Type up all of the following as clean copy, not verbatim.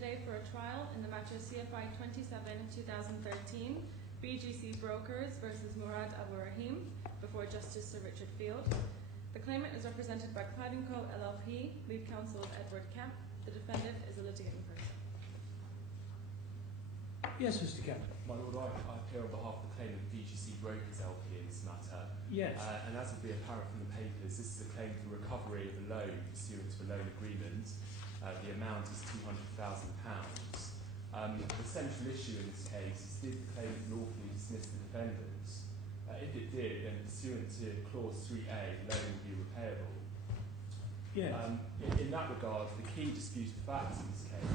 today for a trial in the matter CFI 27-2013, BGC Brokers versus Mourad Abourahim before Justice Sir Richard Field. The claimant is represented by Clyde & Co. LLP. Lead counsel is Edward Kemp. The defendant is a litigating person. Yes, Mr. Kemp. My Lord, I appear on behalf of the claimant BGC Brokers LP in this matter. Yes. And as will be apparent from the papers, this is a claim for recovery of a loan pursuant to a loan agreement. The amount is £200,000. The central issue in this case is, did the claimant lawfully dismiss the defendants? If it did, then pursuant to clause 3A, the loan would be repayable. Yes. In that regard, the key disputed facts in this case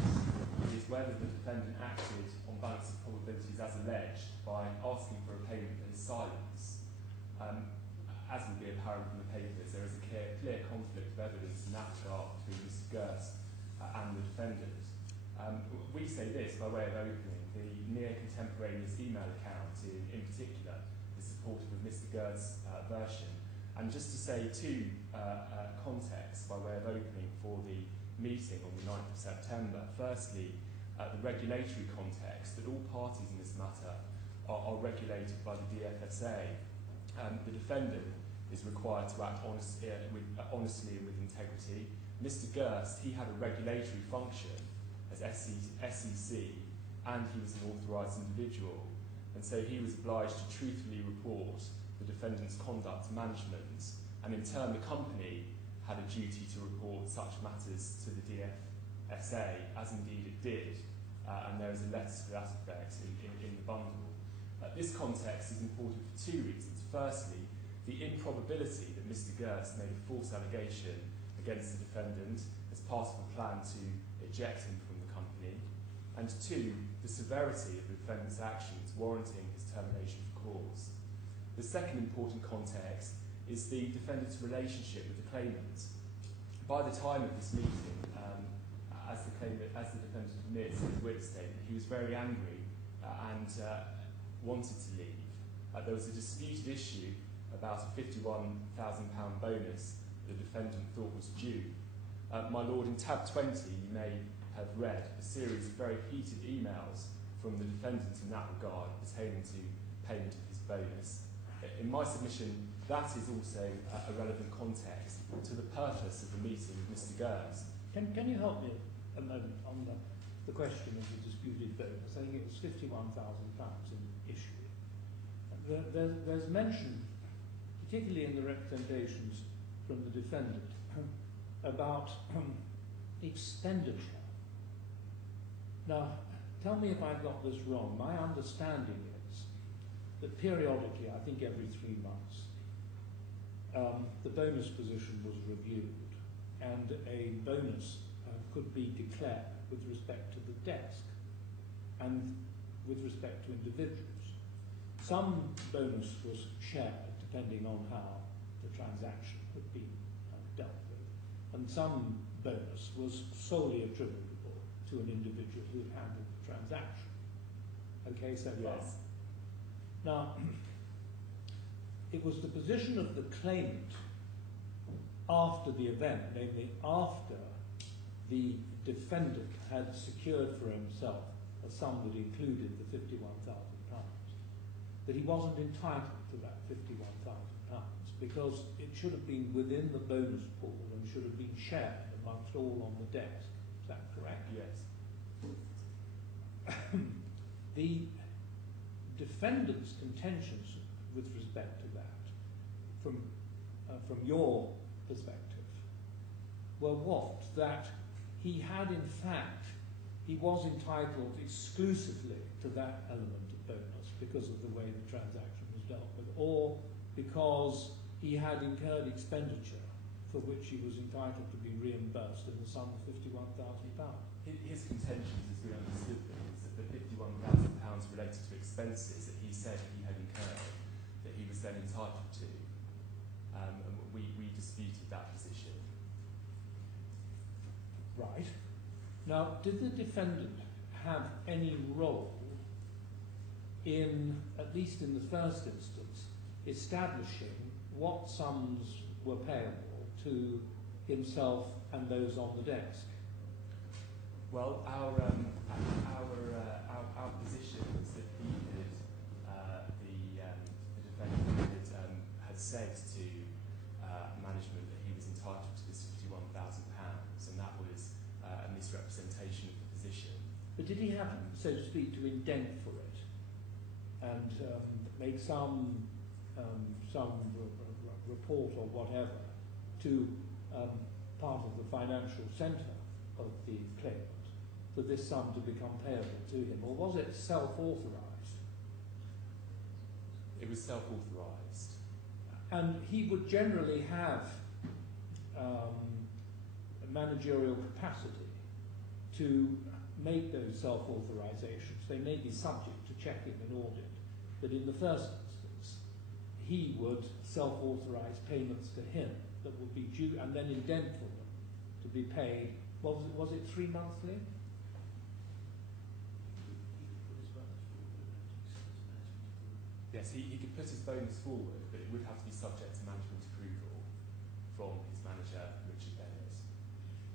is whether the defendant acted on balance of probabilities as alleged by asking for a payment in silence. As will be apparent from the papers, there is a clear conflict of evidence in that regard between Mr. Gerst and the defendant. We say this by way of opening. The near-contemporaneous email account in particular is supportive of Mr. Gerst's version. And just to say two contexts by way of opening for the meeting on the 9th of September. Firstly, the regulatory context, that all parties in this matter are regulated by the DFSA. The defendant is required to act honestly and with integrity. Mr. Gerst, he had a regulatory function as SEC, and he was an authorised individual, and so he was obliged to truthfully report the defendant's conduct to management, and in turn the company had a duty to report such matters to the DFSA, as indeed it did, and there is a letter to that effect in the bundle. This context is important for two reasons. Firstly, the improbability that Mr. Gerst made a false allegation against the defendant as part of a plan to eject him from the company, and two, the severity of the defendant's actions warranting his termination for cause. The second important context is the defendant's relationship with the claimant. By the time of this meeting, as the defendant admits in his witness statement, he was very angry and wanted to leave. There was a disputed issue about a £51,000 bonus the defendant thought was due. My Lord, in tab 20 you may have read a series of very heated emails from the defendant in that regard pertaining to payment of his bonus. In my submission, that is also a relevant context to the purpose of the meeting with Mr. Gerst. Can you help me a moment on the question of the disputed bonus? I think it was £51,000 in issue. There's mention, particularly in the representations from the defendant, about expenditure. Now, tell me if I've got this wrong. My understanding is that periodically, I think every 3 months, the bonus position was reviewed, and a bonus could be declared with respect to the desk and with respect to individuals. Some bonus was shared depending on how the transaction had been dealt with, and some bonus was solely attributable to an individual who handled the transaction. Okay, so far? Yes. Now, it was the position of the claimant after the event, namely after the defendant had secured for himself a sum that included the £51,000, that he wasn't entitled to that £51,000 because it should have been within the bonus pool and should have been shared amongst all on the desk. Is that correct? Yes. The defendant's contentions with respect to that, from your perspective, were what? That he had in fact, he was entitled exclusively to that element of bonus because of the way the transaction was dealt with, or because he had incurred expenditure for which he was entitled to be reimbursed in the sum of £51,000. His contention, as we understood them, is that the £51,000 related to expenses that he said he had incurred, that he was then entitled to. And we disputed that position. Right. Now, did the defendant have any role in, at least in the first instance, establishing what sums were payable to himself and those on the desk? Well, our position was that he the defendant had said to management that he was entitled to this £51,000, and that was a misrepresentation of the position. But did he have, so to speak, to indent for it and make some report or whatever to part of the financial centre of the claimant for this sum to become payable to him, or was it self-authorised? It was self-authorised. And he would generally have a managerial capacity to make those self-authorisations. They may be subject to checking and audit, but in the first instance, he would self-authorise payments to him that would be due, and then indent for them to be paid. Was it 3 monthly? Yes, he could put his bonus forward, but it would have to be subject to management approval from his manager, Richard Bennett.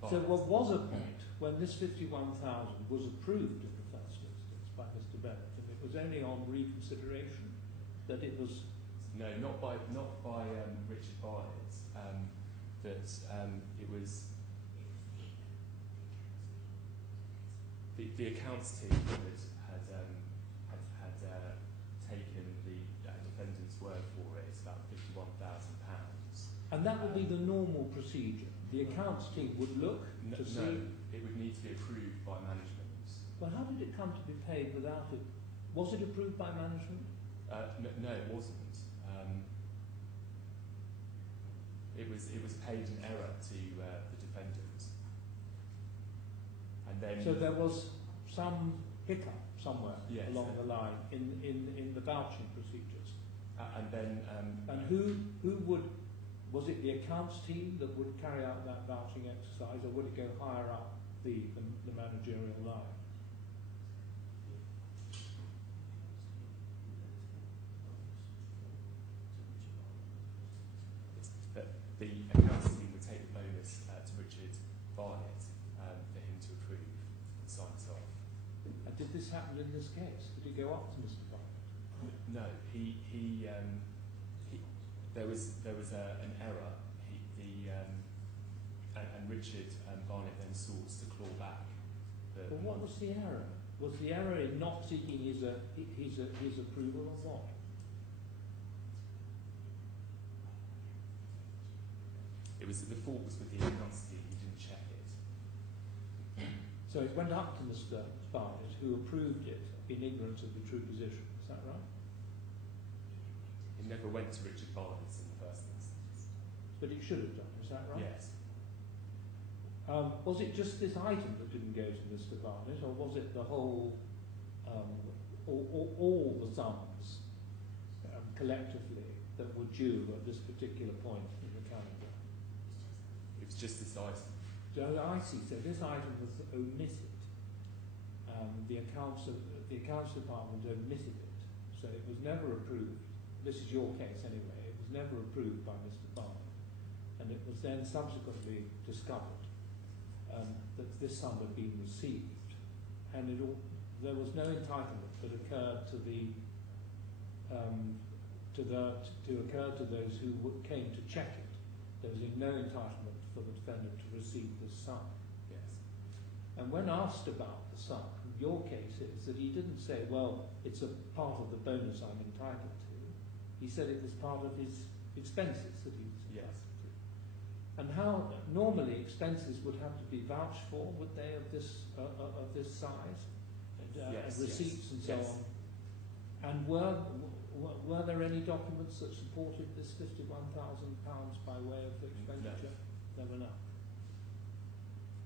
So there was a point when this 51,000 was approved in the first instance by Mr. Bennett, and it was only on reconsideration that it was. No, not by Richard Barnett. That it was the accounts team had taken the defendant's word for it. It's about £51,000. And that would be the normal procedure. The accounts team would look to see. No, it would need to be approved by management. Well, how did it come to be paid without it? Was it approved by management? No, it wasn't. It was paid in error to the defendant, and then. So there was some hiccup somewhere along the line in the vouching procedures. And then. And who would? Was it the accounts team that would carry out that vouching exercise, or would it go higher up the managerial line? The accounts team would take the bonus to Richard Barnett for him to approve and sign it off. And did this happen in this case? Did it go up to Mr. Barnett? No, there was an error. And Richard Barnett then sought to claw back. Well, what was the error? Was the error in not seeking his approval, or what? The fault was with the accounts team. He didn't check it. So it went up to Mr. Barnett, who approved it in ignorance of the true position. Is that right? It never went to Richard Barnett in the first instance. But it should have done. Is that right? Yes. Was it just this item that didn't go to Mr. Barnett, or was it the whole, all the sums collectively that were due at this particular point in the calendar? It was just this item. So I see. So this item was omitted. The accounts department omitted it. So it was never approved. This is your case anyway. It was never approved by Mr. Barnett, and it was then subsequently discovered that this sum had been received, and there was no entitlement that occurred to occur to those who came to check it. There was no entitlement for the defendant to receive this sum. Yes. And when asked about the sum, your case is that he didn't say, well, it's a part of the bonus I'm entitled to. He said it was part of his expenses that he was entitled to. And how normally expenses would have to be vouched for, would they, of this size, receipts and so on? And were there any documents that supported this £51,000 by way of expenditure? No. There were none.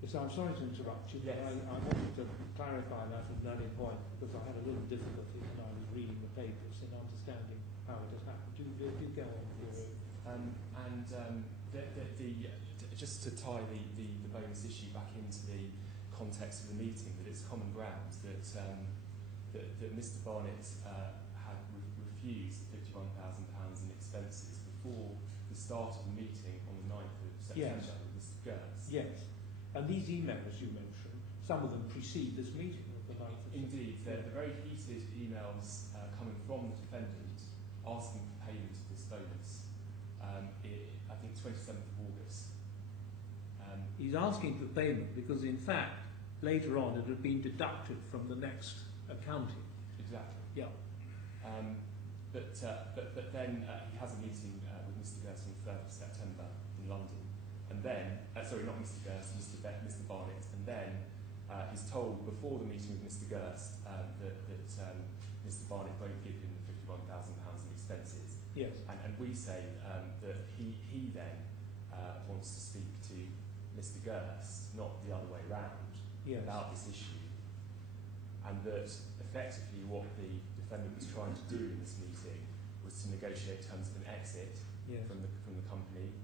So I'm sorry to interrupt you, but I wanted to clarify that at an early point because I had a little difficulty when I was reading the papers in understanding how it has happened. Do go on, just to tie the bonus issue back into the context of the meeting, that it's common ground that Mr. Barnett had refused £51,000 in expenses before the start of the meeting on the 9th of September with Mr. Gertz. Yes. And these emails you mentioned some of them precede this meeting of the 9th of Indeed, the very heated emails coming from the defendant asking for payment of this bonus, I think 27th of August. He's asking for payment because, in fact, later on it had been deducted from the next accounting. Exactly. Yeah. But then he has a meeting with Mr. Gerst on the 3rd of September in London. And then, sorry, not Mr. Gerst, Mr. Barnett. And then he's told before the meeting with Mr. Gerst that Mr. Barnett won't give him the £51,000 in expenses. Yes. And we say that he then wants to speak to Mr. Gerst, not the other way round, Yes. about this issue. And that effectively what the defendant was trying to do in this meeting was to negotiate terms of an exit Yes. from the company.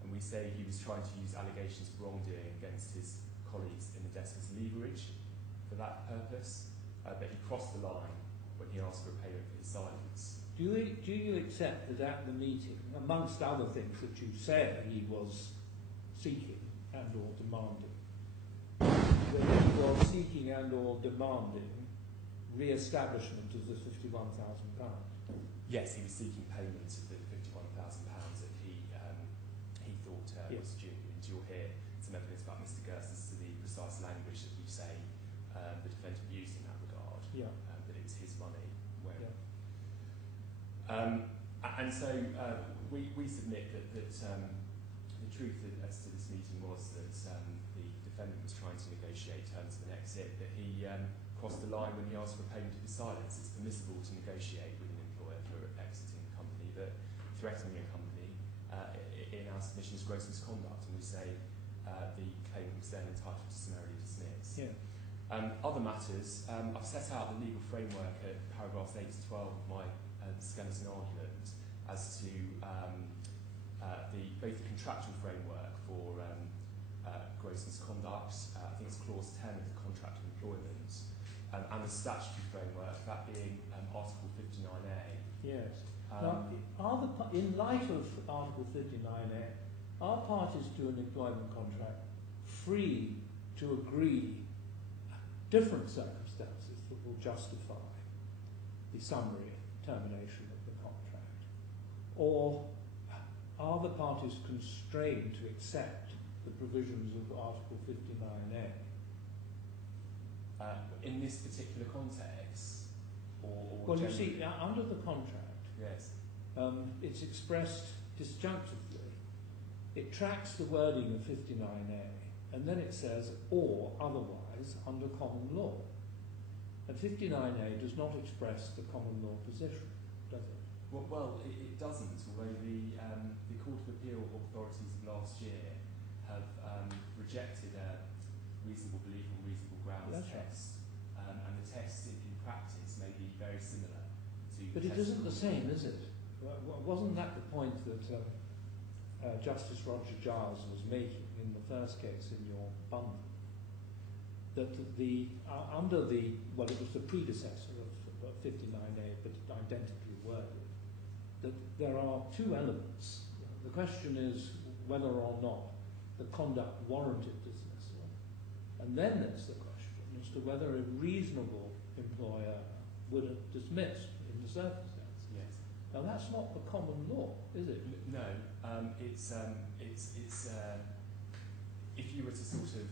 And we say he was trying to use allegations of wrongdoing against his colleagues in the desk as leverage for that purpose, but he crossed the line when he asked for a payment for his silence. Do you accept that at the meeting, amongst other things that you said he was seeking and or demanding, that he was seeking and or demanding re-establishment of the £51,000? Yes, he was seeking payment of the £51,000 that he thought Yes. was due. And you'll hear some evidence about Mr. Gerst as to the precise language that we say the defendant used in that regard. Yeah. That it was his money. Yeah. And so we submit that the truth as to this meeting was that the defendant was trying to negotiate terms of an exit, that he crossed the line when he asked for payment of his silence. It's permissible to negotiate with an employer for exiting a company, but threatening a company in our submission is gross misconduct, and we say the claimant was then entitled to summarily dismiss. Yeah. Other matters, I've set out the legal framework at paragraphs 8 to 12 of my skeleton argument as to both the contractual framework for gross misconduct, I think it's clause 10 of the contract of employment, and the statutory framework, that being Article 59A. Yes. Now, in light of Article 59A, are parties to an employment contract free to agree different circumstances that will justify the summary termination of the contract? Or are the parties constrained to accept the provisions of Article 59A? In this particular context, or Well, you generally? see, under the contract, Yes. it's expressed disjunctively. It tracks the wording of 59A, and then it says, or otherwise under common law. And 59A does not express the common law position, does it? Well, it doesn't, although the Court of Appeal authorities of last year have rejected a reasonable belief on reasonable grounds That's test. And the test in practice may be very similar to... But it isn't the same, is it? Wasn't that the point that Justice Roger Giles was making in the first case in your bundle? That under the, well, it was the predecessor of 59A, but identically worded, that there are two elements. The question is whether or not the conduct warranted dismissal, and then there's the question as to whether a reasonable employer would have dismissed in the circumstance. Yes. Now that's not the common law, is it? No, it's if you were to sort of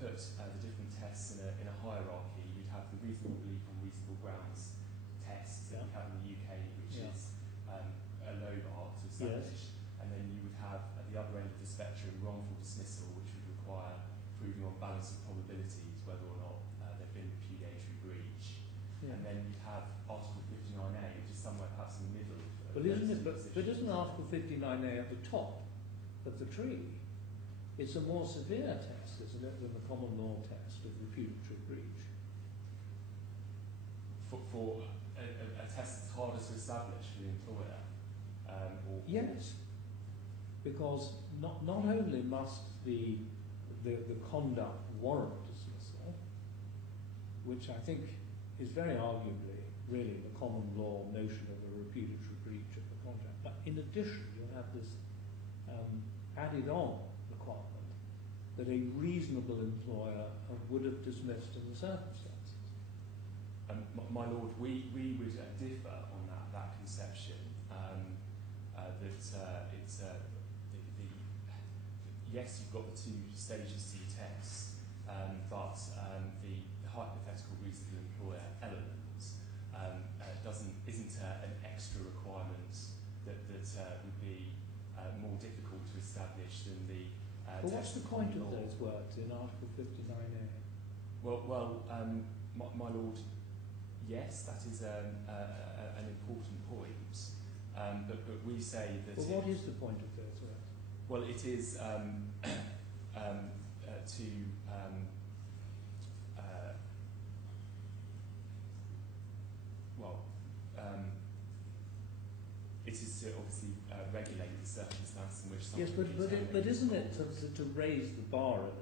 put the different tests in a hierarchy, you'd have the reasonable belief on reasonable grounds test that we have in the UK, which is a low bar to establish, and then you would have at the other end of the spectrum wrongful dismissal, which would require proving on balance of probabilities whether or not there'd been repudiatory breach, and then you'd have Article 59A, which is somewhere perhaps in the middle. Well, isn't it? But isn't Article 59A at the top of the tree? It's a more severe test, isn't it, than the common law test of repudiatory breach? For a test that's harder to establish for the employer? Yes, because not only must the conduct warrant dismissal, which I think is very arguably really the common law notion of a repudiatory breach of the contract, but in addition you have this added on requirement that a reasonable employer would have dismissed in the circumstances. My Lord, we would differ on that conception. Yes, you've got the two stages to your tests, but the hypothetical reasonable employer element isn't an extra requirement that would be more difficult to establish than the But what's the point of law. those words in Article 59A? Well, my Lord, yes, that is an important point, but we say that. Well, what is the point of those words? Well, it is it is to obviously regulate the circumstances in which Yes, something but isn't it to raise the bar a little?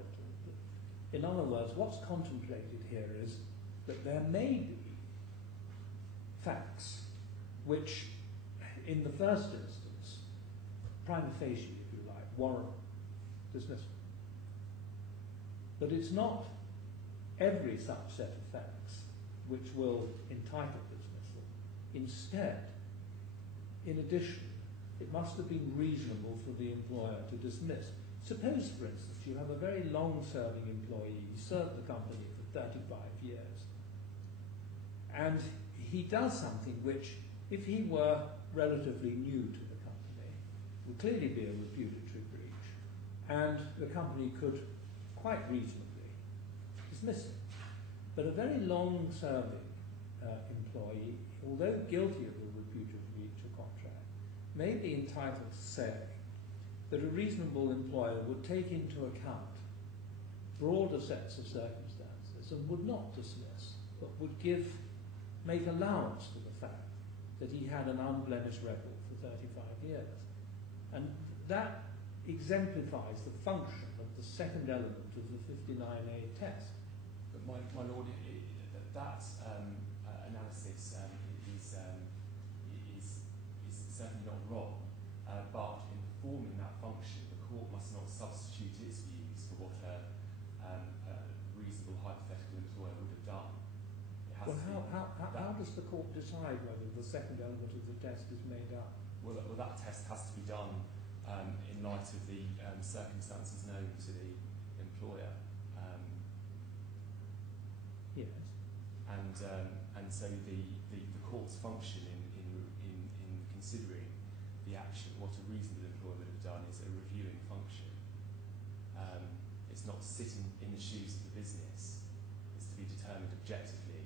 In other words, what's contemplated here is that there may be facts which, in the first instance, prima facie, if you like, warrant dismissal. But it's not every such set of facts which will entitle dismissal. Instead, in addition, it must have been reasonable for the employer to dismiss. Suppose, for instance, you have a very long-serving employee, he served the company for 35 years, and he does something which, if he were relatively new to the company, would clearly be a repudiatory breach, and the company could quite reasonably dismiss him. But a very long-serving employee, although guilty of a repudiatory breach of contract, may be entitled to say that a reasonable employer would take into account broader sets of circumstances and would not dismiss, but would make allowance for the fact that he had an unblemished record for 35 years. And that exemplifies the function of the second element of the 59A test. But my Lord, that analysis is certainly not wrong, but in performing that function, the court must not substitute its views for what a reasonable hypothetical employer would have done. Well, how does the court decide whether the second element of the test is made up? Well, that test has to be done in light of the circumstances known to the employer. Yes. And so the court's function in considering the action, what a reasonable employer would have done, is a reviewing function. It's not sitting in the shoes of the business. It's to be determined objectively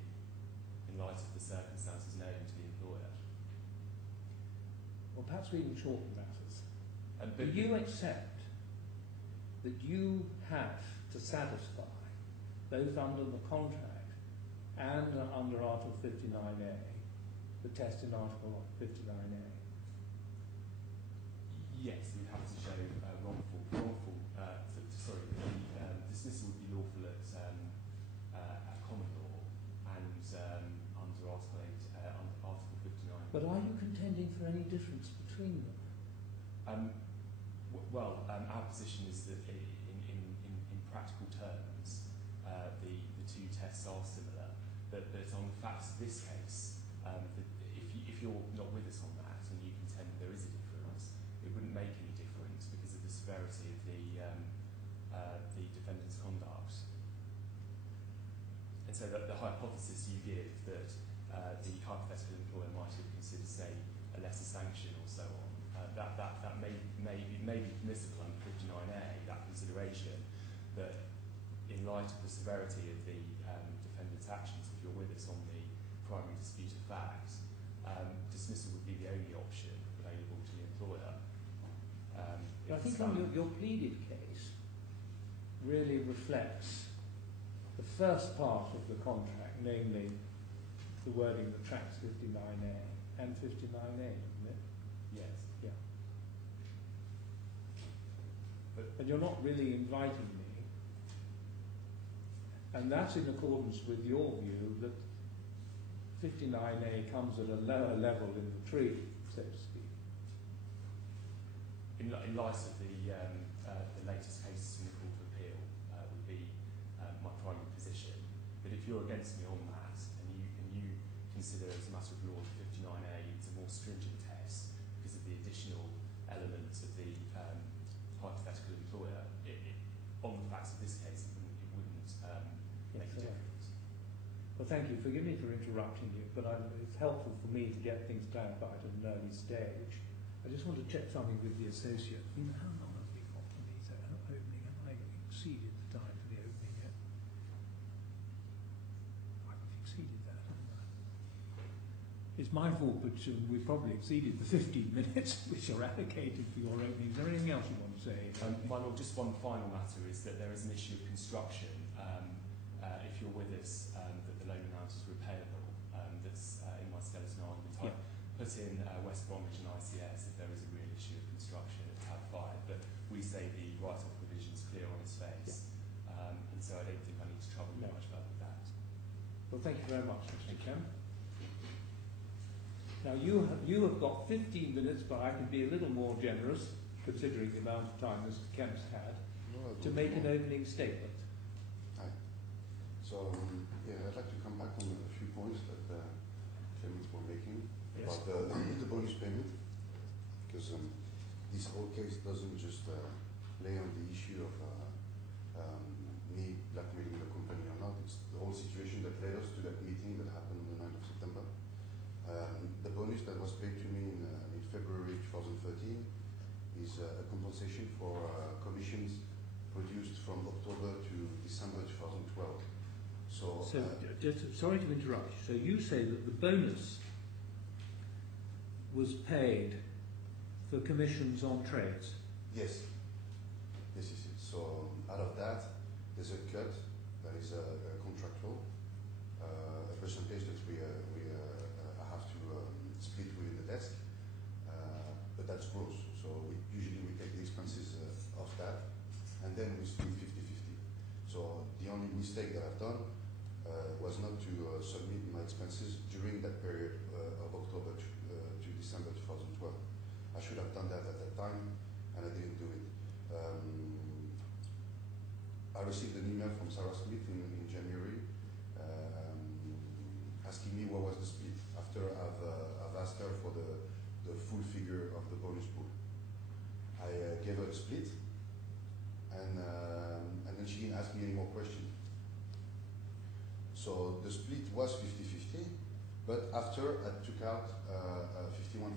in light of the circumstances known to the employer. Well, perhaps we can shorten matters. Do you accept that you have to satisfy, both under the contract and under Article 59A, the test in Article 59A? Yes, we'd have to show dismissal would be lawful at common law and under Article 59. But are you contending for any difference between them? Our position is that in practical terms, the two tests are similar, but on the facts of this case, if you're not with us on that and you contend there is a difference, it wouldn't make any difference because of the severity of the defendant's conduct. And so the hypothesis you give that the hypothetical employer might have considered, say, a lesser sanction or so on, that may be permissible under 59A, that consideration, but in light of the severity of the defendant's actions, if you're with us on the primary dispute of facts, dismissal would be the only option available to the employer. I think your pleaded case really reflects the first part of the contract, namely the wording that tracks 59A and 59A, isn't it? Yes. Yeah. And you're not really inviting me, and that's in accordance with your view that 59A comes at a lower level in the treaty, so to speak. In light of the latest cases in the Court of Appeal, But if you're against me on that, and you consider as a matter of law 59A is a more stringent test because of the additional elements of the hypothetical employer, on the facts of this case, it wouldn't make a difference. Well, thank you. Forgive me for interrupting you, but it's helpful for me to get things clarified at an early stage. I just want to check something with the associate. How long have we got for these opening? Have I exceeded the time for the opening yet? I've exceeded that, haven't I? It's my fault, but we've probably exceeded the 15 minutes which are allocated for your opening. Is there anything else you want to say? My Lord, just one final matter is that there is an issue of construction. If you're with us, that the loan amount is repayable. That's in my skeleton argument. I put in West Bromwich and ICS if there is a real issue of construction at tab 5, but we say the write-off provision is clear on its face, and so I don't think I need to trouble you much further with that. Well, thank you very much, Mr. Kemp. Now you have got 15 minutes, but I can be a little more generous, considering the amount of time Mr. Kemp's had, to make an opening statement. Hi. So, I'd like to come back on a few points that Clements were making about the bonus payment, because this whole case doesn't just lay on the issue of me blackmailing the company or not. It's the whole situation that led us to that meeting that happened on the 9th of September. The bonus that was paid to me in February 2013 is a compensation for commissions produced from October to December 2012. So sorry to interrupt you. So you say that the bonus was paid for commissions on trades? Yes. Yes, yes, yes. So out of that, there's a cut that is contractual, a percentage that we have to split within the desk, but that's gross. So usually we take the expenses of that, and then we split 50-50. So the only mistake that I've done was not to submit my expenses during that period of October to December 2012. I should have done that at that time, and I didn't do it. I received an email from Sarah Smith in January asking me what was the split after I've asked her for the full figure of the bonus pool. I gave her a split, and then she didn't ask me any more questions. So the split was 50-50, but after I took out £51,000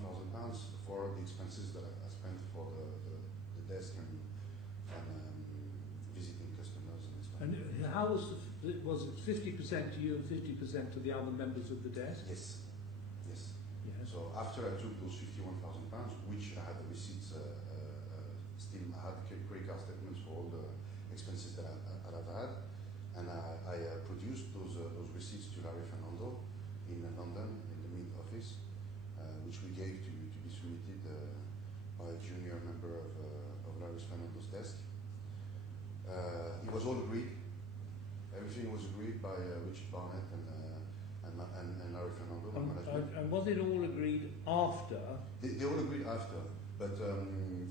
for the expenses that I spent for the desk and visiting customers and stuff. And how was it 50% to you and 50% to the other members of the desk? Yes, yes. Yeah. So after I took those £51,000, which I had the receipts, still I had the credit card statements for all the expenses that I've had. And I produced those receipts to Larry Fernando in London, in the Mint office, which we gave to be submitted by a junior member of Larry Fernando's desk. It was all agreed. Everything was agreed by Richard Barnett and Larry Fernando, the management. And was it all agreed after? They all agreed after, but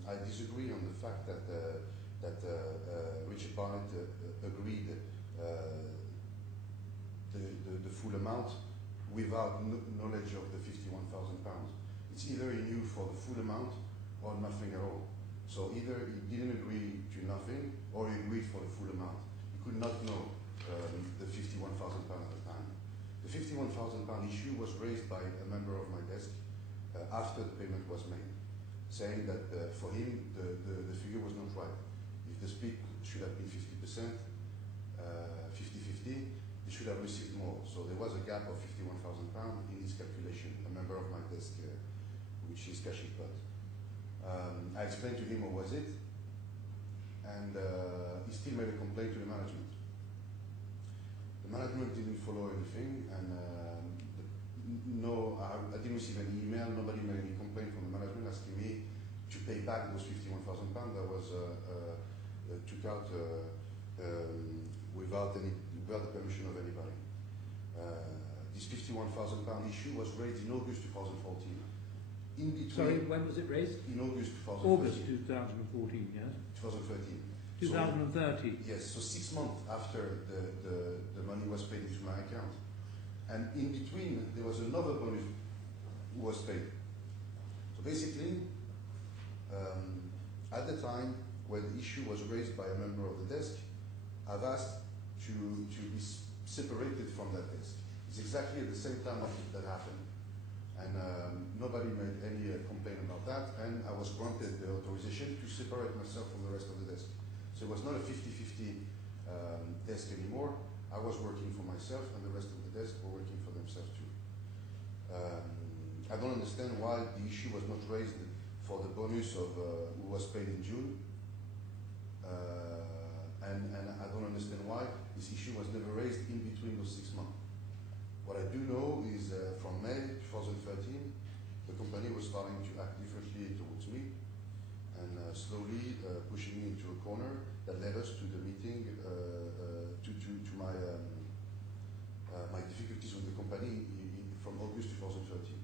I disagree on the fact that Richard Barnett agreed the full amount without knowledge of the £51,000. It's either he knew for the full amount or nothing at all. So either he didn't agree to nothing or he agreed for the full amount. He could not know the £51,000 at the time. The £51,000 issue was raised by a member of my desk after the payment was made, saying that for him the figure was not right. If the split should have been 50%, 50-50, he should have received more. So there was a gap of £51,000 in his calculation, a member of my desk, which is Kashifat. I explained to him what was it, and he still made a complaint to the management. The management didn't follow anything, and I didn't receive any email, nobody made any complaint from the management asking me to pay back those £51,000 that was took out without the permission of anybody. This £51,000 issue was raised in August 2014. In between, Sorry, when was it raised? in August 2014. August 2014, yes. 2013. 2030. Yes, so 6 months after the money was paid into my account. And in between, there was another bonus who was paid. So basically, at the time when the issue was raised by a member of the desk, I've asked to be separated from that desk. It's exactly at the same time that happened. And nobody made any complaint about that, and I was granted the authorization to separate myself from the rest of the desk. So it was not a 50-50 desk anymore. I was working for myself, and the rest of the desk were working for themselves too. I don't understand why the issue was not raised for the bonus of who was paid in June, and I don't understand why this issue was never raised in between those 6 months. What I do know is from May 2013, the company was starting to act differently towards me, and slowly pushing me into a corner that led us to the meeting, to my my difficulties with the company from August 2013.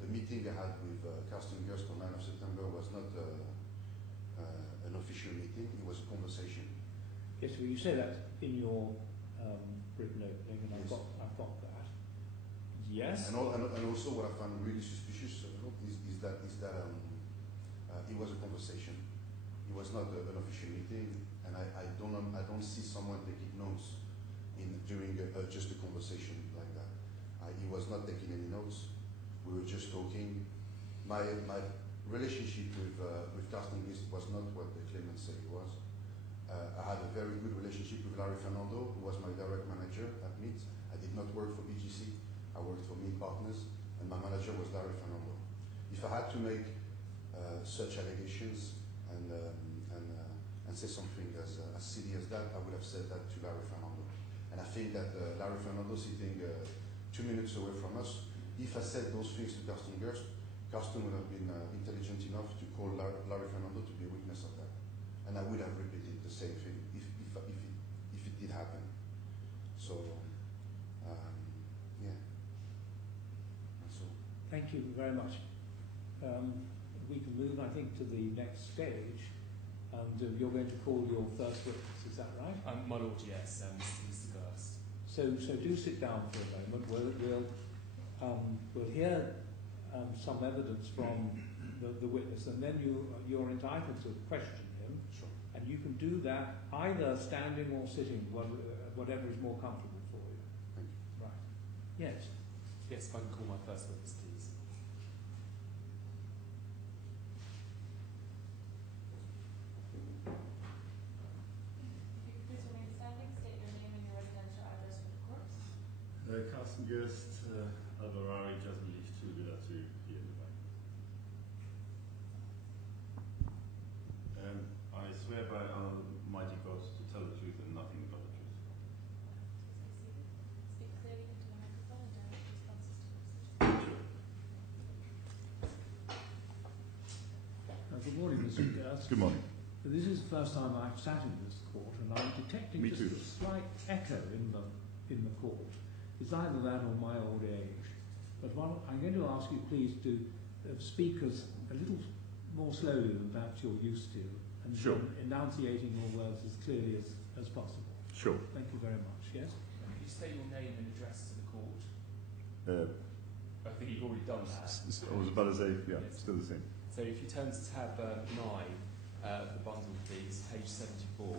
The meeting I had with Carsten Gerst on 9th of September was not an official meeting, it was a conversation. Yes, well, you say that in your written opening, and Yes. I've got that. Yes. And also what I found really suspicious is that it was a conversation. It was not an official meeting, and I don't see someone taking notes during just a conversation like that. He was not taking any notes. We were just talking. My relationship with Carsten Gist was not what the claimant said it was. I had a very good relationship with Larry Fernando, who was my direct manager at Meet. I did not work for BGC. I worked for Meet Partners, and my manager was Larry Fernando. If I had to make such allegations and say something as silly as that, I would have said that to Larry Fernando. And I think that Larry Fernando, sitting 2 minutes away from us, if I said those things to Carsten Gerst, Carsten would have been intelligent enough to call Larry Fernando to be a witness of that. And I would have repeated the same thing if it did happen. So, yeah. That's all. Thank you very much. We can move, I think, to the next stage, and you're going to call your first witness. Is that right? My lord, yes, Mr. Gerst. So do sit down for a moment. We'll hear some evidence from the witness, and then you're entitled to question him. Sure. And you can do that either standing or sitting, whatever is more comfortable for you. Thank you. Right. Yes. Yes, if I can call my first witness, please. If you could please remain standing, state your name and your residential address for the court. Carsten Gerst, Abourahim, Jasmine to Villa 2 here in Dubai. I swear by Almighty God to tell the truth and nothing but the truth. Speak clearly into the microphone and direct responses to questions. Good morning, Mr. Gerst. Good morning. This is the first time I've sat in this court, and I'm detecting Me just too. a slight echo in the court. It's either that or my old age. But I'm going to ask you, please, to speak as a little more slowly than perhaps you're used to, and Sure. enunciating your words as clearly as possible. Sure. Thank you very much. Yes. Could you state your name and address to the court? I think you've already done that. I was about to say, yeah, Yes. still the same. So if you turn to tab 9 of the bundle, please, page 74.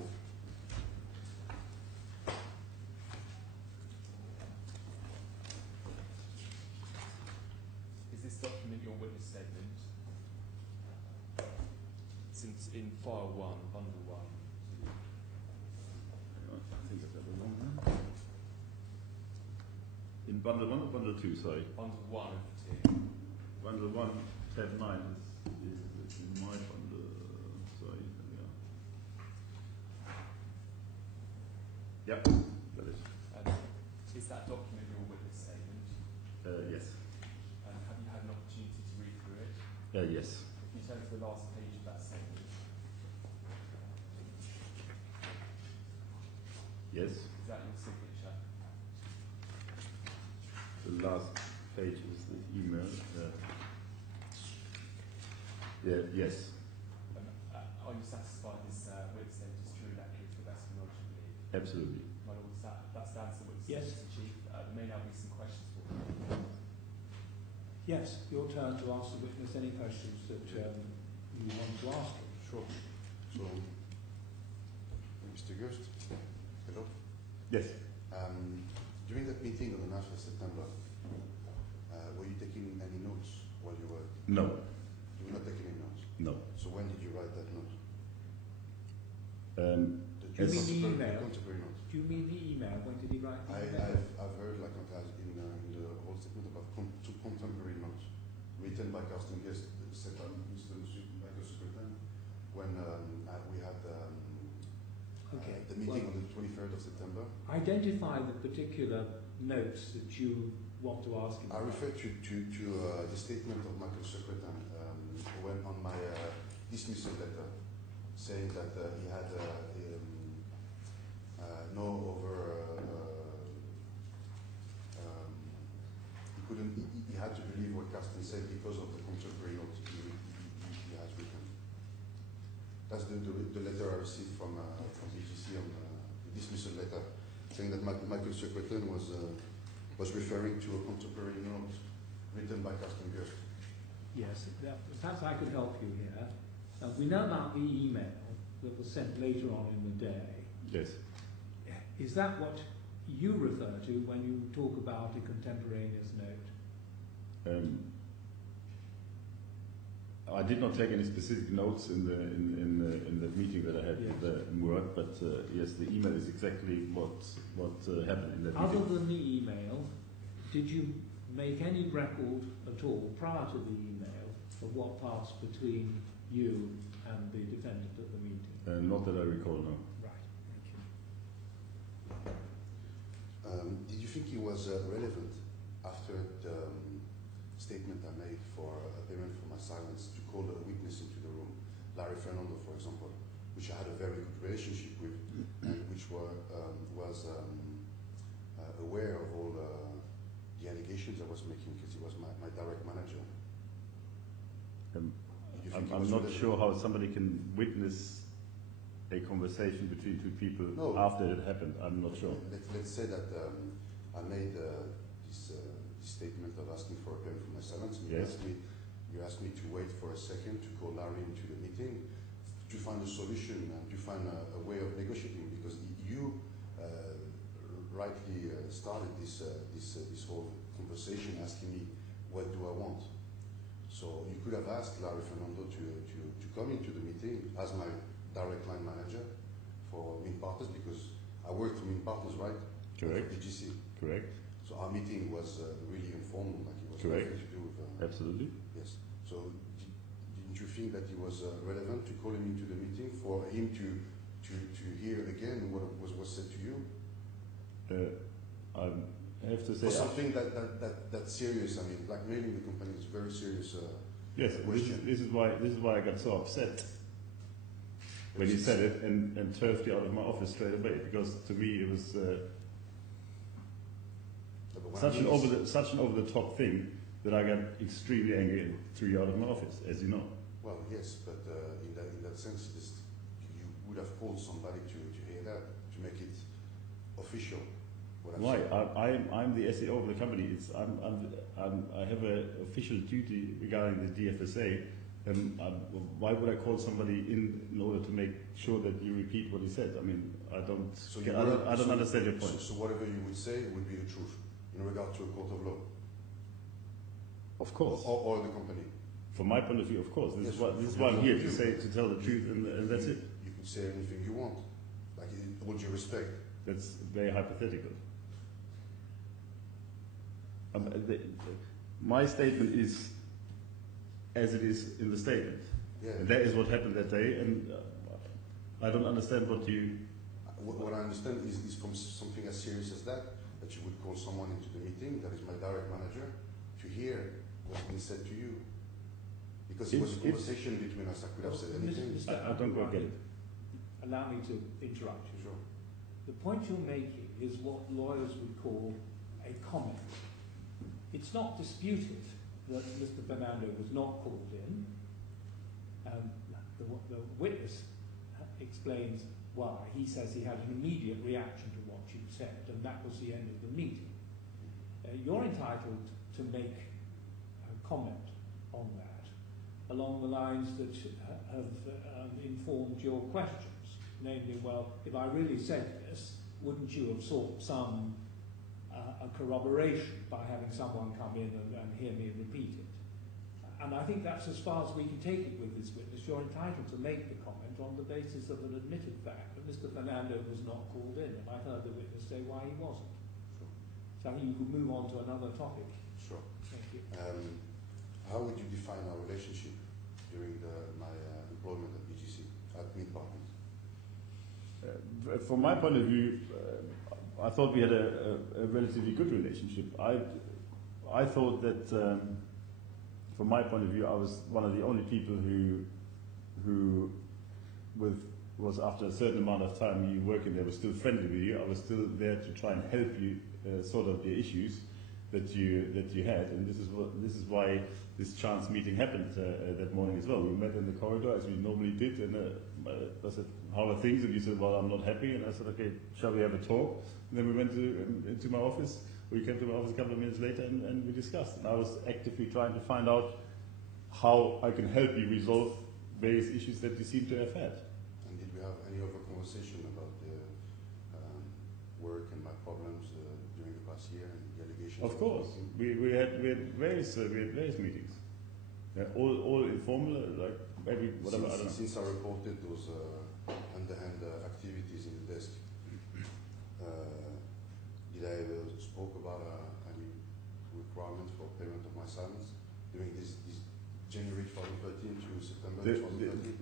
Is this document your witness statement? It's in file 1, bundle 1. Hang on, I think I've got the wrong one. In bundle 1 or bundle 2, sorry? Bundle 1 of the 2. Bundle 1, tab 9 is in my bundle. Sorry, there we are. Yep, that is. Is that document your witness statement? Yes. Have you had an opportunity to read through it? Yes. If you turn to the last page of that statement. Yes. Is that your signature? The last page is the email. Yes. are you satisfied this witness statement is true and accurate to the best of your knowledge and belief? Absolutely. My lord, that stands to the witness Yes. statement, Chief. There may now be some questions for you. Yes, your turn to ask the witness any questions that you want to ask him. Sure. So, Mr. Gust, hello. Yes. During that meeting on the 9th of September, were you taking any notes while you were? No. You were not taking any notes. No. So when did you write that note? Do you mean the email? Contemporary note. Do you mean the email? When did he write the email? I've heard like in the whole statement about two contemporary notes written by Carsten Guest, said by Mr. Michael Secretary, when we had the meeting on the 23rd of September. Identify the particular notes that you want to ask him I about. refer to the statement of Michael Secretary when on my dismissal letter, saying that he had he had to believe what Carsten said because of the contemporary note he has written. That's the letter I received from BGC on the dismissal letter, saying that Michael Secretary was referring to a contemporary note written by Carsten Gerst. Yes, perhaps I could help you here. We know about the email that was sent later on in the day. Yes. Is that what you refer to when you talk about a contemporaneous note? I did not take any specific notes in the meeting that I had with Mourad, but yes, the email is exactly what happened in that meeting. Other than the email, did you make any record at all prior to the email of what passed between you and the defendant at the meeting? Not that I recall, no. Right, thank you. Did you think it was relevant after the statement I made for a payment for my silence to call a witness into the room, Larry Fernando, for example, which I had a very good relationship with, and which was aware of all the allegations I was making because he was my direct manager. I'm not sure how somebody can witness a conversation between two people after it happened. I'm not sure. Let's say that I made this statement of asking for a payment for my silence, and you asked me to wait for a second to call Larry into the meeting to find a solution and to find a way of negotiating, because you rightly started this whole conversation asking me what do I want. So you could have asked Larry Fernando to come into the meeting as my direct line manager for Min Partners, because I worked for Min Partners, right? Correct. BGC. Correct. So our meeting was really informal, like it was Correct. nothing to do with. Absolutely. Yes. So didn't you think that it was relevant to call him into the meeting for him to hear again what was said to you? I have to say. For something that's serious. I mean, blackmailing the company is a very serious yes. question. This is why I got so upset when you said it and turfed you out of my office straight away, because to me it was such an over the top thing that I got extremely angry and threw you out of my office, as you know. Well, yes, but in that sense, you would have called somebody to hear that, to make it official. Why? I'm the SEO of the company. I have an official duty regarding the DFSA. Why would I call somebody in order to make sure that you repeat what he said? I mean, I don't understand your point. So whatever you would say would be the truth in regard to a court of law. Of course. Or the company. From my point of view, of course. This is yes, why I'm here to tell the truth, and that's it. You could say anything you want, like in all due respect. That's very hypothetical. My statement is as it is in the statement. Yeah. And that is what happened that day, and I don't understand what you... What I understand is from something as serious as that you would call someone into the meeting, that is my direct manager, to hear what's been said to you. Because it was a conversation between us, I could have said anything. I don't quite get it. Allow me to interrupt you. Sure. The point you're making is what lawyers would call a comment. It's not disputed that Mr. Fernando was not called in. the witness explains why. He says he had an immediate reaction to what you said, and that was the end of the meeting. You're entitled to make a comment on that along the lines that have informed your questions. Namely, well, if I really said this, wouldn't you have sought some a corroboration by having someone come in and hear me repeat it? And I think that's as far as we can take it with this witness. You're entitled to make the comment on the basis of an admitted fact that Mr. Fernando was not called in, and I've heard the witness say why he wasn't. Sure. So you could move on to another topic. Sure. Thank you. How would you define our relationship during my employment at BGC, at Meat Partners? From my point of view, I thought we had a relatively good relationship. I thought that, from my point of view, I was one of the only people who was after a certain amount of time you working there was still friendly with you. I was still there to try and help you sort out the issues that you had, and this is why this chance meeting happened that morning as well. We met in the corridor as we normally did, and I said, "How are things?" And you said, "Well, I'm not happy." And I said, "Okay, shall we have a talk?" And then we went into my office. We came to my office a couple of minutes later, and we discussed. And I was actively trying to find out how I can help you resolve various issues that you seem to have had. And did we have any other conversation about the work and my problems during the past year and the allegations? Of course, we had various meetings, all informal, like maybe whatever. I don't know. Since I reported those underhand activities in the desk, did I ever spoke about any requirement for payment of my silence during this January 2013 to September 2013?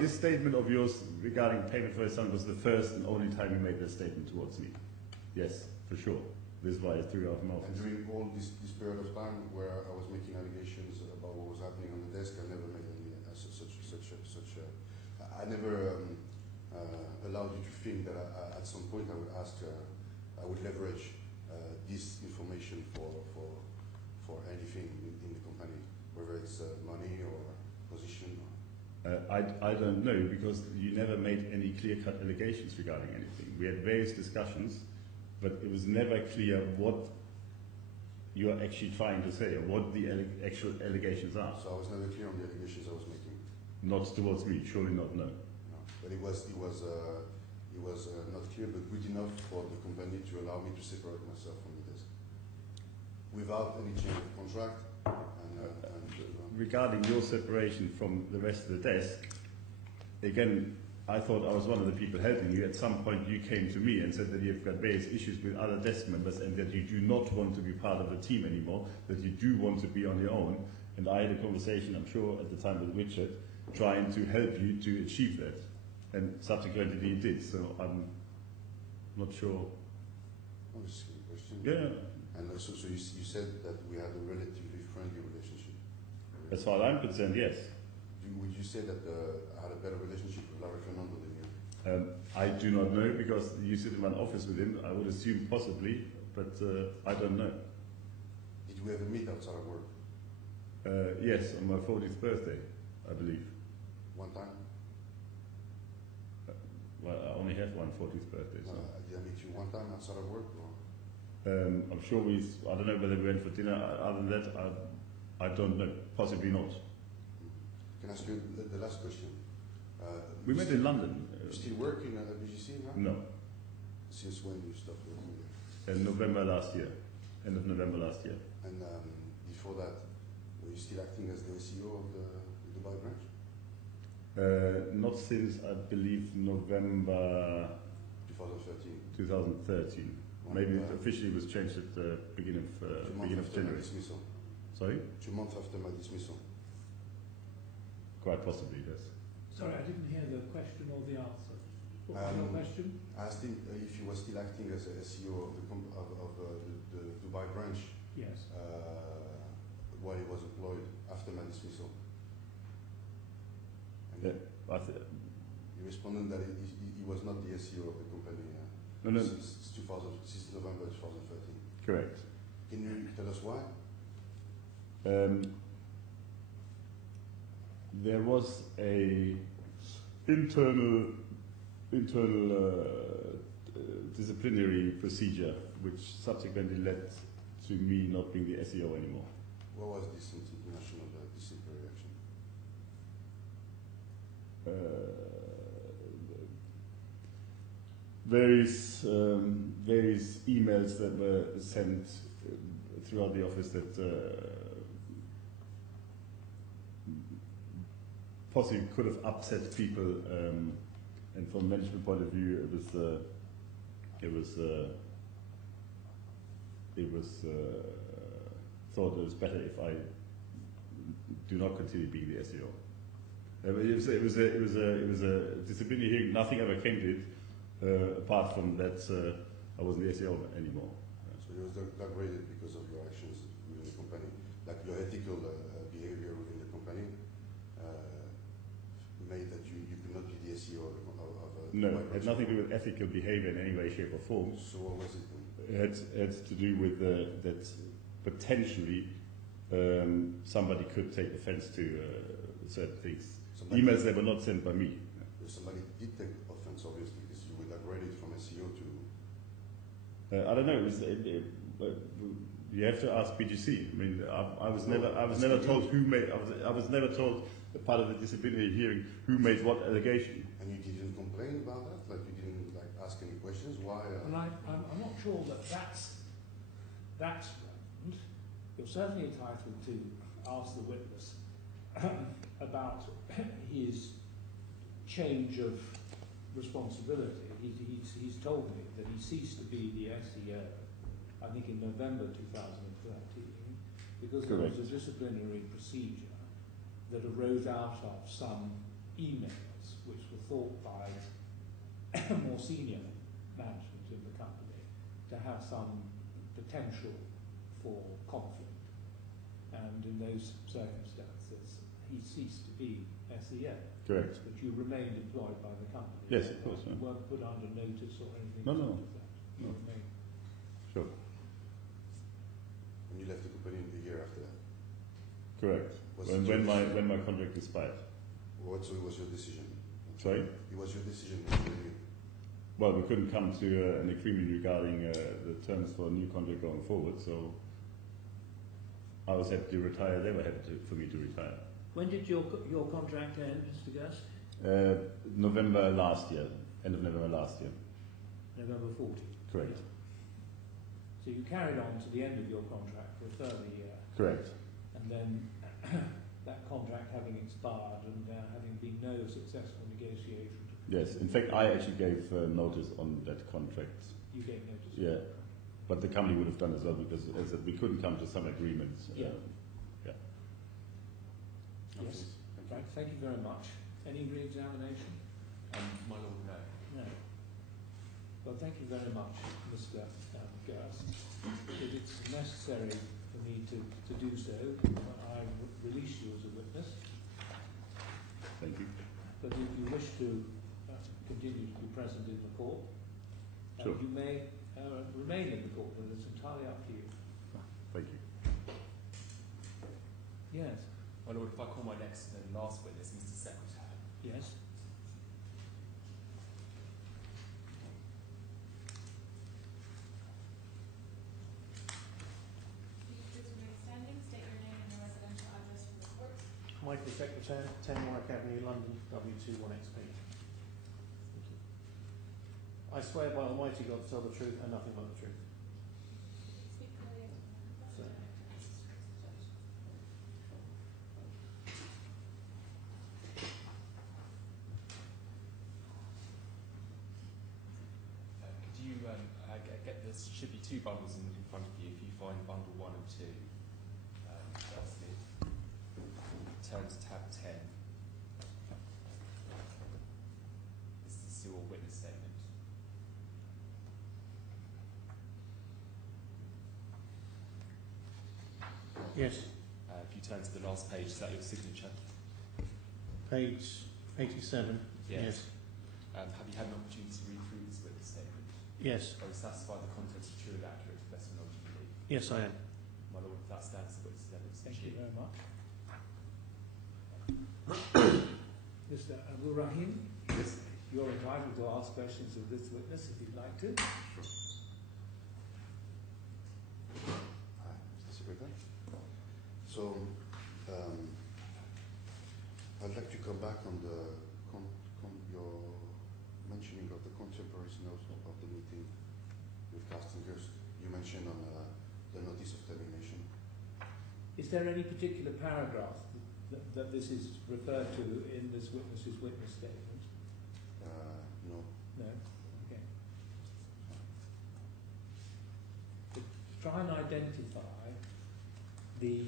This statement of yours regarding payment for his son was the first and only time you made that statement towards me. Yes, for sure. This is why I threw you out of my office. And during all this period of time where I was making allegations about what was happening on the desk, I never made any I never allowed you to think that at some point I would ask, I would leverage this information for anything in the company, whether it's money or position. I don't know, because you never made any clear-cut allegations regarding anything. We had various discussions, but it was never clear what you are actually trying to say or what the actual allegations are. So I was never clear on the allegations I was making. Not towards me, surely not. No. But it was not clear, but good enough for the company to allow me to separate myself from the desk without any change of contract. Regarding your separation from the rest of the desk, again, I thought I was one of the people helping you. At some point you came to me and said that you've got various issues with other desk members and that you do not want to be part of the team anymore, that you do want to be on your own. And I had a conversation, I'm sure, at the time with Richard, trying to help you to achieve that. And subsequently he did, so I'm not sure. Oh, this is a good question. Yeah. And so you said that we had a relatively friendly relationship. As far as I'm concerned, yes. Would you say that I had a better relationship with Larry Fernando than you? I do not know, because you sit in one office with him. I would assume possibly, but I don't know. Did we ever meet outside of work? Yes, on my 40th birthday, I believe. One time? Well, I only have one 40th birthday. So. Did I meet you one time outside of work? Or? I'm sure I don't know whether we went for dinner. Other than that, I don't know. Possibly not. Can I ask you the last question? We met in London. You still working at BGC now? No. Since when you stopped working there? In November last year. End of November last year. And before that, were you still acting as the CEO of the Dubai branch? Not since, I believe, November 2013. Maybe officially it was changed at the beginning of January. Dismissal. Sorry? 2 months after my dismissal. Quite possibly, yes. Sorry, I didn't hear the question or the answer. What was your question? I asked him if you were still acting as a CEO of the Dubai branch. Yes. While he was employed after my dismissal. And he responded that he was not the CEO of the company since November 2013. Correct. Can you tell us why? there was a internal disciplinary procedure which subsequently led to me not being the SEO anymore. What was this international disciplinary action? Various emails that were sent throughout the office that possibly could have upset people, and from a management point of view, it was thought it was better if I do not continue being the SEO. It was a disciplinary hearing. Nothing ever came to it, apart from that I wasn't the SEO anymore. So you was degraded because of your actions within the company, like your ethical behavior within the company made that you could not be the SEO of no, it had nothing to do with ethical behavior in any way, shape or form. So what was it then? It had to do with that potentially somebody could take offense to certain things. Emails that were not sent by me. Somebody did take offense, obviously, because you were degraded from SEO to... I don't know. You have to ask BGC. I mean, I was never told who made. I was never told, part of the disciplinary hearing, who made what allegation. And you didn't complain about that? Like you didn't ask any questions? Why? And I'm not sure that's relevant. You're certainly entitled to ask the witness about his change of responsibility. He's told me that he ceased to be the SEO, I think in November 2013, because there was a disciplinary procedure that arose out of some emails which were thought by more senior management in the company to have some potential for conflict. And in those circumstances, he ceased to be SEO. Correct. But you remained employed by the company. Yes, of course. You weren't put under notice or anything. No. Like that. You No. remained. Sure. And you left the company the year after that? Correct. When my contract expired. So it was your decision? Sorry? It was your decision? Well, we couldn't come to an agreement regarding the terms for a new contract going forward, so I was happy to retire. They were happy for me to retire. When did your contract end, Mr. Gus? November last year. End of November last year. November 40. Correct. So you carried on to the end of your contract for a further year. Correct. And then that contract having expired and having been no successful negotiation. Yes. In fact, I actually gave notice on that contract. You gave notice? Yeah. But the company would have done as well because as we couldn't come to some agreement. Yeah. Yeah. Yes. Thank you very much. Any re-examination? My lord, no. No. Well, thank you very much, Mr. Gus. If it's necessary for me to do so, I release you as a witness. Thank you. But if you wish to continue to be present in the court, Sure. you may remain in the court, but it's entirely up to you. Thank you. Yes. My lord, if I call my next and last witness, Mr. Secretary. Yes. Michael Secretary, 10 Warwick Avenue, London, W21XP. Thank you. I swear by Almighty God to tell the truth and nothing but the truth. So, Could you get this? Should be two bundles in front of you. If you find bundle 1 and 2, that's it. Turn to tab 10. This is your witness statement. yes, If you turn to the last page, is that your signature? page 87. Yes. Have you had an opportunity to read through this witness statement? Yes. Are you satisfied the contents are true and accurate to the best of knowledge and belief? Yes, I am. My lord, if that stands, the witness statement is Thank you achieved. very much. Mr. Abourahim, Yes. you're entitled to ask questions of this witness if you'd like to. Hi, Mr. Secretary. So, I'd like to come back on the your mentioning of the contemporary notes of the meeting with Castingers. You mentioned on the notice of termination. Is there any particular paragraph that this is referred to in this witness's witness statement? No. No? Okay. To try and identify the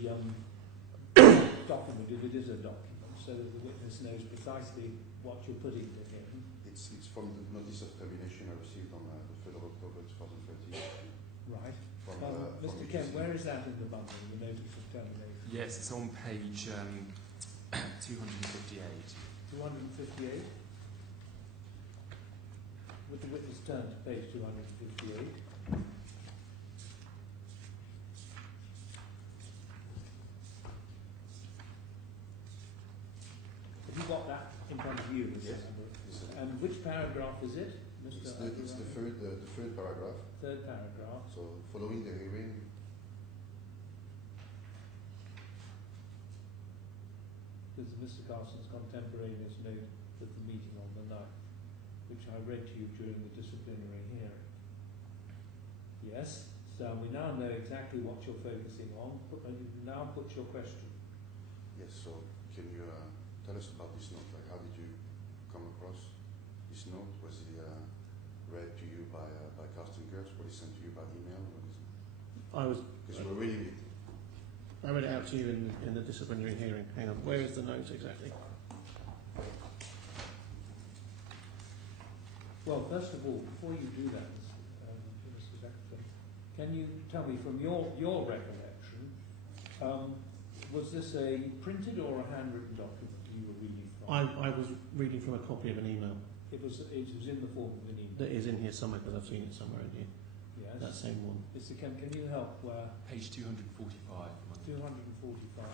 document, if it is a document, so that the witness knows precisely what you're putting to him. It's from the notice of termination I received on the 3rd of October 2013. Right. From Mr. BGC. Kent, where is that in the bundle, the notice of termination? Yes, it's on page 258. 258? Would the witness turn to page 258? Have you got that in front of you, Mr. Yes. Amber? Yes, sir. And which paragraph is it, Mr. It's the Abourahim? third paragraph. Third paragraph. So, following the hearing, There's Mr. Carson's contemporaneous note of the meeting on the 9th, which I read to you during the disciplinary hearing. Yes, so we now know exactly what you're focusing on. You now put your question. yes, so can you tell us about this note? Like, how did you come across this note? Was it read to you by Castingers? Was it sent to you by email? Because we're reading it. I read it out to you in the disciplinary hearing. Hang on, where is the note exactly? Well, first of all, before you do that, Mr. Secretary, can you tell me from your recollection, was this a printed or a handwritten document you were reading from? I was reading from a copy of an email. It was in the form of an email. That is in here somewhere because I've seen it somewhere in here. Yes. That same one. Mr. Kemp, can you help where Page 245. 245?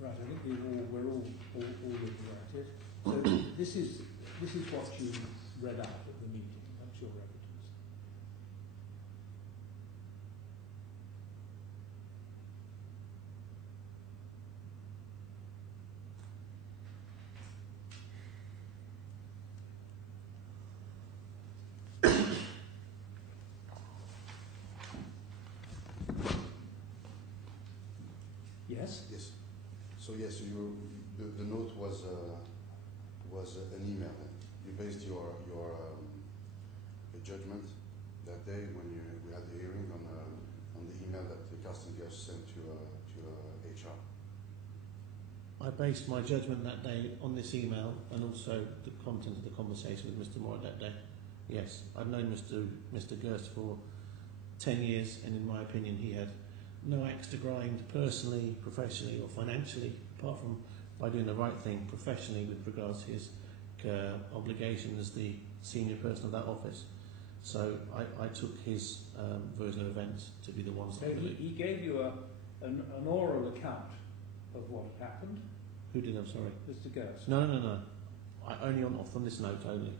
Right, I think we're all looking at it. So this is what you read out at the meeting. That's your evidence. Yes? Yes. So yes, the note was an email. You based your judgment that day when we had the hearing on the email that the Castingers sent to HR. I based my judgment that day on this email and also the content of the conversation with Mr. Mourad that day. Yes, I've known Mr. Gerst for 10 years, and in my opinion, he had no axe to grind personally, professionally, or financially, apart from by doing the right thing professionally with regards to his obligation as the senior person of that office. So I took his version of events to be the ones So that I believe. he gave you an oral account of what had happened, Who did? I'm sorry. Mr. Gerst. No. Only from this note only.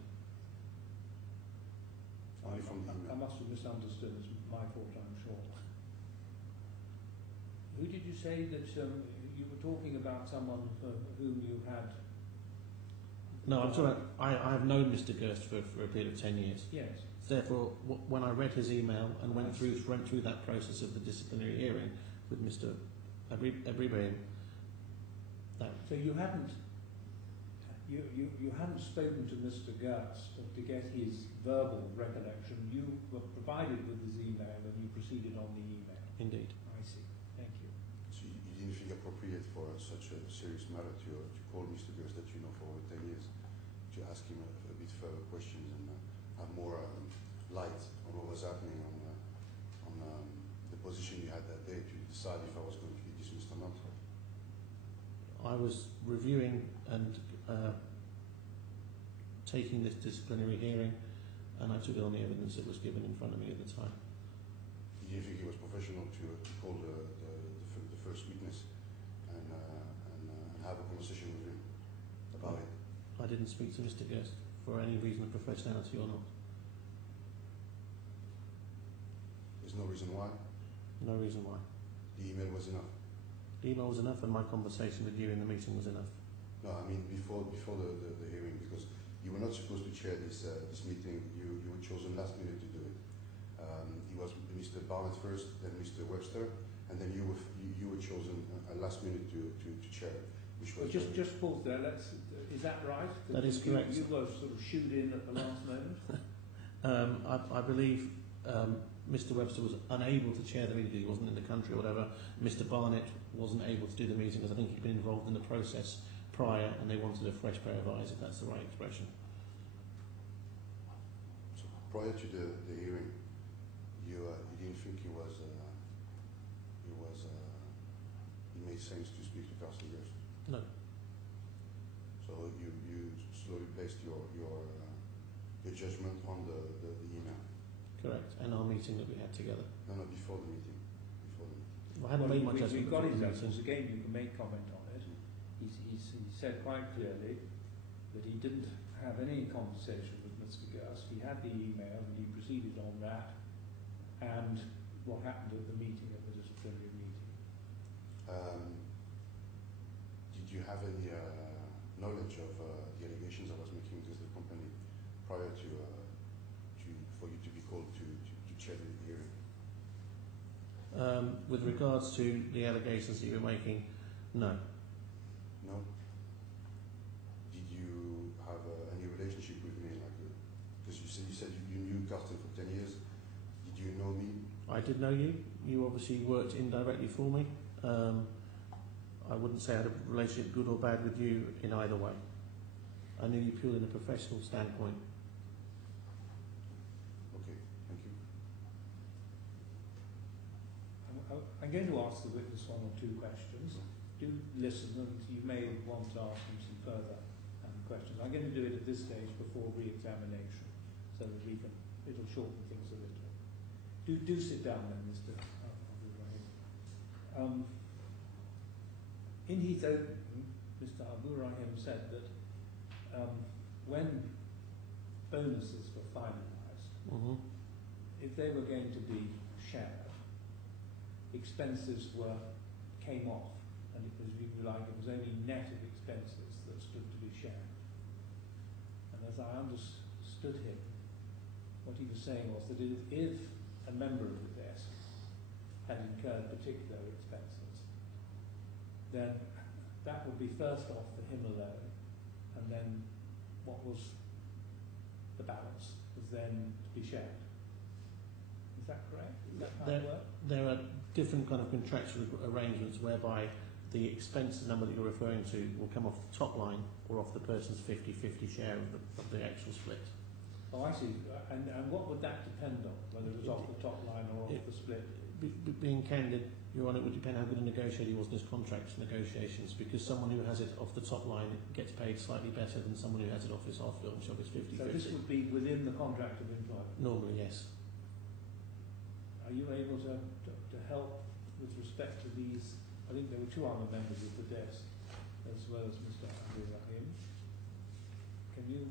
Only from the I email. must have misunderstood. It's my fault, I'm sure. Who did you say that you were talking about someone for whom you had? No, I'm sorry. I have known Mr. Gerst for a period of 10 years. Yes. Therefore, when I read his email and went through that process of the disciplinary hearing with Mr. Abourahim, So you hadn't spoken to Mr. Gerst to get his verbal recollection. You were provided with his email and you proceeded on the email. indeed. I see. Thank you. So you didn't think appropriate for such a serious matter to call Mr. Gerst that you know for 10 years ask him a bit further questions and have more light on what was happening on the position you had that day to decide if I was going to be dismissed or not. I was reviewing and taking this disciplinary hearing, and I took it on the evidence that was given in front of me at the time. Do you think it was professional to call the first witness and have a conversation with him about it? I didn't speak to Mr. Guest for any reason of professionality or not. There's no reason why? No reason why. The email was enough? The email was enough, and my conversation with you in the meeting was enough. No, I mean before the hearing, because you were not supposed to chair this meeting. You were chosen last minute to do it. It was Mr. Barnett first, then Mr. Webster, and then you were chosen last minute to chair, which was just pause there. Is that right? That is correct. You were sort of shooed in at the last moment. I believe Mr. Webster was unable to chair the meeting. He wasn't in the country or whatever. Mr. Barnett wasn't able to do the meeting because I think he'd been involved in the process prior, and they wanted a fresh pair of eyes, if that's the right expression. So prior to the hearing, you didn't think it made sense to speak to Carsten Gerst? No. So you slowly based your judgment on the email? Correct, and our meeting that we had together. No, before the meeting. I hadn't made my judgment We've got before his the evidence. meeting. Again, you can make comment on it. He said quite clearly that he didn't have any conversation with Mr. Gerst. He had the email and he proceeded on that, and what happened at the meeting, at the disciplinary meeting. Did you have any knowledge of the allegations I was making against the company prior to for you to be called to chair the hearing? With regards to the allegations that you were making, no. No? Did you have any relationship with me? Because you said you knew Carsten for 10 years. Did you know me? I did know you. You obviously worked indirectly for me. I wouldn't say I had a relationship, good or bad, with you in either way. I knew you purely in a professional standpoint. Okay, thank you. I'm going to ask the witness one or two questions. Do listen, and you may want to ask him some further questions. I'm going to do it at this stage before re-examination, so that it'll shorten things a little. Do sit down then, Mr. Abourahim. In his opening, Mr. Abourahim said that when bonuses were finalised, if they were going to be shared, expenses came off, and it was, if you like, it was only net of expenses that stood to be shared. And as I understood him, what he was saying was that if a member of the desk had incurred particular expenses, then that would be first off for him alone, and then what was the balance was then to be shared. Is that correct? Is that how it worked? There are different kind of contractual arrangements whereby the expense number that you're referring to will come off the top line or off the person's 50-50 share of the actual split. Oh, I see. And what would that depend on? Whether it was off the top line or off the split? Being candid, Your Honour, it would depend how good a negotiator he was in his contract negotiations, because someone who has it off the top line gets paid slightly better than someone who has it off his half-film shop is 50-50. So this would be within the contract of employment? Normally, yes. Are you able to help with respect to these? I think there were two other members of the desk, as well as Mr. Abourahim. Can you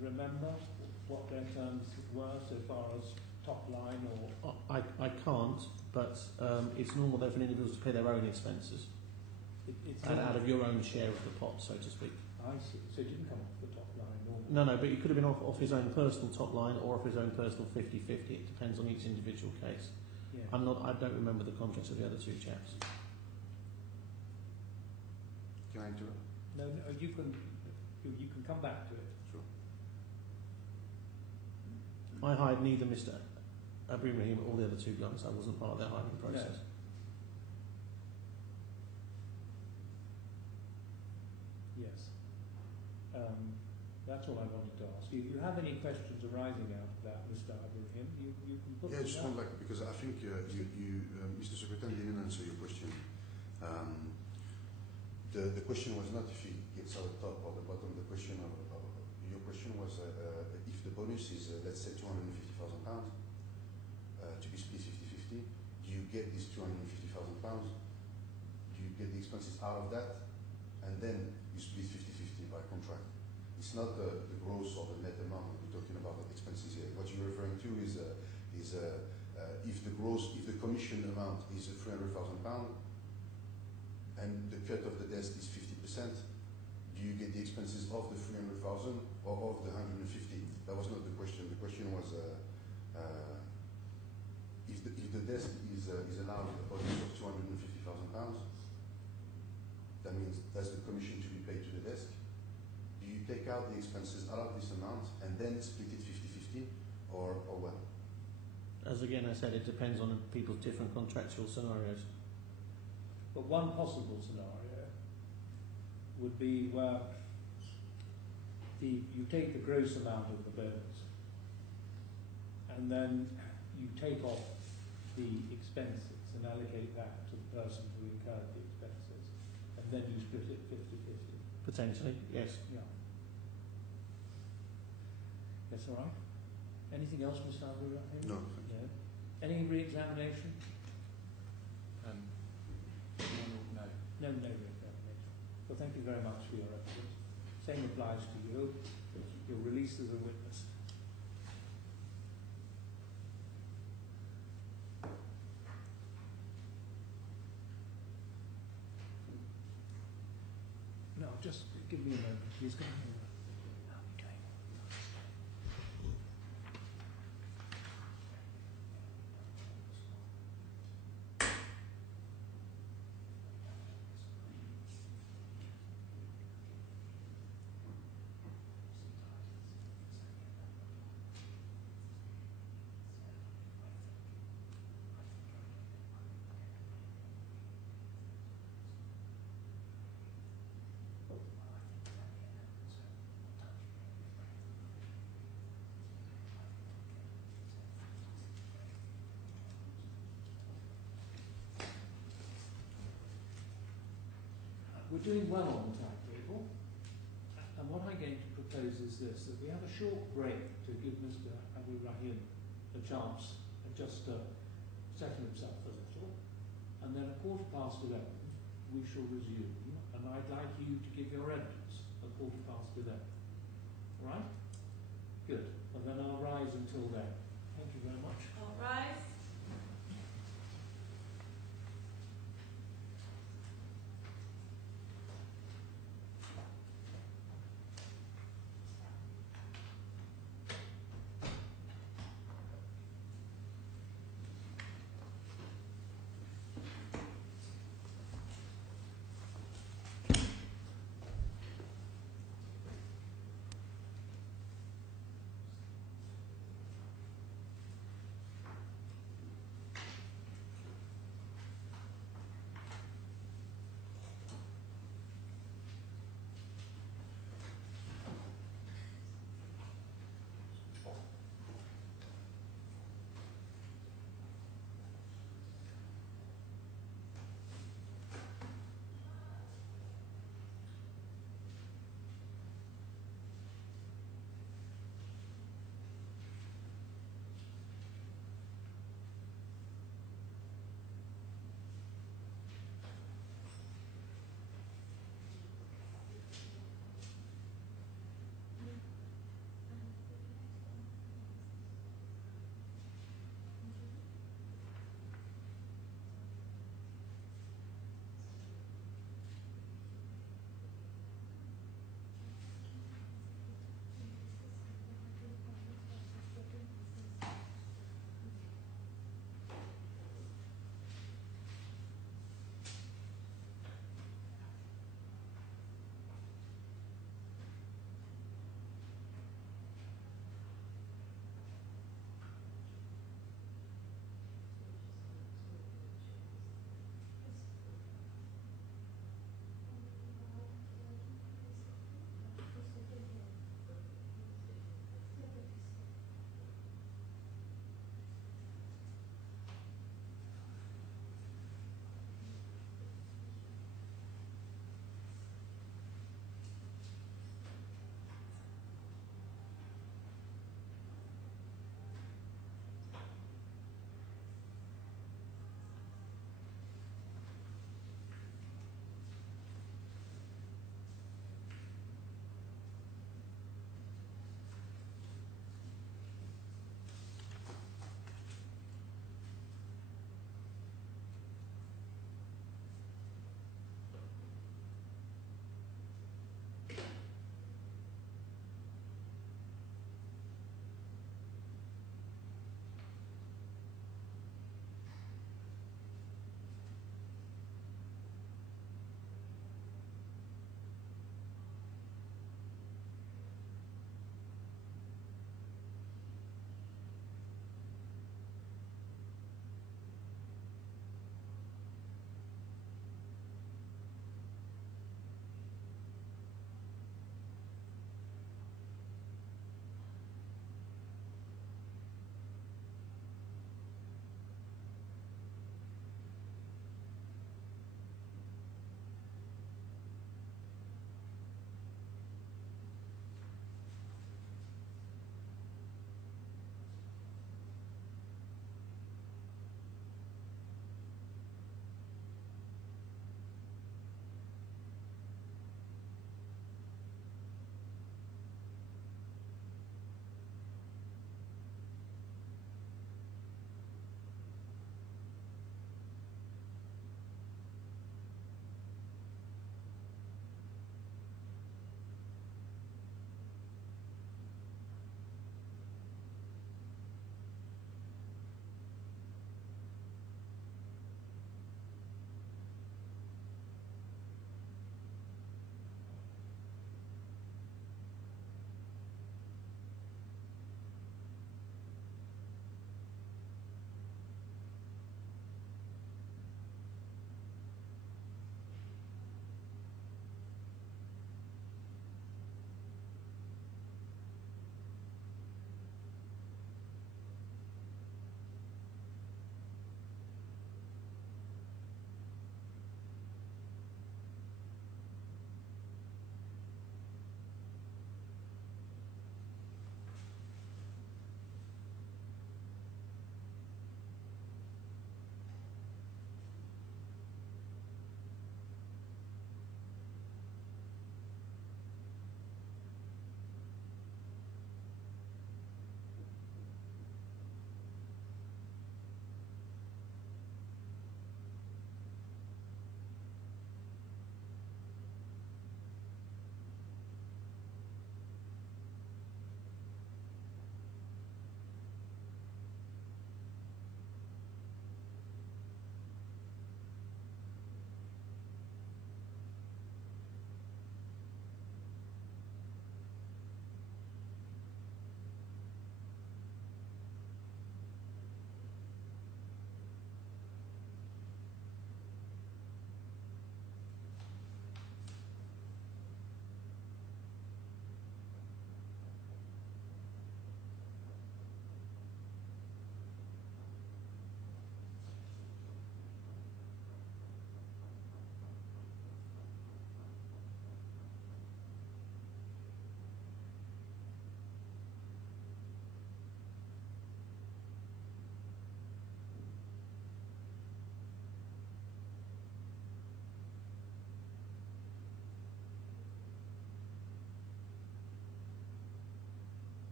remember what their terms were so far as top line or? I can't, but it's normal though for individuals to pay their own expenses and out of your own share of the pot, so to speak. I see. So it didn't come off the top line normally? No, but it could have been off his own personal top line or off his own personal 50-50. It depends on each individual case. Yeah. I don't remember the contracts of the other two chaps. Can I interrupt? No, you can come back to it. Sure. I hired neither Mr. Abourahim or the other two guys. I wasn't part of their hiring process. No. Yes. That's all I wanted to ask you. If you have any questions arising out of that, Mr. Abourahim, you can put Yeah, I them just down. want like, because I think Mr. Secretary didn't answer your question. The question was not if he gets out the top or the bottom. The question your question was if the bonus is let's say £250,000 to be split 50-50. Do you get this £250,000? Do you get the expenses out of that, and then you split 50-50 by contract? It's not the gross or the net amount we're talking about the expenses here. What you're referring to is if the commission amount is £300,000 and the cut of the desk is 50%, do you get the expenses of the 300,000 or of the 150? That was not the question. The question was if the desk is allowed a bonus of £250,000, that means that's the commission to be paid to the desk. Do you take out the expenses out of this amount and then split it 50-50 or what? As again I said, it depends on people's different contractual scenarios. But one possible scenario would be where you take the gross amount of the bonus and then you take off the expenses and allocate that to the person who incurred the expenses, and then you split it 50-50. Potentially, yes. Yeah. That's all right. Anything else, Mr. Abourahim? No. No. Any re-examination? No. No re-examination. Well, thank you very much for your efforts. Same applies to you. You're released as a witness. No, just give me a moment, please. Go ahead. We're doing well on the timetable, and what I'm going to propose is this, that we have a short break to give Mr. Abourahim a chance just to settle himself a little, and then at 11:15 we shall resume, and I'd like you to give your evidence at 11:15. All right? Good. And then I'll rise until then. Thank you very much. All rise.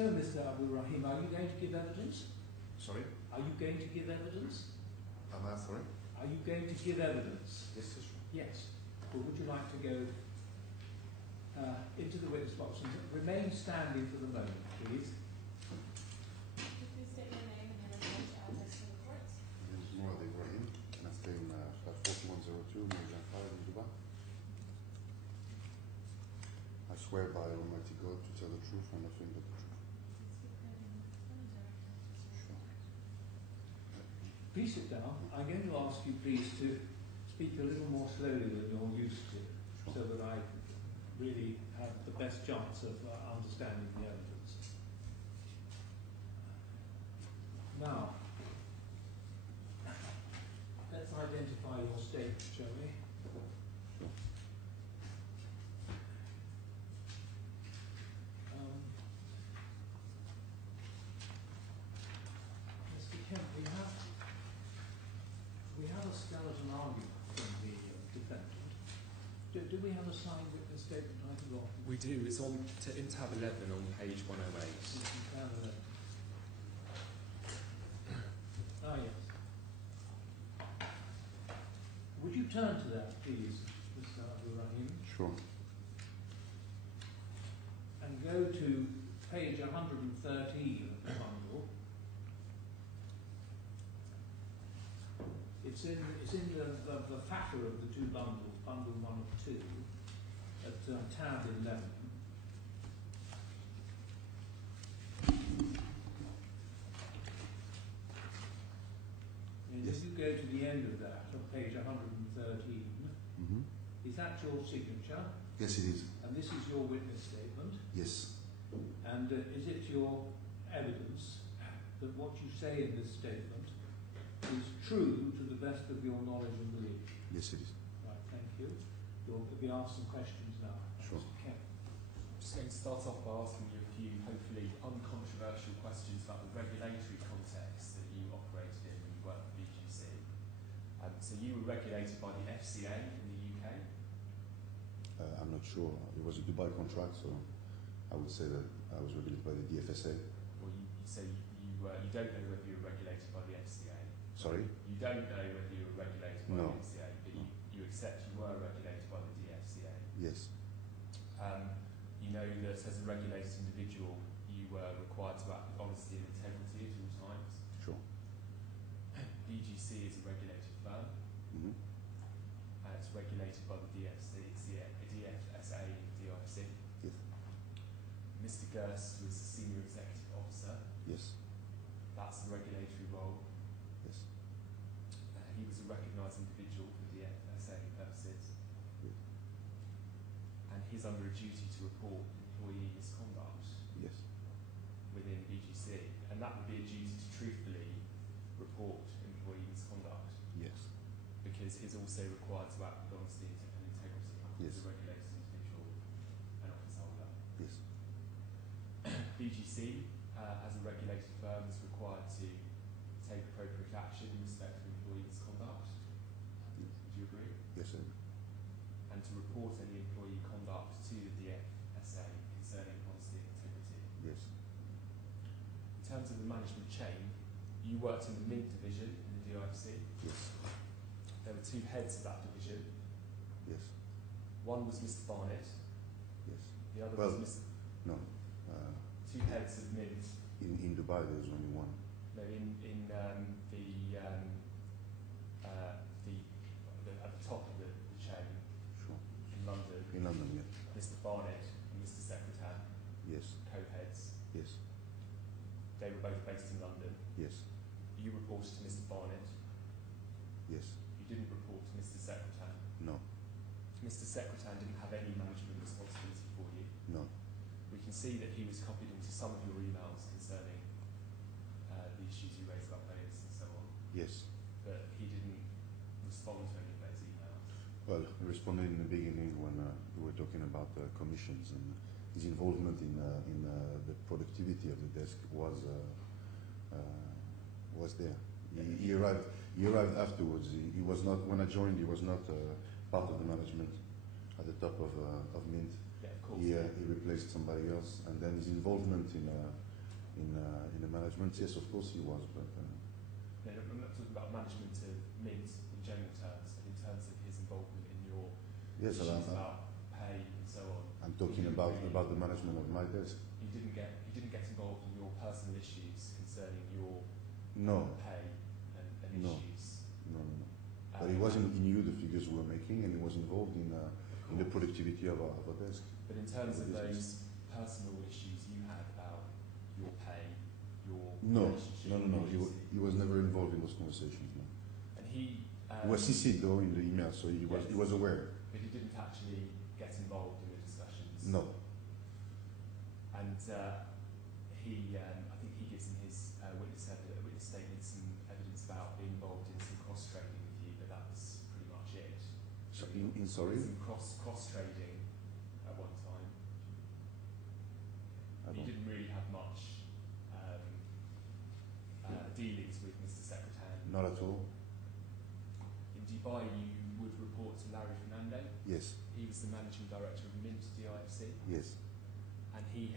So, Mr. Abourahim, are you going to give evidence? Sorry? Are you going to give evidence? Am I sorry? Are you going to give evidence? Yes, sir. Yes. Well, would you like to go into the witness box and remain standing for the moment, please? Please state your name and your address to the court. My name is Mourad Abourahim, and I stay in flat 4102, Mourad in Dubai. I swear by Almighty God to tell the truth and nothing but the truth. Please sit down. I'm going to ask you, please, to speak a little more slowly than you're used to, so that I really have the best chance of understanding the evidence. Now, let's identify your statement, shall we? Mr. Kemp, we have a skeleton argument from the defendant. Do we have a signed witness statement either or? We do. It's on in tab 11 on page 108. Ah, yes. Would you turn to that, please, Mr. Abourahim, Sure. and go to page 113 of the bundle? It's in the fatter of the two bundles, bundle 1 of 2, at tab 11. And if you go to the end of that, on page 113, Mm-hmm. is that your signature? Yes, it is. And this is your witness statement? Yes. And is it your evidence that what you say in this statement is true to the best of your knowledge and belief? Yes, it is. Right, thank you. You'll be asked some questions now. Sure. Mr. Kemp. I'm just going to start off by asking you a few, hopefully, uncontroversial questions about the regulatory context that you operated in when you worked for BGC. So you were regulated by the FCA in the UK? I'm not sure. It was a Dubai contract, so I would say that I was regulated by the DFSA. Or you say you don't know whether you were regulated by the FCA? Sorry? You don't know whether you were regulated by No. the FCA, but you accept you were regulated by the DFCA. Yes. You know that as a regulated individual, you were required to act with honesty and integrity at all times. Sure. BGC is a regulated firm. Mm-hmm. It's regulated by the DFSA and DIFC. Yes. Mr. Gerst was a senior executive officer. Yes. That's the regulatory role. Yes. He was a recognised individual for the DFSA purposes. Yes. And he's under a duty to report employee misconduct Yes. within BGC. And that would be a duty to truthfully report employee misconduct, Yes. because he's also required to act with honesty and integrity Yes. as a regulated individual and office holder. Yes. BGC, as a regulated firm, is required to take appropriate action in respect of employee misconduct. Would you agree? Yes, sir. And to report any employee conduct to the DFSA concerning honesty and integrity. Yes. In terms of the management chain, you worked in the Mint division in the DIFC. Yes. There were two heads of that division. Yes. One was Mr. Barnett. Yes. The other Well, was Mr. No. Two heads of Mint. In Dubai, there's only one. No, at the top of the chain Sure. in London, In London, yeah. Mr. Barnett and Mr. Secretan, Yes. co-heads. Yes. They were both based in London. Yes. You reported to Mr. Barnett. Yes. You didn't report to Mr. Secretan. No. Mr. Secretan didn't have any management responsibility for you. No. We can see that he was copied into some of your emails concerning the issues you raised about bonus and so on, Yes. but he didn't respond to any of those emails. Well, he responded in the beginning when we were talking about commissions, and his involvement in the productivity of the desk was there. He arrived afterwards. He was not, when I joined, he was not part of the management at the top of Mint. Yeah, of course. He replaced somebody else, and then his involvement in in the management. Yes, of course he was, but No, I'm not talking about management of Mint in general terms, but in terms of his involvement in your yes, issues about pay and so on. I'm talking about the management of my desk. He didn't get involved in your personal issues concerning your No, pay and No. issues. no. But he wasn't. He knew the figures we were making, and he was involved in the productivity of our desk. But in terms of business. those personal issues you had about your pay, your No, relationship no. with BGC, He was never involved in those conversations. No. and he Was CC'd though in the email, so he was aware. but he didn't actually get involved in the discussions. No. And he, I think he gives in his witness statement some evidence about being involved in some cross trading with you, but that was pretty much it. So sorry. Some cross trading at one time. You didn't really have much dealings with Mr. Secretary. Not at all. In Dubai, you would report to Larry Fernando. Yes. He was the managing director of Mint DIFC. Yes. And he,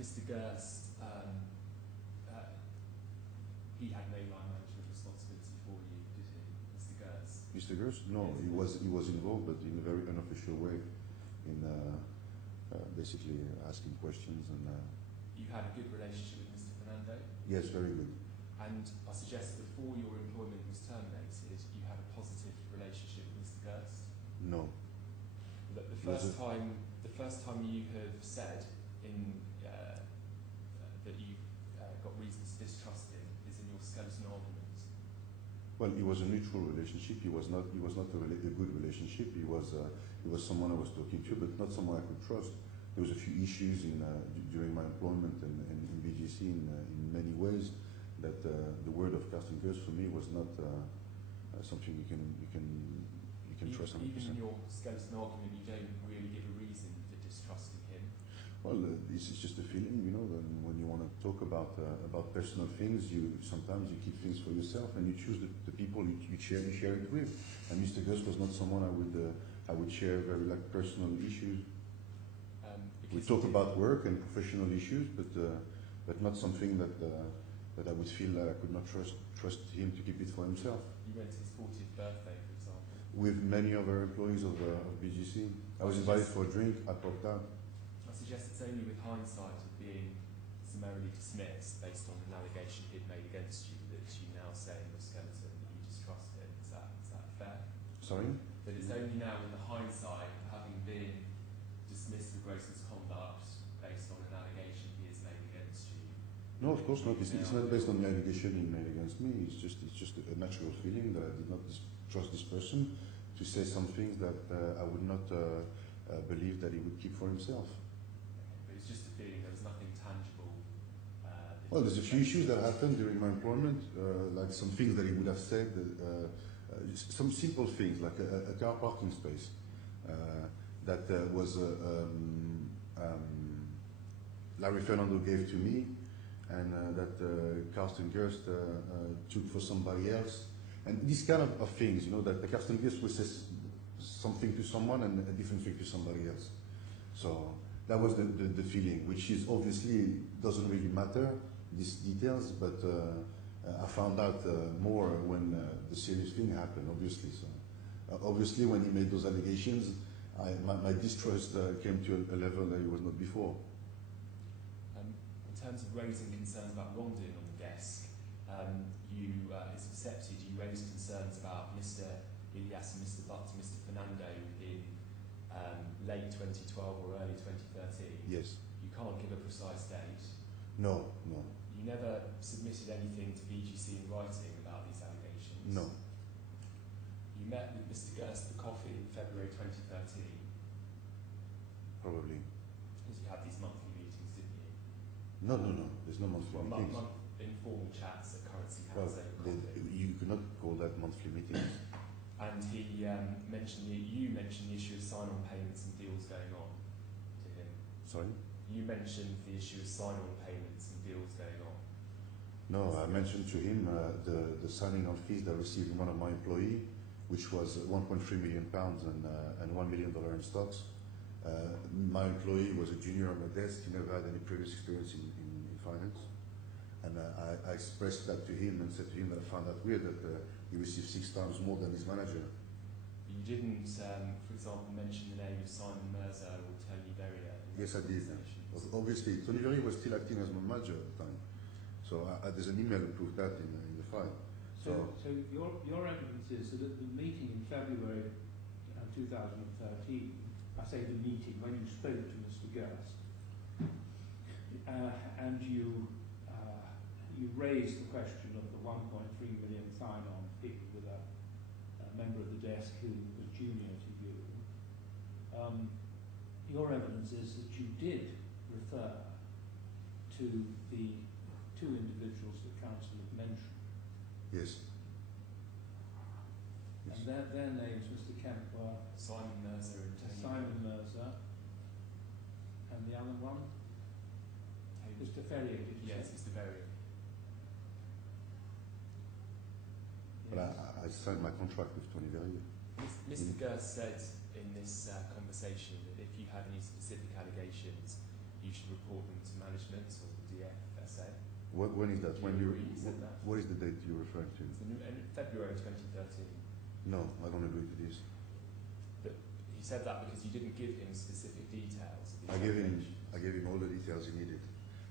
Mr. Gerst, he had no line management responsibility for you, did he, Mr. Gerst? Mr. Gerst? No, he was involved, but in a very unofficial way, in basically asking questions and. You had a good relationship with Mr. Fernando. Yes, very good. And I suggest that before your employment was terminated, you had a positive relationship with Mr. Gerst. No. That the first time you have said in that you got reasons to distrust him is in your skeleton argument. Well, it was a neutral relationship. He was not a good relationship. He was someone I was talking to, but not someone I could trust. There was a few issues during my employment in BGC in many ways that the word of Carsten Gerst for me was not something you can trust 100%. Even in your skeleton argument, you don't really give a reason for distrusting him. Well, this is just a feeling, you know. When you want to talk about personal things, sometimes you keep things for yourself, and you choose the people you share it with. And Mr. Gerst was not someone I would share very personal issues. We talk about work and professional issues, but not something that I would feel that I could not trust him to keep it for himself. You went to his 40th birthday, for example. With many other employees of BGC. I was invited for a drink, I popped out. I suggest it's only with hindsight of being summarily dismissed based on an allegation he'd made against you that you now say in your skeleton that you distrust him. Is that fair? Sorry? That it's only now in the hindsight, having been dismissed for gross misconduct based on an allegation he has made against you. No, of course not. It's not based on the allegation he made against me. It's just a natural feeling that I did not trust this person to say some things that I would not believe that he would keep for himself. But it's just a feeling. There was nothing tangible. Well, there's a few issues that happened during my employment, like some things that he would have said, some simple things like a car parking space that was Larry Fernando gave to me, and that Carsten Gerst took for somebody else, and these kind of things, you know, that the Carsten Gerst will say something to someone and a different thing to somebody else. So that was the feeling, which is obviously doesn't really matter, these details, but I found out more when the serious thing happened, obviously. So obviously when he made those allegations, my distrust came to a level that it was not before. In terms of raising concerns about wrongdoing on the desk, it's accepted you raised concerns about Mr. Ilyas and Mr. Butt and Mr. Fernando in late 2012 or early 2013. Yes. You can't give a precise date. No. You never submitted anything to BGC in writing about these allegations. No. You met with Mr. Gerst for coffee in February 2013. Probably. Because you had these monthly meetings, didn't you? No. There's no monthly meetings. Informal chats at Currency Well, House over coffee. you could not call that monthly meetings. And you mentioned the issue of sign-on payments and deals going on to him. Sorry? You mentioned the issue of sign-on payments and deals going on. No, I mentioned to him the signing on fees that I received from one of my employees, which was £1.3 million and $1 million in stocks. My employee was a junior on the desk. He never had any previous experience in finance. And I expressed that to him and said to him that I found that weird that he received 6 times more than his manager. You didn't, for example, mention the name of Simon Mirza or Tony Verrier. Yes, I did. Obviously, Tony Verrier was still acting as my manager at the time. So there's an email that proved that in the file. So your evidence is that at the meeting in February 2013, I say the meeting, when you spoke to Mr. Gerst, and you raised the question of the 1.3 million sign-on fee with a member of the desk who was junior to you. Your evidence is that you did refer to the 2 individuals that counsel had mentioned. Yes. And their names, Mr. Kemp, were Simon Mirza and Tony Simon Mirza, and the other one? Mr. Ferrier, did you Yes, say? Mr. Verrier. But I signed my contract with Tony Verrier. Mr. Gerst said in this conversation that if you have any specific allegations, you should report them to management or the DFSA. When is that? Do you agree he said that? What is the date you're referring to? It's in February 2013. No, I don't agree to this. But he said that because you didn't give him specific details. Of I gave him all the details he needed.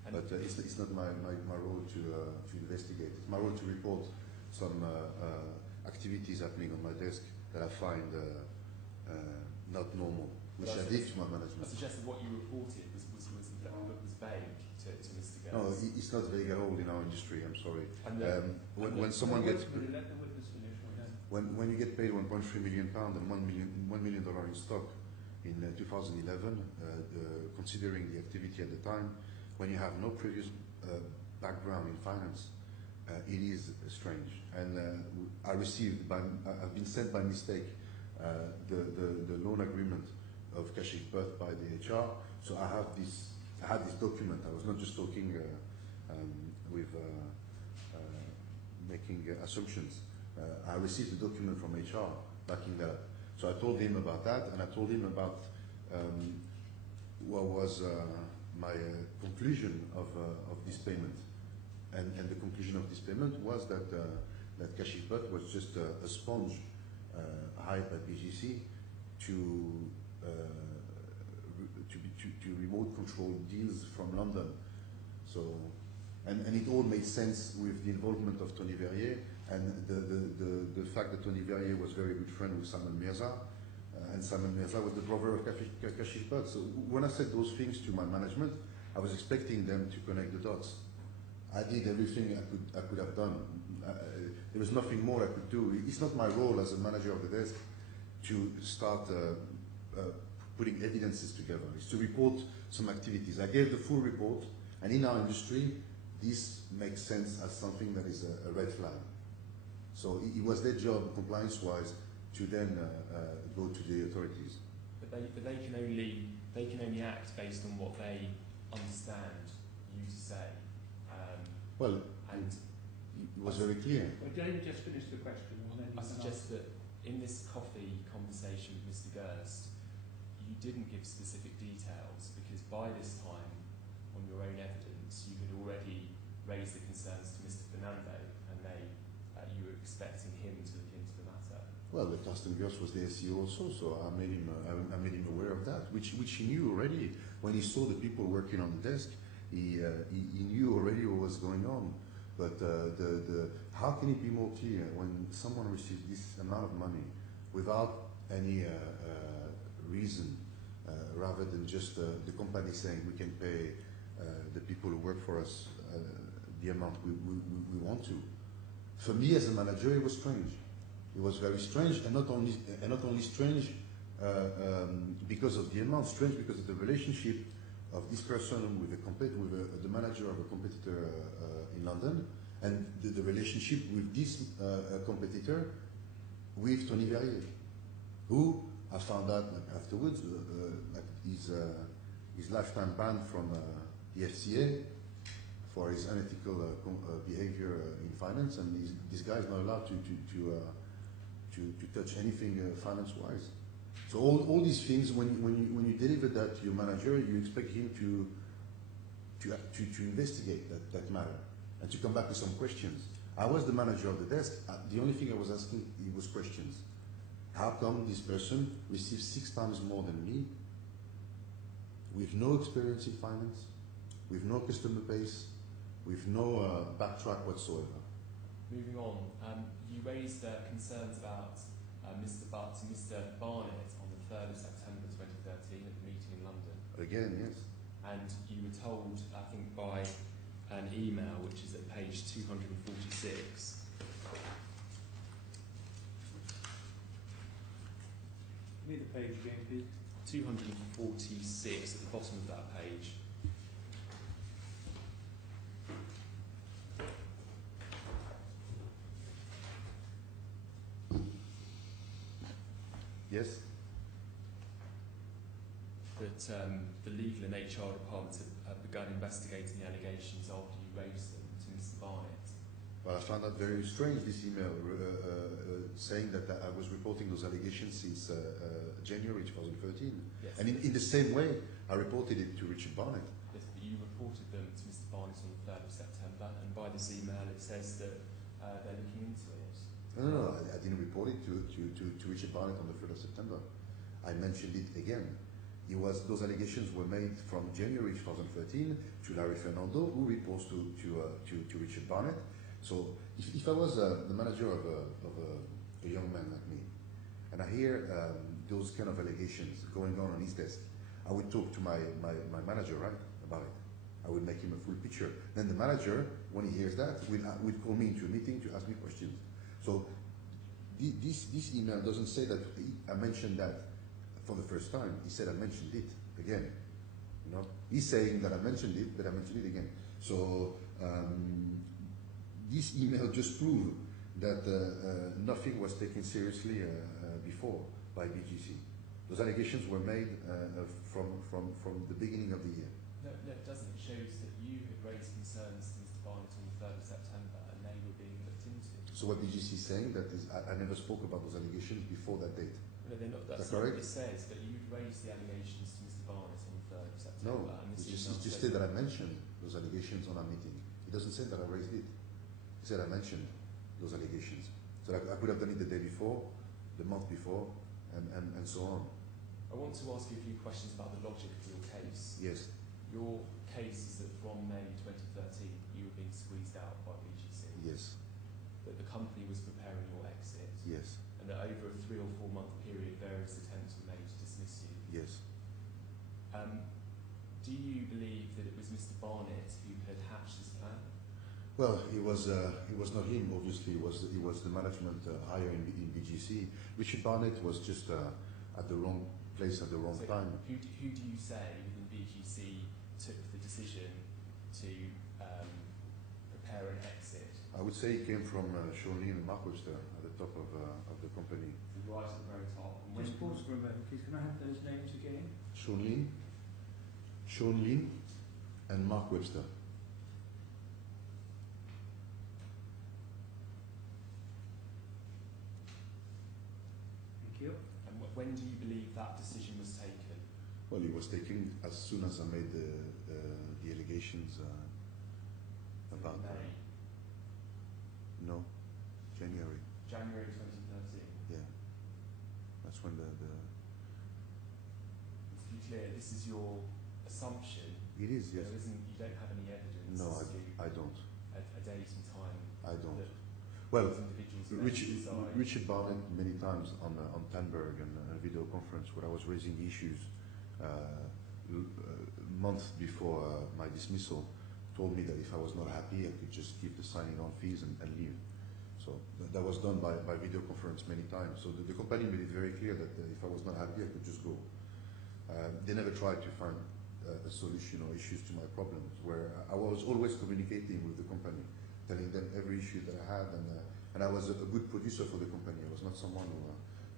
And But it's not my role to investigate. It's my role to report some activities happening on my desk that I find not normal, which I did to my I management. suggested what you reported was vague to Mr. Gerst. No, it's not vague at all in our industry. I'm sorry. And When someone gets Let the witness finish. when you get paid 1.3 million pound and $1 million in stock in 2011, considering the activity at the time, when you have no previous background in finance, it is strange. And I've been sent by mistake the loan agreement of Kashif Perth by the HR. So I had this document. I was not just talking with making assumptions. I received a document from HR backing that up. So I told him about that, and I told him about what was my conclusion of this payment. And the conclusion of this payment was that Kashif Perth was just a sponge hired by BGC to remote control deals from London. So, and it all made sense with the involvement of Tony Verrier and the fact that Tony Verrier was very good friend with Simon Mirza, and Simon Mirza was the brother of Kashif Perth. So when I said those things to my management, I was expecting them to connect the dots. I did everything I could have done. There was nothing more I could do. It's not my role as a manager of the desk to start putting evidences together. It's to report some activities. I gave the full report, and in our industry, this makes sense as something that is a red flag. So it was their job, compliance-wise, to then go to the authorities. But they can only act based on what they understand you to say. Well, and it was very clear. Well, Jane just finished the question. And then I suggest that in this coffee conversation with Mr. Gerst, you didn't give specific details because by this time, on your own evidence, you had already raised the concerns to Mr. Fernando, and you were expecting him to look into the matter. Well, the Carsten Gerst was the SEO also, so I made him aware of that, which he knew already. When he saw the people working on the desk, he knew already what was going on. But how can it be more clear when someone receives this amount of money without any reason, rather than just the company saying we can pay the people who work for us the amount we want to? For me as a manager, it was strange. It was very strange, and not only strange because of the amount, strange because of the relationship of this person with the manager of a competitor in London, and the relationship with this competitor with Tony Verrier, who I found out afterwards his lifetime ban from the FCA for his unethical behavior in finance, and this guy is not allowed to touch anything finance-wise. So all these things, when you deliver that to your manager, you expect him to investigate that matter. and to come back with some questions. I was the manager of the desk. The only thing I was asking was questions. How come this person receives 6 times more than me, with no experience in finance, with no customer base, with no backtrack whatsoever? Moving on, you raised concerns about Mr. Butt and Mr. Barnett on the 3rd of September 2013 at the meeting in London. Again, yes. And you were told, I think, by an email, which is at page 246. Give me the page again, please. 246 at the bottom of that page. Yes. That the legal and HR departments have begun investigating the allegations after you raised them to Mr. Barnett. Well, I found that very strange, this email saying that I was reporting those allegations since January 2013. Yes. And in the same way, I reported it to Richard Barnett. Yes, but you reported them to Mr. Barnett on the 3rd of September, and by this email it says that they're looking into it. No, I didn't report it to Richard Barnett on the 3rd of September. I mentioned it again. Those allegations were made from January 2013 to Larry Fernando, who reports to Richard Barnett. So if I was the manager of a young man like me, and I hear those kind of allegations going on his desk, I would talk to my manager, right, about it. I would make him a full picture. Then the manager, when he hears that, would call me into a meeting to ask me questions. So this email doesn't say that I mentioned that for the first time. He said I mentioned it again. You know, he's saying that I mentioned it, but I mentioned it again. So this email just proved that nothing was taken seriously before by BGC. Those allegations were made from the beginning of the year. No, it doesn't. It shows that you had raised concerns to Mr. Barnett on the 3rd of September, and they were being looked into. So what BGC is saying that is, I never spoke about those allegations before that date. No, they're not. That's not what it says. But you'd raised the allegations to Mr. Barnett on the 3rd of September. No, and it this just email said that I mentioned those allegations on our meeting. It doesn't say that I raised it. It said I mentioned those allegations. So I could have done it the day before, the month before, and so on. I want to ask you a few questions about the logic of your case. Yes. Your case is that from May 2013 you were being squeezed out by BGC. Yes. That the company was preparing your exit. Yes. And that over a 3 or 4 month period various attempts were made to dismiss you. Yes. Do you believe that it was Mr. Barnett who had hatched this plan? Well, it was not him. Obviously, it was the management higher in BGC. Richard Barnett was just at the wrong place at the wrong time. Who do you say within BGC took the decision to prepare an exit? I would say it came from Sean Lee and Mark Webster at the top of the company. Right at the very top. And Just pause for a moment, please. Can I have those names again? Sean Lee and Mark Webster. Thank you. And when do you believe that decision was taken? Well, it was taken as soon as I made the allegations about May. No, January. January 2013. Yeah, that's when the. To be clear, this is your assumption. It is, yes. You don't have any evidence. No, as to I don't. A date and time. I don't. That Well, those individuals Richard Barnett many times on Tanberg and a video conference where I was raising issues months before my dismissal, told me that if I was not happy, I could just keep the signing on fees and leave. So that was done by video conference many times. So the company made it very clear that if I was not happy, I could just go. They never tried to find a solution or issues to my problems, where I was always communicating with the company, telling them every issue that I had, and I was a good producer for the company. I was not someone who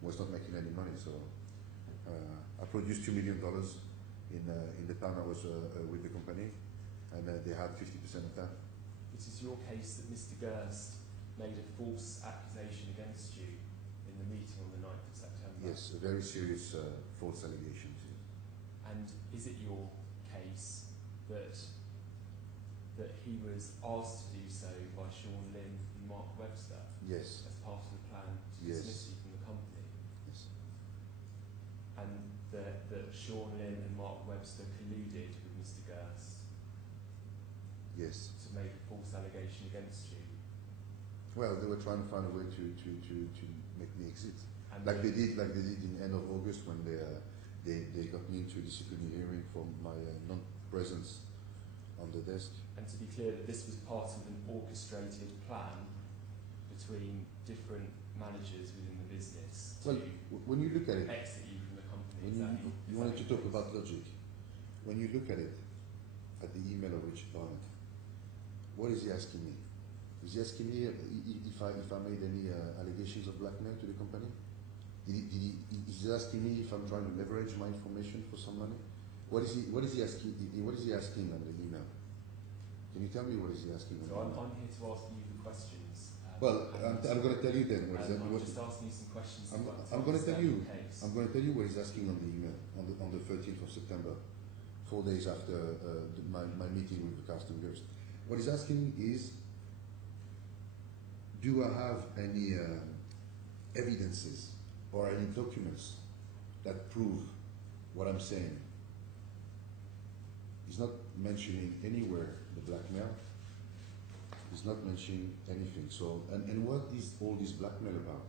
was not making any money. So I produced $2 million in the time I was with the company, and they had 50% of that. It is your case that Mr. Gerst made a false accusation against you in the meeting on the 9th of September. Yes, a very serious false allegations. And is it your case that that he was asked to do so by Sean Lynn and Mark Webster Yes. as part of the plan to Yes. dismiss you from the company, Yes. and that Sean Lynn and Mark Webster colluded with Mr. Gerst Yes. to make a false allegation against you. Well, they were trying to find a way to make me exit, And like they did in end of August when they got me into a disciplinary hearing for my non-presence on the desk. And to be clear, that this was part of an orchestrated plan between different managers within the business to Well, when you look at it, exit you from the company. when you wanted to talk about logic, when you look at it, at the email of Richard Barnett, what is he asking me? Is he asking me if I made any allegations of blackmail to the company? Is he asking me if I'm trying to leverage my information for some money? What is he asking? What is he asking on the email? Can you tell me what is he asking? So I'm here to ask you the questions. Well, I'm going to tell you then. I'm just asking you some questions. I'm going to tell you. Case. I'm going to tell you what he's asking on the email on the 13th of September, 4 days after my meeting with the Carsten Gerst. What he's asking is, do I have any evidences or any documents that prove what I'm saying? He's not mentioning anywhere the blackmail. He's not mentioning anything. So, and what is all this blackmail about?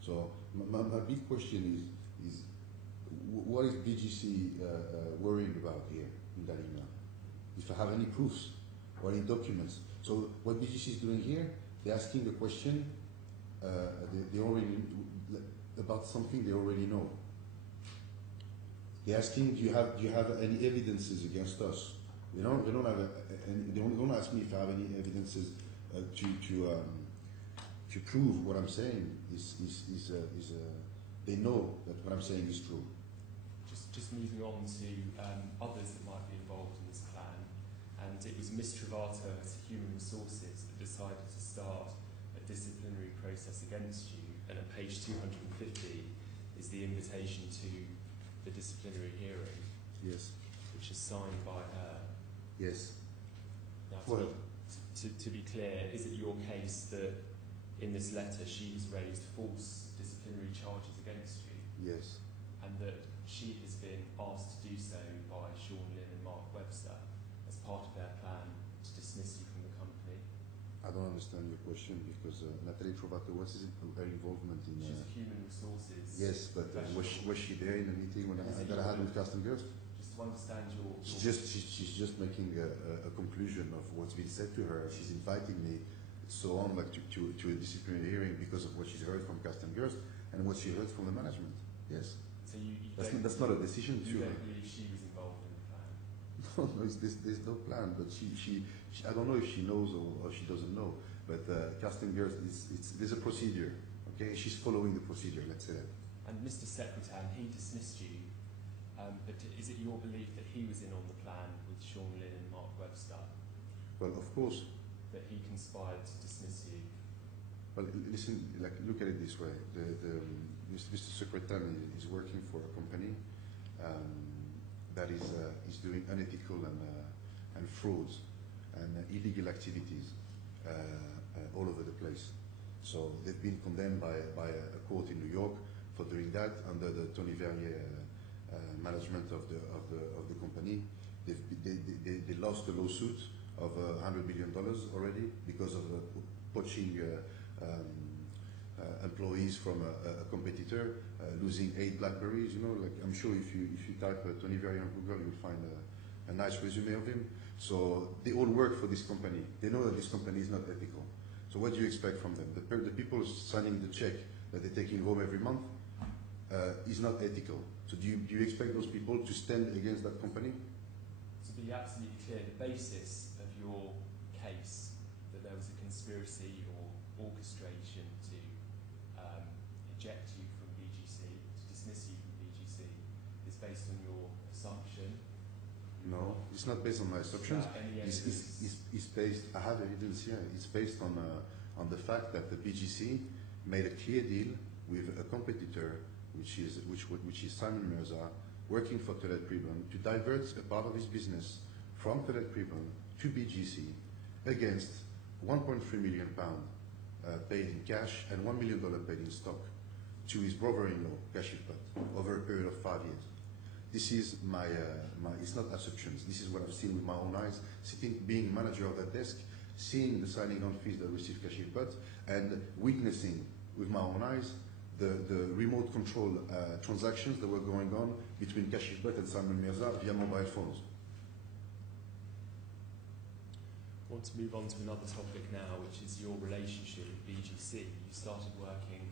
So, my big question is what is BGC worrying about here in that email? If I have any proofs or any documents. So, what BGC is doing here, they're asking the question they already about something they already know. They're asking, do you have any evidences against us? They don't ask me if I have any evidences to prove what I'm saying they know that what I'm saying is true. Just moving on to others that might be involved in this plan, and it was Ms. Travato at Human Resources that decided to start a disciplinary process against you, and at page 250 is the invitation to the disciplinary hearing. Yes. Which is signed by her. Yes. Now, Well, to be clear, is it your case that in this letter she has raised false disciplinary charges against you? Yes. And that she has been asked to do so by Sean Lynn and Mark Webster as part of their plan to dismiss you from the company? I don't understand your question because Natalie Trovato, what is her involvement in? She's a human resources. Yes, but was she there in the meeting that I had with Carsten Gerst? Just to understand your. She's just making a conclusion of what's been said to her. She's inviting me, so on, like to a disciplinary hearing because of what she's heard from Carsten Gerst and what she heard from the management. Yes. So you that's not a decision. You don't believe she was involved in the plan? No, there's no plan. But she I don't know if she knows or she doesn't know. But Carsten Gerst there's a procedure. Okay, she's following the procedure. Let's say that. And Mr. Secretary, he dismissed you. But is it your belief that he was in on the plan with Sean Lynn and Mark Webster? Well, of course. That he conspired to dismiss you? Well, listen, look at it this way. Mr. Secretary is working for a company that is doing unethical and frauds and illegal activities all over the place. So they've been condemned by a court in New York for doing that under the Tony Verrier management of the company. They lost the lawsuit of $100 million already because of poaching employees from a competitor, losing 8 Blackberries. You know, like I'm sure if you type Tony Verrier on Google, you'll find a nice resume of him. So they all work for this company. They know that this company is not ethical. So what do you expect from them? The people signing the check that they're taking home every month is not ethical. So do you expect those people to stand against that company? To be absolutely clear, the basis of your case that there was a conspiracy or orchestration to eject you from BGC, to dismiss you from BGC, is based on your assumption. No, it's not based on my assumptions. It's based. I have evidence here. It's based on the fact that the BGC made a clear deal with a competitor, which is Simon Mirza, working for Toilet Pribon, to divert a part of his business from Toilet Pribon to BGC against £1.3 million paid in cash and $1 million paid in stock to his brother-in-law, Kashif Butt, over a period of 5 years. This is my it's not assumptions, this is what I've seen with my own eyes, being manager of that desk, seeing the signing on fees that received Kashif Butt, and witnessing with my own eyes the remote control transactions that were going on between Kashif Butt and Simon Mirza via mobile phones. I want to move on to another topic now, which is your relationship with BGC. You started working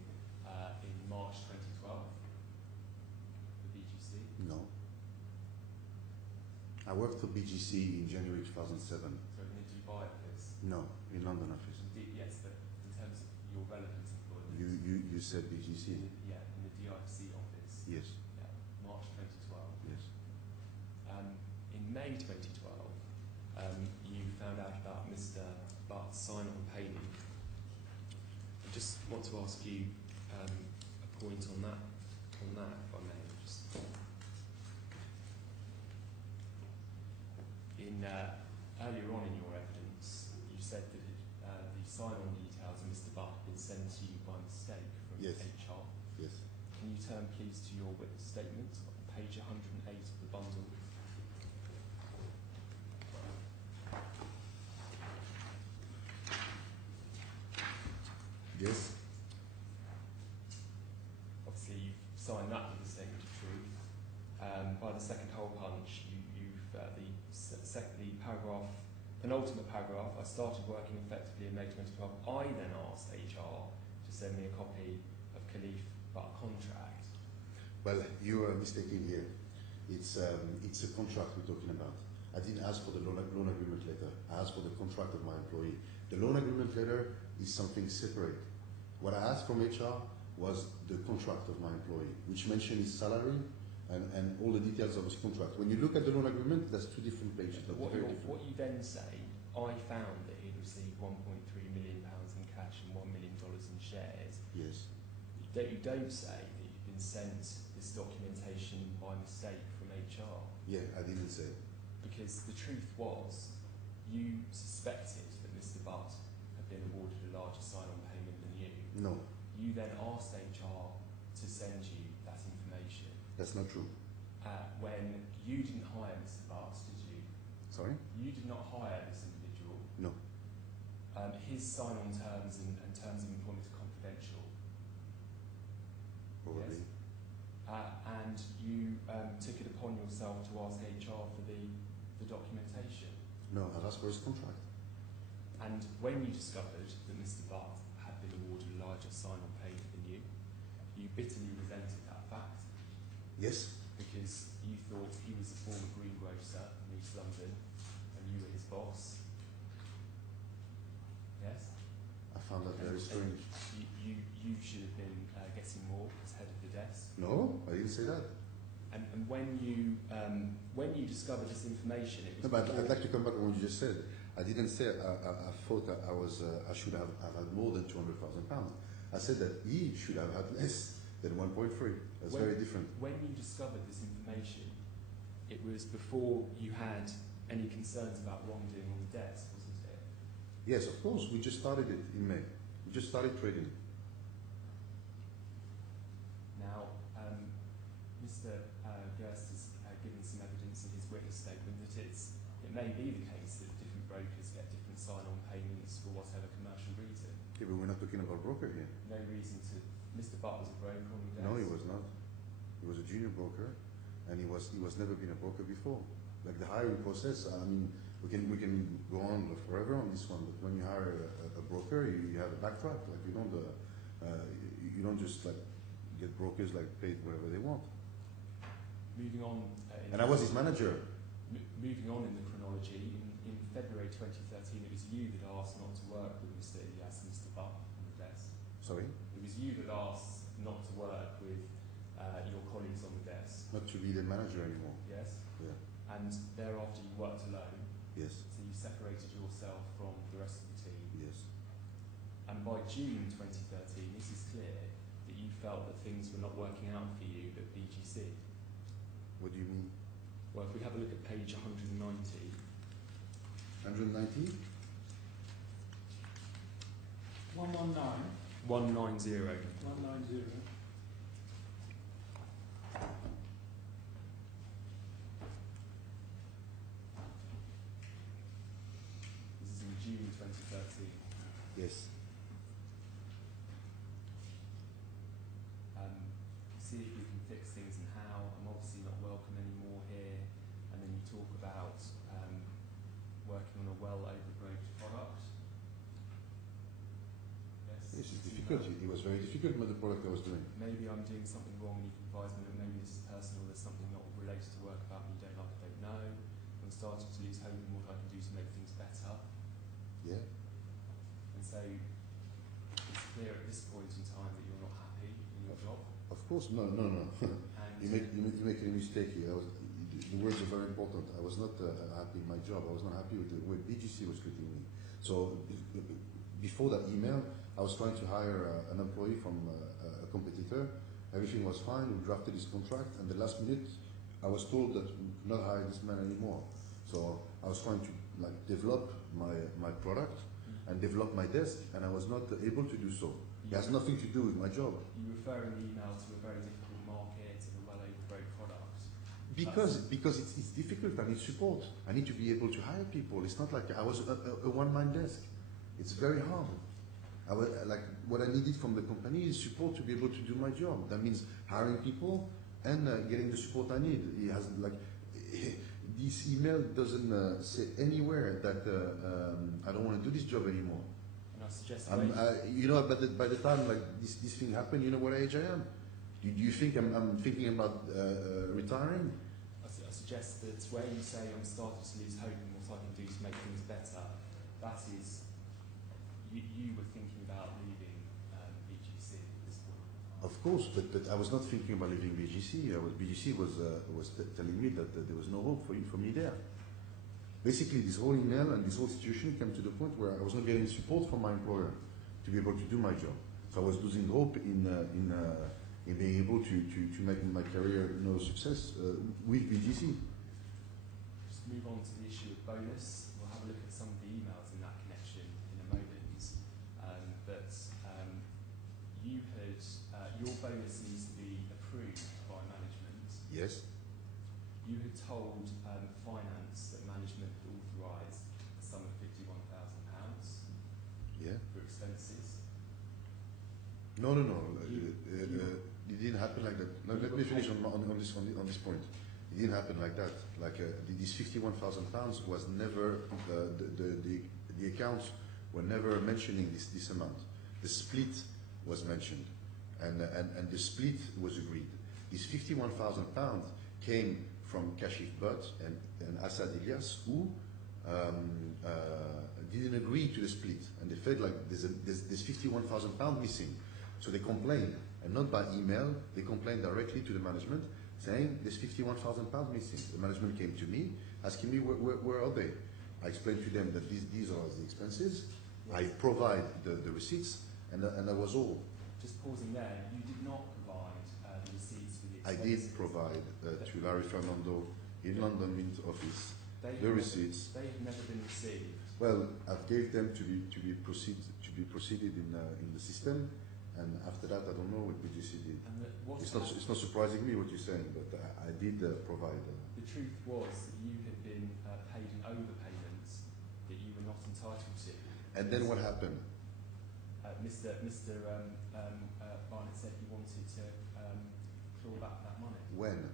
in March 2012 for BGC? No. I worked for BGC in January 2007. So in the Dubai office? No, in London office. Yes, but in terms of your relevant employment? You said BGC? Yeah, in the DIFC office? Yes. Yeah, March 2012. Yes. In May 2012, you found out about Mr. Butt's sign-on pay leave. I just want to ask you a point on that, if I may. Earlier on in your evidence, you said that the sign-on details of Mr. Butt had been sent to you by mistake from Yes. HR. Yes. Can you turn please to your witness statement on page 108 of the bundle? Yes. Obviously, you've signed that with the statement of truth. By the second hole punch, the paragraph, penultimate paragraph, I started working effectively in May 2012. I then asked HR to send me a copy of Khalif Butt contract. Well, you are mistaken here. It's a contract we're talking about. I didn't ask for the loan agreement letter. I asked for the contract of my employee. The loan agreement letter is something separate. What I asked from HR was the contract of my employee, which mentioned his salary and all the details of his contract. When you look at the loan agreement, that's two different pages. What you then say, I found that he'd received £1.3 million in cash and $1 million in shares. Yes. You don't say that you've been sent this documentation by mistake from HR. Yeah, I didn't say. Because the truth was, you suspected that Mr. Butt had been awarded a larger sign-on payment than you. No. You then asked HR to send you that information. That's not true. When you didn't hire Mr. Butt, did you? Sorry? You did not hire this individual. No. His sign-on terms and terms of employment are confidential. Probably. Yes? And you took it upon yourself to ask HR for the documentation. No, I asked for his contract. And when you discovered that Mr. Butt had been awarded a larger sign-on payment than you bitterly resented that fact. Yes. Because you thought he was a former greengrocer in East London and you were his boss. Yes? I found that very strange. You should have been getting more as head of the desk. No, I didn't say that. And when you discovered this information, it was. No, but I'd like to come back on what you just said. I didn't say I thought that I should have had more than £200,000. I said that he should have had less than 1.3. That's very different. When you discovered this information, it was before you had any concerns about wrongdoing on the desk, wasn't it? Yes, of course. We just started it in May. We just started trading. Now, Mr. Gerst has given some evidence in his witness statement that it may be the case that different brokers get different sign-on payments for whatever commercial reason. Yeah, but we're not talking about broker here. No reason to. Mr. Butt was a broker on the desk. No, he was not. He was a junior broker, and he was never been a broker before. Like the hiring process, I mean, we can go on forever on this one. But when you hire a broker, you have a backtrack. Like you don't just like get brokers like paid whatever they want. Moving on. And I was his manager. Moving on in the chronology, in February 2013, it was you that asked not to work with Mr. Ilyas and Mr. Butt on the desk. Sorry? It was you that asked not to work with your colleagues on the desk. Not to be the manager anymore. Yes? Yeah. And thereafter you worked alone. Yes. So you separated yourself from the rest of the team. Yes. And by June 2013, it is clear that you felt that things were not working out for you at BGC. What do you mean? Well, if we have a look at page 190. 190? 119. 190. 190. This is in June 2013. Yes. See if we can fix things and how. I'm obviously not welcome anymore here. And then you talk about working on a well overgraded product. Yes. This is difficult. It was very difficult with the product I was doing. Maybe I'm doing something wrong and you can advise me, or maybe this is personal, there's something not related to work about me you don't like, I don't know. I'm starting to lose hope in what I can do to make things better. Yeah. And so it's clear at this point in time that you're not happy in your job. Of course, no. And You make a mistake here. The words are very important. I was not happy in my job. I was not happy with the way BGC was treating me. So before that email, I was trying to hire an employee from a competitor. Everything was fine. We drafted his contract, and the last minute, I was told that we could not hire this man anymore. So I was trying to develop my product and develop my desk, and I was not able to do so. It has nothing to do with my job. You refer in the email to a very difficult market and a well-overgraded product. Because it's difficult. I need support. I need to be able to hire people. It's not like I was a one-man desk. It's very hard. What I needed from the company is support to be able to do my job. That means hiring people and getting the support I need. It has this email doesn't say anywhere that I don't want to do this job anymore. And I suggest by the time this thing happened, you know what age I am. Do you think I'm thinking about retiring? I suggest that where you say I'm starting to lose hope in what I can do to make things better, that is, you were thinking about leaving BGC at this point. Of course, but I was not thinking about leaving BGC. BGC was telling me that there was no hope for me there. Basically, this whole email and this whole situation came to the point where I was not getting support from my employer to be able to do my job. So I was losing hope in being able to make my career success with BGC. Just move on to the issue of bonus. We'll have a look at some of the emails in that connection in a moment. Your bonus needs to be approved by management. Yes. You had told finance that management had authorised a sum of £51,000 for expenses. No. It didn't happen like that. No, let me finish on this point. It didn't happen like that. These £51,000 was never the accounts were never mentioning this amount. The split was mentioned, and the split was agreed. This £51,000 came from Kashif Butt and Assad Ilyas, who didn't agree to the split, and they felt like there's £51,000 missing. So they complained, and not by email, they complained directly to the management, saying there's £51,000 missing. The management came to me, asking me where are they. I explained to them that these are the expenses. Yes. I provide the receipts, and that was all. Just pausing there, you did not provide the receipts for the expenses. I did provide to Larry Fernando in London Mint office the receipts. They have never been received. Well, I gave them to be proceeded in the system, and after that, I don't know what BGC did. And it's not surprising me what you're saying, but I did provide. The truth was that you had been paid an overpayment that you were not entitled to. And then what happened? Mr. Barnett said he wanted to claw back that money. When?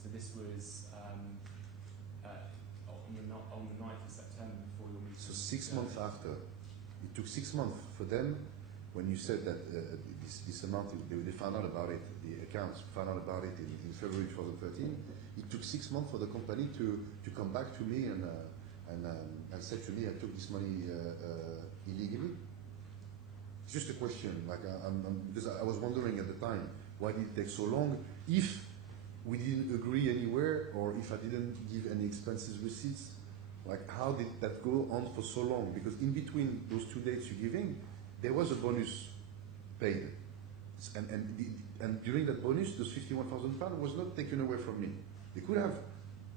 So this was on the 9th of September before your meeting. So 6 months after. It took 6 months for them, when you said that this amount, they found out about it, the accounts found out about it in February 2013. It took 6 months for the company to come back to me and said to me, I took this money illegally. It's just a question, because I was wondering at the time, why did it take so long? If we didn't agree anywhere, or if I didn't give any expenses receipts, how did that go on for so long? Because in between those 2 dates you're giving, there was a bonus paid, and during that bonus, those £51,000 was not taken away from me. They could have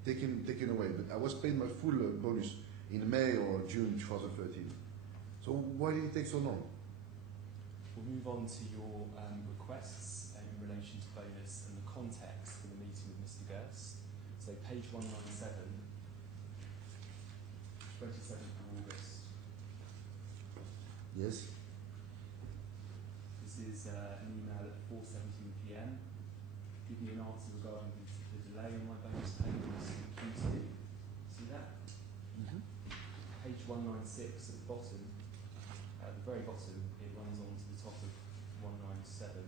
taken away, but I was paid my full bonus in May or June 2013. So why did it take so long? we'll move on to your requests in relation to bonus and the context for the meeting with Mr. Gerst. So page 197, 27th of August. Yes. This is an email at 4:17 p.m. Give me an answer regarding the delay on my bonus payments in Q2. See that? Page 196 at the bottom. At the very bottom, it runs on to the top of 197.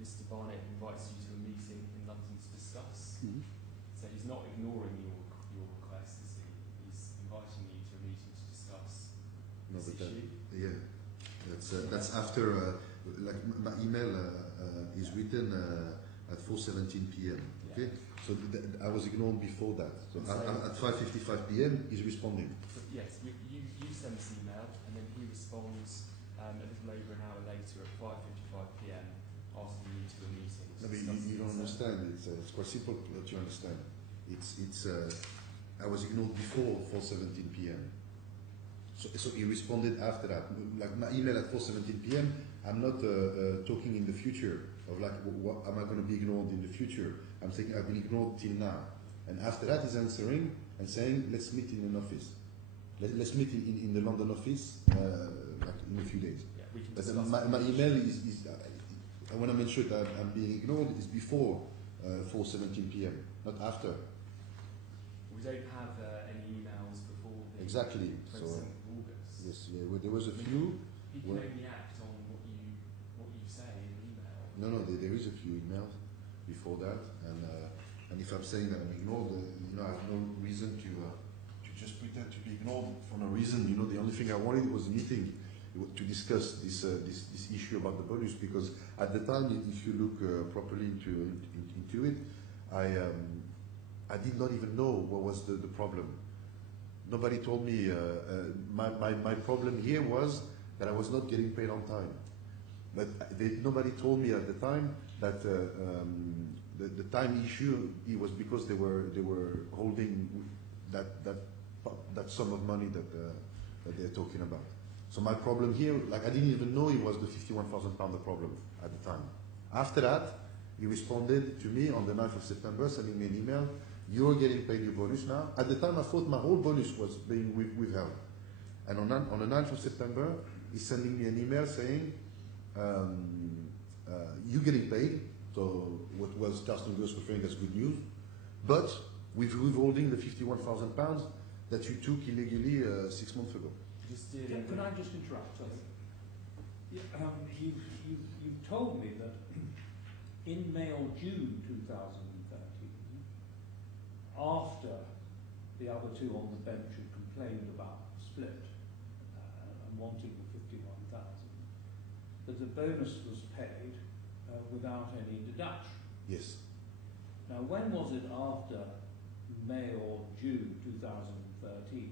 Mr. Barnett invites you to a meeting in London to discuss. So he's not ignoring your request, is he? He's inviting you to a meeting to discuss this issue. That's after like my email is written at 4:17 p.m. Okay, so I was ignored before that. So at 5:55 p.m. he's responding. Yes, you send this email and then he responds a little over an hour later at 5:55 p.m. asking you to a meeting. No, but you don't understand. It's quite simple that you understand. It's I was ignored before 4:17 p.m. So he responded after that. Like my email at 4:17 p.m. I'm not talking in the future of like what am I going to be ignored in the future. I'm saying I've been ignored till now. And after that he's answering and saying let's meet in an office. Let's meet in the London office like in a few days. Yeah, we can but discuss my email is when I mentioned that I'm being ignored is before 4:17 p.m. not after. We don't have any emails before the Exactly. 27th of August. Yes, yeah, well, there was a few. You can only act on what you say in the email. No, there is a few emails before that, and if I'm saying that I'm ignored, I have no reason to just pretend to be ignored for no reason. The only thing I wanted was a meeting to discuss this issue about the bonus, because at the time, if you look properly into it, I did not even know what was the problem. Nobody told me. My problem here was that I was not getting paid on time. But nobody told me at the time that the time issue it was because they were holding that sum of money that they're talking about. So my problem here, like I didn't even know it was the £51,000 the problem at the time. After that, he responded to me on the 9th of September, sending me an email. You're getting paid your bonus now. At the time, I thought my whole bonus was being withheld. And on the 9th of September, he's sending me an email saying, you're getting paid. So what was Carsten Gross referring as good news. But with withholding the £51,000 that you took illegally 6 months ago. Can I just interrupt? Sorry. You've told me that in May or June 2013, after the other two on the bench had complained about the split and wanting the 51,000, that the bonus was paid without any deduction. Yes. Now, when was it after May or June 2013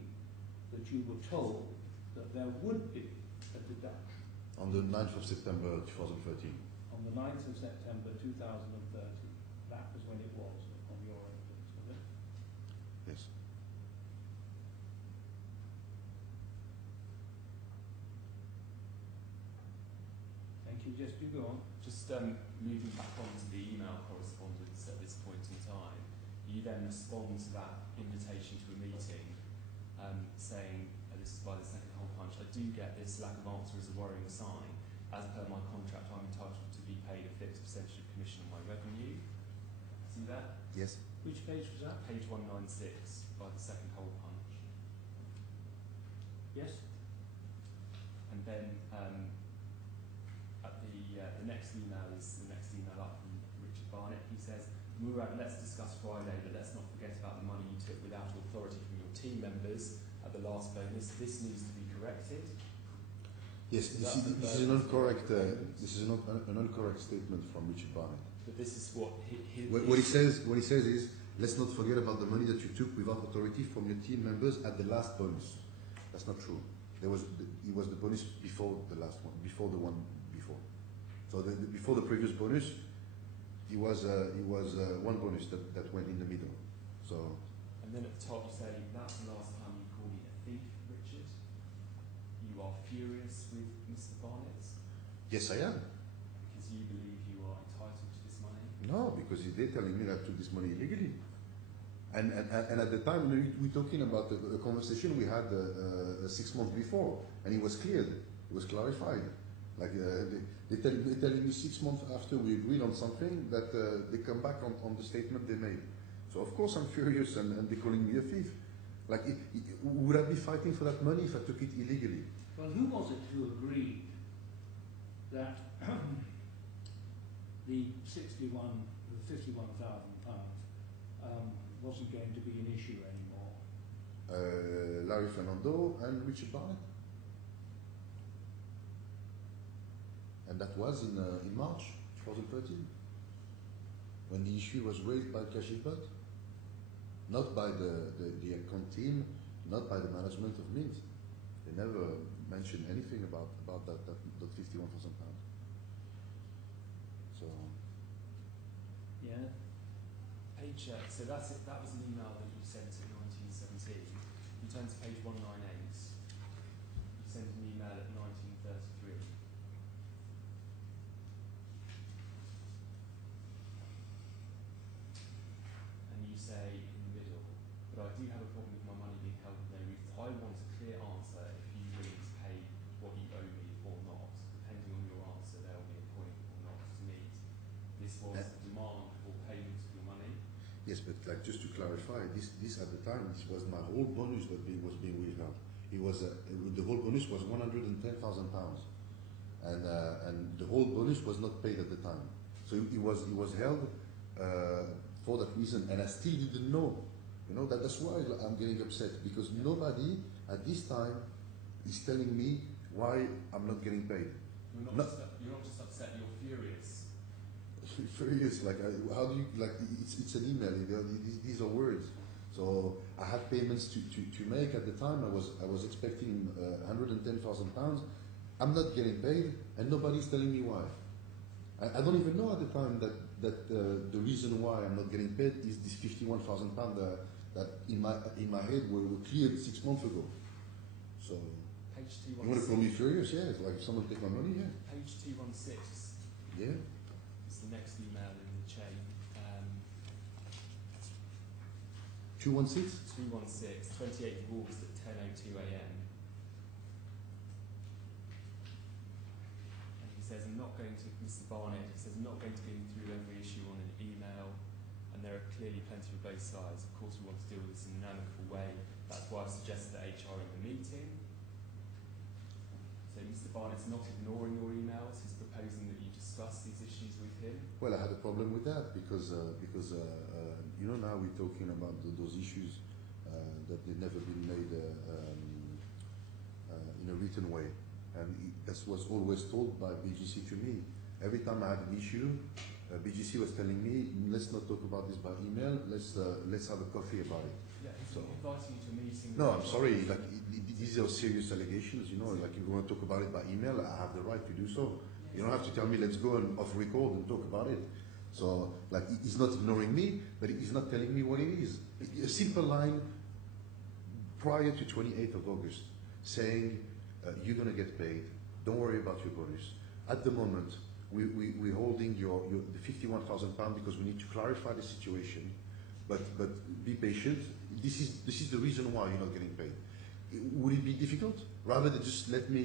that you were told that there would be a deduction? On the 9th of September 2013. On the 9th of September 2013. That was when it was, on your evidence, was it? Yes. Thank you. Just you go on. Just moving back on to the email correspondence at this point in time, you then respond to that invitation to a meeting saying, this is by the second hole punch, I do get this lack of answer as a worrying sign. As per my contract, I'm entitled to be paid a fixed percentage of commission on my revenue. See that? Yes. Which page was that? Page 196 by the second hole punch. Yes. And then at the next email is the next email up from Richard Barnett. He says, Mourad, let's discuss Friday, but let's not forget about the money you took without authority from your team members at the last bonus. This needs to be corrected. Yes, this is an incorrect. This is not an incorrect statement from Richard Barnett. But this is what what he says. What he says is, let's not forget about the money that you took without authority from your team members at the last bonus. That's not true. It was the bonus before the last one, before the one before. So before the previous bonus, it was one bonus that went in the middle. So. And then at the top you say, that's the last time you call me a thief, Richard. You are furious with Mr. Barnett. Yes, I am. Because you believe you are entitled to this money? No, because they're telling me that I took this money illegally. And at the time, we're talking about a conversation we had 6 months before, and it was cleared, it was clarified. Like they're telling me 6 months after we agreed on something that they come back on the statement they made. So of course I'm furious, and they're calling me a thief. Like, would I be fighting for that money if I took it illegally? Well, who was it who agreed that the £51,000 wasn't going to be an issue anymore? Larry Fernando and Richard Barnett. And that was in March 2013, when the issue was raised by Kashif Butt, not by the account team, not by the management of Mint. They never mentioned anything about that £51,000. So yeah, page. So that's it. That was an email that you sent in 1917. You turn to page 198. You sent an email at 1933. And you say in the middle, but I do have a problem with my money being held with no reason. I want a clear answer if you're willing to pay what you owe me or not. Depending on your answer, there will be a point or not to meet. This was a demand for payment of your money. yes, but like just to clarify, this at the time, this was my whole bonus that was being withheld. It was the whole bonus was £110,000, and the whole bonus was not paid at the time. So it was held for that reason, and I still didn't know. You know, that's why I'm getting upset, because nobody at this time is telling me why I'm not getting paid. You're not just upset, you're furious. Furious, like how do you, like, it's an email, these are words. So I had payments to make at the time. I was expecting £110,000. I'm not getting paid, and nobody's telling me why. I don't even know at the time that the reason why I'm not getting paid is this £51,000 that in my head were cleared 6 months ago. So Page 216. you want to call me furious? Yeah, it's like if someone take my money. Yeah. Page 216. Yeah. It's the next email in the chain. 216. 216, 28th of August at 10:02 a.m. And he says, Mr. Barnett, he says, I'm not going to go through every issue on an email, and there are clearly plenty of both sides. Of course, we want to deal with this in an amicable way. That's why I suggested that HR in the meeting. So Mr. Barnett's not ignoring your emails. He's proposing that you discuss these issues with him. Well, I had a problem with that because you know, now we're talking about those issues that they've never been made in a written way, and that was always told by BGC to me. Every time I had an issue, BGC was telling me, let's not talk about this by email. Let's have a coffee about it. Yeah, he's So, inviting you to a meeting. no, I'm sorry. Like these are serious allegations. You know, like if you want to talk about it by email, I have the right to do so. You don't have to tell me, let's go and off record and talk about it. So, like, he's not ignoring me, but he's not telling me what it is. A simple line prior to 28th of August saying, you're going to get paid, don't worry about your bonus. At the moment, we're holding the £51,000 because we need to clarify the situation, but be patient. This is the reason why you're not getting paid. Would it be difficult? Rather than just let me,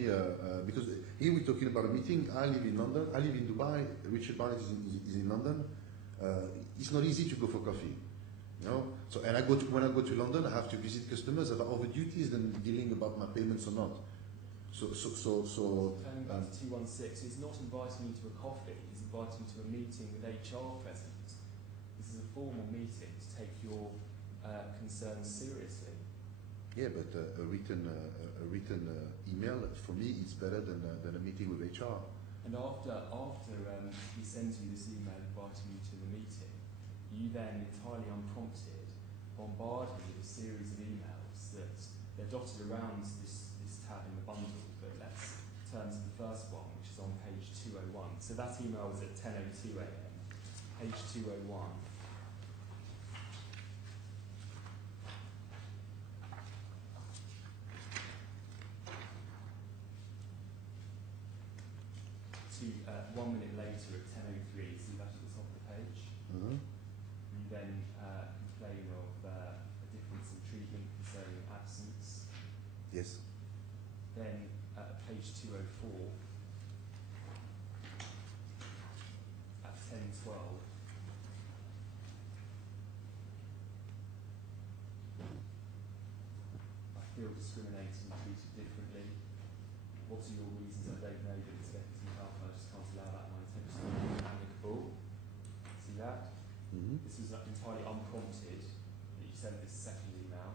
because here we're talking about a meeting. I live in London. I live in Dubai. Richard Barnett is in London. It's not easy to go for coffee, you know. So, and when I go to London, I have to visit customers. I have other duties than dealing about my payments or not. So. Turning back to 216, he's not inviting you to a coffee. He's inviting you to a meeting with HR present. This is a formal meeting to take your concerns seriously. Yeah, but a written email for me is better than a meeting with HR. And after he sends you this email inviting you to the meeting, you then entirely unprompted bombard him with a series of emails that they're dotted around this tab in the bundle. But let's turn to the first one, which is on page 201. So that email was at 10:02 a.m. Page 201. 1 minute later at 10:03, see that at the top of the page. Uh-huh. You then complain of a difference in treatment concerning absence. Yes. Then at page 204, at 10:12, I feel discriminated and treated differently. What are your reasons? I don't know, but it's getting health. I just can't allow that. My intention is amicable. See that? Mm-hmm. This was entirely unprompted that you sent this second email.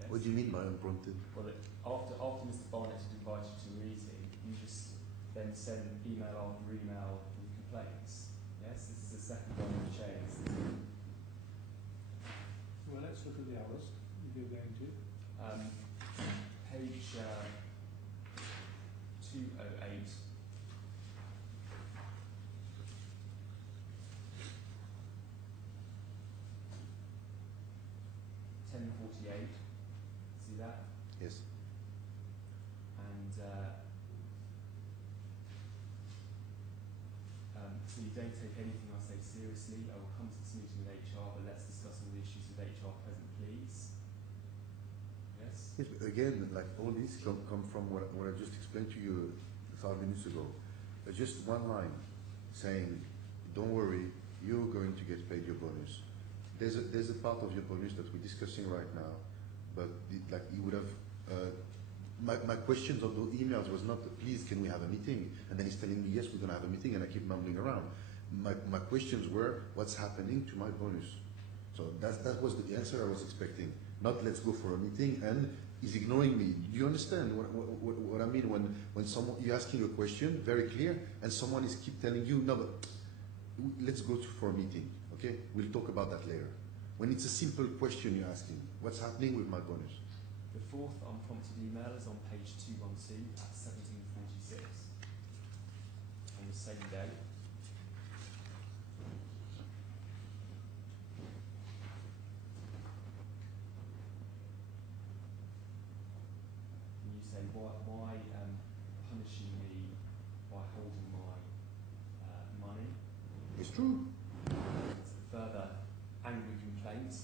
Yes. What do you mean by unprompted? Well, after Mr. Barnett had invited you to a meeting, you just then send email after email with complaints. Yes, this is the second one in the chain. Well, let's look at the others, if you're going to. Page 208. See that? Yes. And so you don't take anything I say seriously. I will come to this meeting with HR, but let's discuss all the issues with HR present, please. Yes? Yes, but again, like all this come from what I just explained to you 5 minutes ago. Just one line saying, don't worry, you're going to get paid your bonus. There's a part of your bonus that we're discussing right now, but like you would have, my questions on those emails was not, please, can we have a meeting? And then he's telling me, yes, we're going to have a meeting, and I keep mumbling around. My questions were, what's happening to my bonus? So that was the answer I was expecting. Not let's go for a meeting, and he's ignoring me. Do you understand what I mean when someone, you're asking a question, very clear, and someone is keep telling you, no, but let's go for a meeting, okay? We'll talk about that later. When it's a simple question you're asking, what's happening with my bonus? The fourth unprompted email is on page 212 at 17:46 on the same day. And you say, why punishing me by holding my money? It's true. Further angry complaints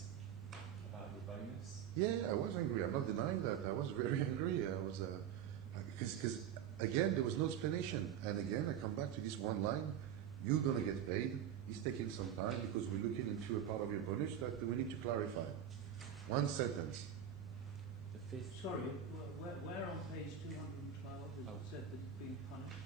about your bonus. Yeah, I was angry. I'm not denying that. I was very angry. I was, because again, there was no explanation. And again, I come back to this one line. You're going to get paid. It's taking some time because we're looking into a part of your bonus that we need to clarify. One sentence. The fifth. Sorry, where on page 212 is it said that it's been punished?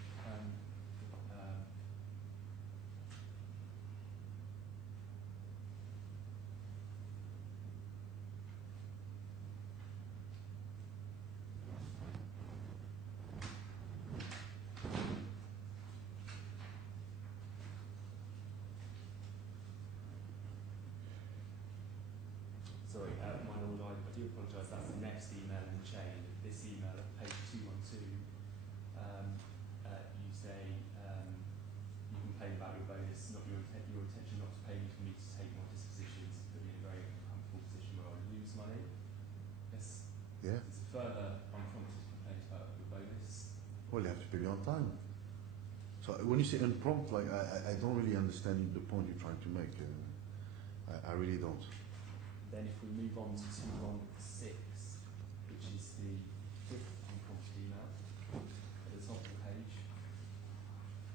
Sorry, my lord, I do apologise. That's the next email in the chain. This email at page 212, you say you complain about your bonus, not your intention not to pay me for me to take my dispositions, put me in a very uncomfortable position where I lose money. Yes. Yeah. There's a further unprompted complaint about your bonus. Well, you have to pay me on time. So when you say unprompt, like I don't really understand the point you're trying to make. I really don't. Then if we move on to 216, which is the fifth unprompted email, at the top of the page,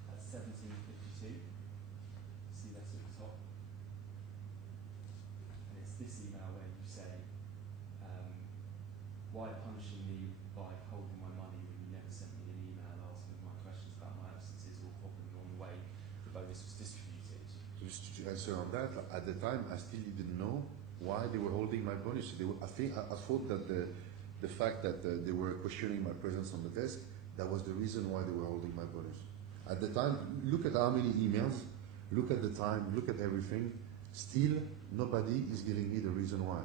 at 17:52, see that at the top? And it's this email where you say, why punishing me by holding my money when you never sent me an email asking my questions about my absences or problem on the way the bonus was distributed? So just to answer on that, at the time I still didn't know why they were holding my bonus. I thought that the fact that they were questioning my presence on the desk, that was the reason why they were holding my bonus. At the time, look at how many emails, look at the time, look at everything. Still, nobody is giving me the reason why.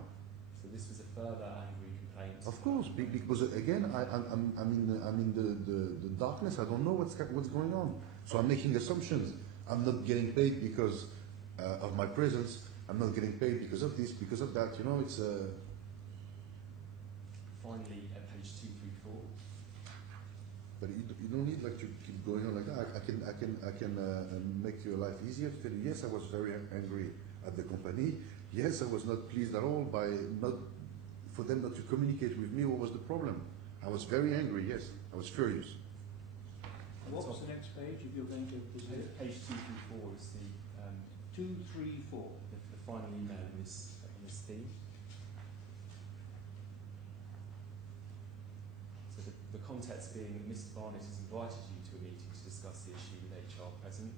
So this was a further angry complaint. Of course, because again, I'm in the darkness. I don't know what's going on. So I'm making assumptions. I'm not getting paid because of my presence. I'm not getting paid because of this, because of that. You know, it's Finally, at page 234. But you don't need like to keep keep going on like that. I can make your life easier to tell you, yes, I was very angry at the company. Yes, I was not pleased at all by not for them not to communicate with me what was the problem. I was very angry, yes. I was furious. What was the next page if you're going to present? Page 234 is the 234. the final email in this theme. So the context being that Mr. Barnett has invited you to a meeting to discuss the issue with HR present,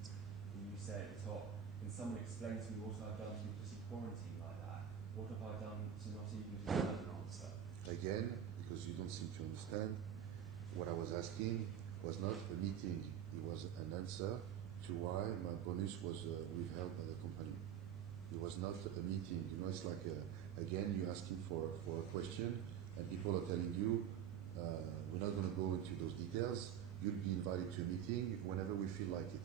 and you say at the top, can someone explain to me what I've done to be put in quarantine like that? What have I done to not even deserve an answer? Again, because you don't seem to understand, what I was asking was not a meeting. It was an answer to why my bonus was withheld by the company. It was not a meeting. You know, it's like, again, you're asking for a question, and people are telling you, we're not going to go into those details. You'll be invited to a meeting whenever we feel like it.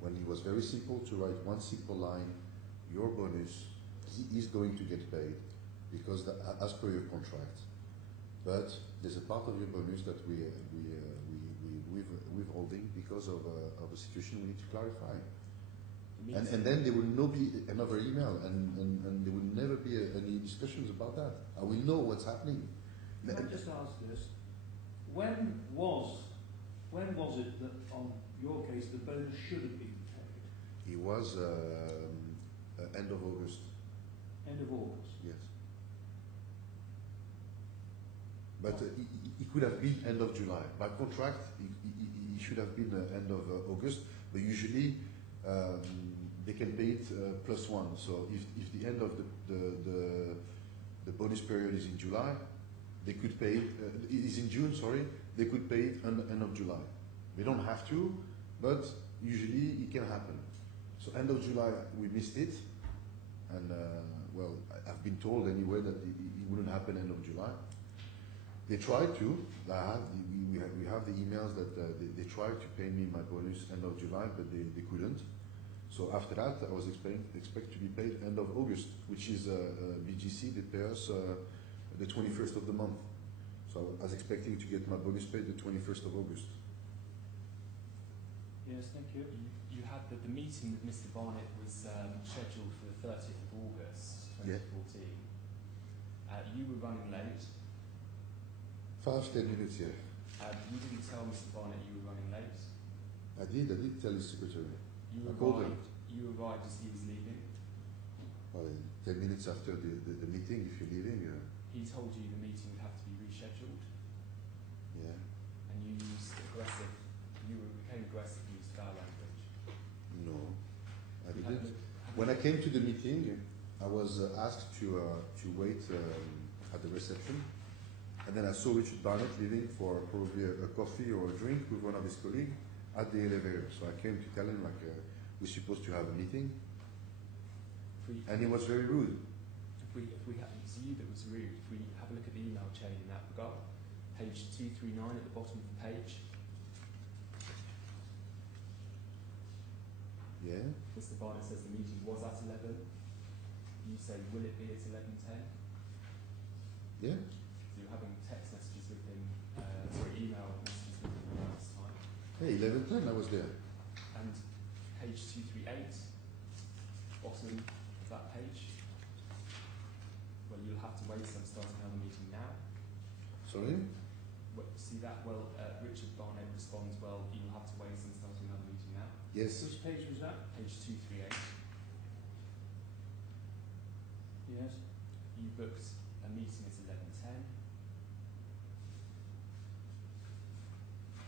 When it was very simple to write one simple line, your bonus is going to get paid because as per your contract. But there's a part of your bonus that we're withholding because of a situation we need to clarify. And then there will not be another email, and there will never be any discussions about that. I will know what's happening. Can I just ask this? When was it that, on your case, the bonus should have been paid? It was end of August. End of August? Yes. But it could have been end of July. By contract, it should have been end of August, but usually they can pay it +1. So if the end of the bonus period is in July, they could pay it, is in June, sorry, they could pay it end of July. They don't have to, but usually it can happen. So end of July, we missed it, and well, I've been told anyway that it wouldn't happen end of July. They tried to. We have the emails that they tried to pay me my bonus end of July, but they couldn't. So after that, I was expect to be paid end of August, which is BGC. They pay us the 21st of the month. So I was expecting to get my bonus paid the 21st of August. Yes, thank you. You had the meeting with Mr. Barnett was scheduled for the 30th of August 2014. Yeah. You were running late. 5-10 minutes, yeah. You didn't tell Mr. Barnett you were running late. I did tell his secretary. You arrived as he was leaving. Well, 10 minutes after the meeting, if you're leaving. He told you the meeting would have to be rescheduled. Yeah. And you became aggressive, used foul language. No, I didn't. When I came to the meeting, I was asked to wait at the reception. And then I saw Richard Barnett leaving for probably a coffee or a drink with one of his colleagues at the elevator. So I came to tell him, like, we're supposed to have a meeting. And he was very rude. If we have, it's you that was rude. If we have a look at the email chain in that regard, page 239 at the bottom of the page. Yeah. Mr. Barnett says the meeting was at 11. You say, will it be at 11:10? Yeah. So you're having text messages with him, email messages with him last time. Hey, 11:10, I was there. And page 238, bottom of that page. Well, you'll have to wait, so I'm starting another meeting now. Sorry? See that? Well, Richard Barnett responds, well, you'll have to wait, so I'm starting another meeting now. Yes. Which page was that? Page 238. Yes. You booked a meeting at 11:10.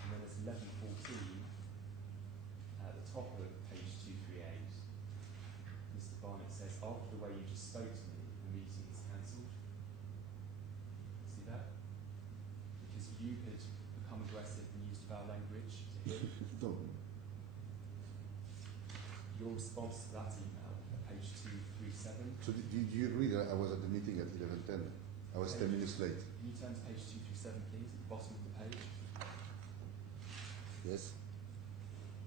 And then it's 11:14 at the top of page 238. Mr. Barnett says, after the way you just spoke to me, the meeting is cancelled. See that? Because you had become aggressive and used foul language to him. No. Your response to that email, page 237. So do you agree that I was at the meeting at 11:10? I was 10 minutes late. Can you turn to page 237, please, at the bottom of the page? Yes.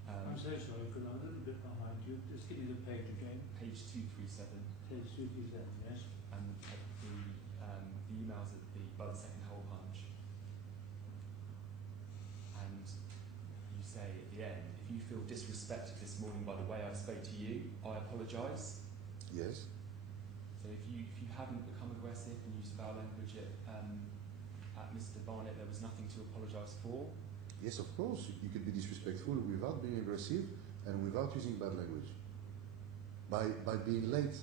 I'm so sorry, because I'm a little bit behind you. Just give me the page again. Page 237. Page 237, yes. And the emails at by the second hole punch. And you say at the end, if you feel disrespected this morning by the way I spoke to you, I apologise. Yes. So if you haven't become aggressive and used foul language at Mr. Barnett, there was nothing to apologise for. Yes, of course. You could be disrespectful without being aggressive and without using bad language. By being late.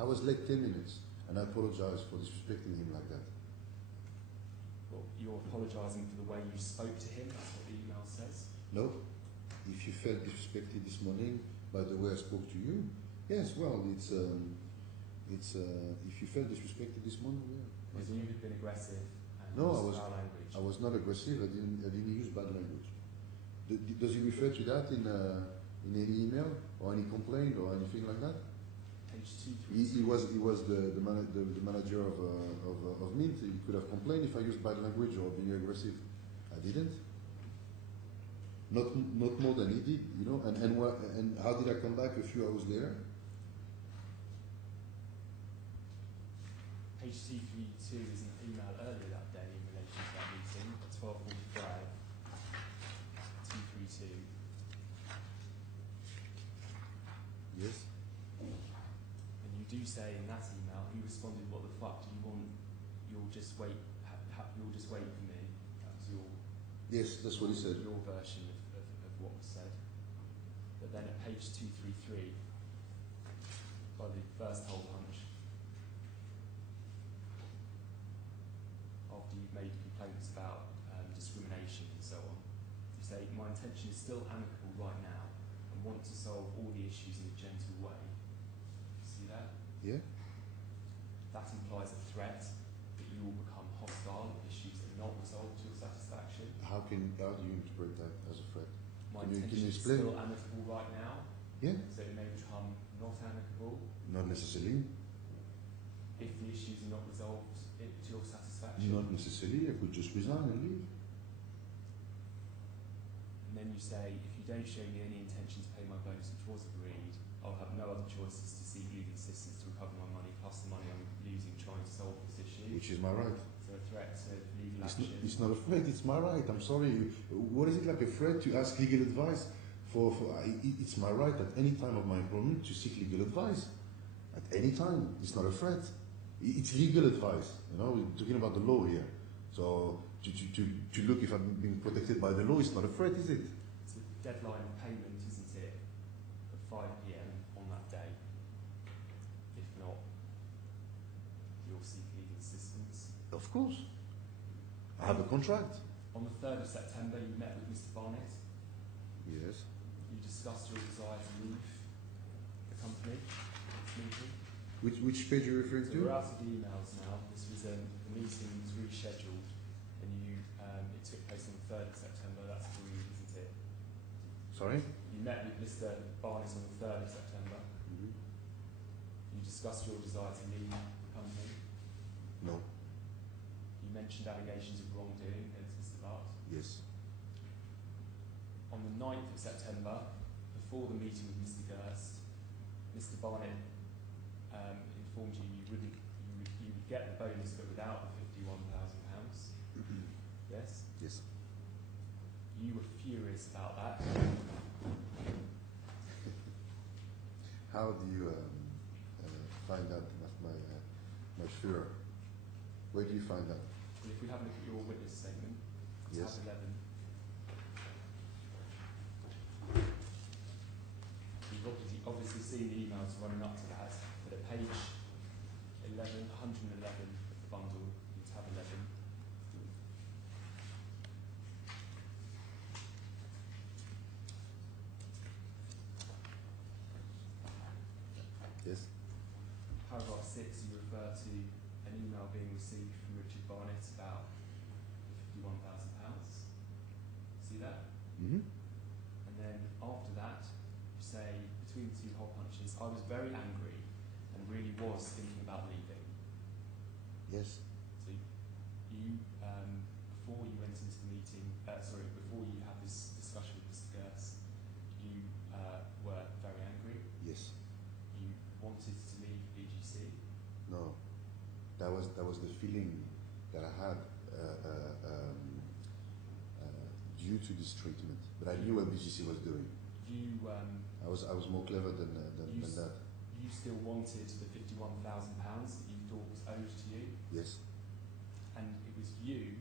I was late 10 minutes and I apologize for disrespecting him like that. Well, you're apologising for the way you spoke to him, that's what the email says. No. If you felt disrespected this morning by the way I spoke to you, yes, well, it's if you felt disrespected this morning, yeah. Because you had been aggressive and No, used foul language. I was not aggressive. I didn't use bad language. Does he refer to that in any email or any complaint or anything like that? Page 232. He was the manager of Mint. He could have complained if I used bad language or being aggressive. I didn't. Not more than he did, you know. And how did I come back a few hours later? Page 232 is an email earlier that day in relation to that meeting, 12:45. 232. Yes. And you do say in that email, he responded, "What the fuck do you want? You'll just wait. You'll just wait for me." That was your. Yes, that's what he said. Your version of what was said. But then at page 233, by the first hole punch, after you've made complaints about discrimination and so on, you say, "My intention is still amicable right now and want to solve all the issues in a gentle way." See that? Yeah. That implies a threat that you will become hostile if issues are not resolved to your satisfaction. How do you interpret that as a threat? My Can you intention is explain? still amicable right now, Yeah. so it may become not amicable Not necessarily. if the issues are not resolved to your satisfaction. Not necessarily. I could just resign and leave. And then you say, "If you don't show me any intention to pay my bonus, which was agreed, I'll have no other choices to seek legal assistance to recover my money, plus the money I'm losing trying to solve this issue." Which is my right. So a threat to legal It's action. it's not a threat, it's my right. I'm sorry. What is it like a threat to ask legal advice? It's my right at any time of my employment to seek legal advice. At any time. It's not a threat. It's legal advice. You know, we're talking about the law here. So to look if I'm being protected by the law, it's not a threat, is it? It's a deadline of payment, isn't it? At 5 p.m. on that day. If not, you'll seek legal assistance. Of course. I have a contract. On the 3rd of September, you met with Mr. Barnett. Yes. You discussed your desire to leave the company, this meeting. Which page are you referring So we're to? out of the emails now. This was the meeting was rescheduled, and it took place on the 3rd of September. That's agreed, isn't it? Sorry? You met with Mr. Barnett on the 3rd of September. Mm-hmm. You discussed your desire to leave the company. No. You mentioned allegations of wrongdoing against Mr. Bart. Yes. On the 9th of September, before the meeting with Mr. Gerst, Mr. Barnett informed you you would get the bonus but without the £51,000. Yes? Yes. You were furious about that. How do you find out my fear? Where do you find that? Well, if we have a look at your witness statement, Yes. tab 11. You've obviously seen the emails running up to that, but at page 111 of the bundle, in tab 11, Yes. paragraph 6, you refer to an email being received from Richard Barnett about £51,000. See that? Mm-hmm. And then after that, you say, between the two hole punches, "I was very angry and really was thinking about leaving." Yes. So you, before you went into the meeting, before you had this discussion with Mr. Gerst, you were very angry. Yes. You wanted to leave BGC. No. That was the feeling that I had due due to this treatment, but I knew what BGC was doing. You I was more clever than that. you still wanted the £51,000 that you thought was owed to you, Yes. and it was you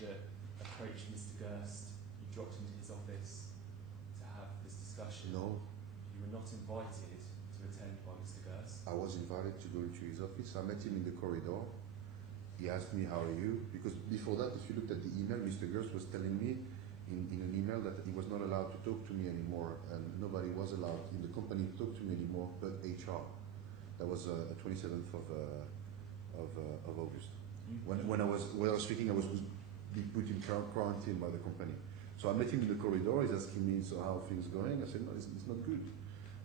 that approached Mr. Gerst. You dropped into his office to have this discussion. No, You were not invited to attend by Mr. Gerst. I was invited to go into his office. I met him in the corridor. He asked me, "How are you?" Because before that, if you looked at the email, Mr. Gerst was telling me in an email that he was not allowed to talk to me anymore, and nobody was allowed in the company to talk to me anymore but HR. That was 27th of August. When I was speaking, I was being put in quarantine by the company. So I met him in the corridor. He's asking me, "So how are things going?" I said, "No, it's not good."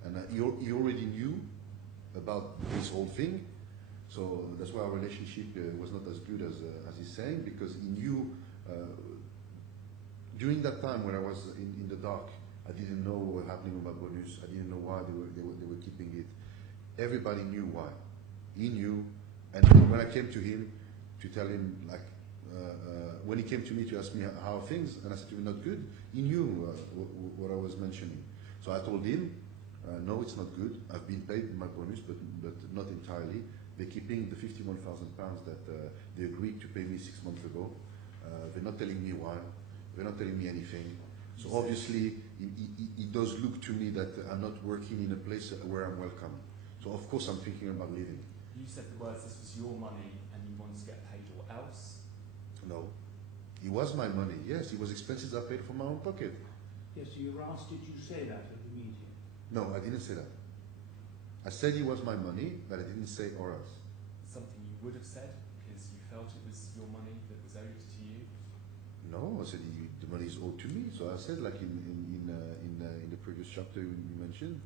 And he already knew about this whole thing. So that's why our relationship was not as good as he's saying, because he knew. During that time when I was in the dark, I didn't know what was happening with my bonus. I didn't know why they were keeping it. Everybody knew why. He knew, and when I came to him to tell him, like, when he came to me to ask me how things, and I said to him, "Not good," he knew what I was mentioning. So I told him, "No, it's not good. I've been paid my bonus, but not entirely. They're keeping the £51,000 that they agreed to pay me 6 months ago. They're not telling me why. They're not telling me anything. So obviously, it does look to me that I'm not working in a place where I'm welcome. So of course, I'm thinking about leaving." You said the words, "This was your money and you wanted to get paid or else." No, it was my money. Yes, it was expenses I paid from my own pocket. Yes, you were asked, did you say that at the meeting? No, I didn't say that. I said it was my money, but I didn't say or else. Something you would have said because you felt it was your money that was owed to you. No, I said the money is owed to me. So I said, like in the previous chapter you mentioned,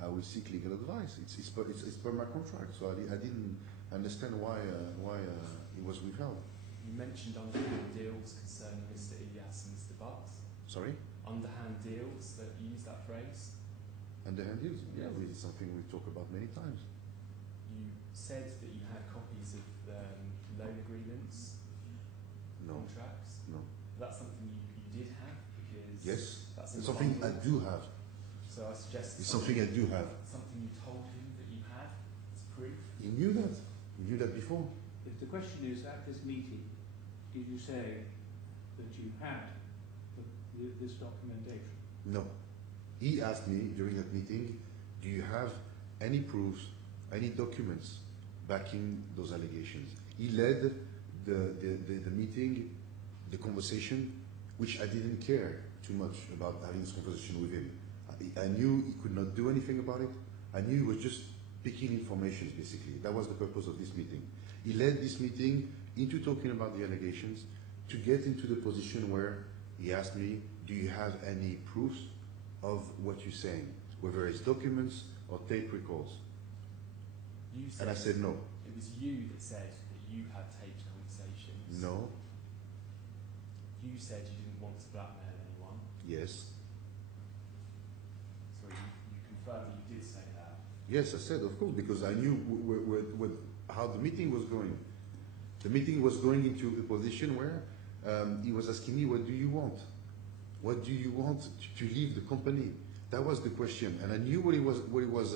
I will seek legal advice. It's per my contract. So I didn't understand why it was withheld. You mentioned underhand deals concerning Mr. Ilyas and Mr. Bucks. Sorry? Underhand deals, that you used that phrase. Underhand deals? Yeah, it's something we talk about many times. You said that you had copies of loan agreements, No. contracts. No. That's something you did have because Yes. that's It's something I do have. So I suggest It's something I do have. something you told him that you had as proof. He knew that. He knew that before. If the question is, at this meeting, did you say that you had this documentation? No. He asked me during that meeting, "Do you have any proofs, any documents backing those allegations?" He led the meeting, the conversation, which I didn't care too much about having this conversation with him. I knew he could not do anything about it. I knew he was just picking information, basically. That was the purpose of this meeting. He led this meeting into talking about the allegations to get into the position where he asked me, "Do you have any proofs of what you're saying, whether it's documents or tape records?" You said And I said no. it was you that said that you had taped conversations. No. You said you didn't want to blackmail anyone. Yes. So you confirmed that you did say that. Yes, I said, of course, because I knew how the meeting was going. The meeting was going into a position where he was asking me, "What do you want? What do you want to leave the company?" That was the question, and I knew what he was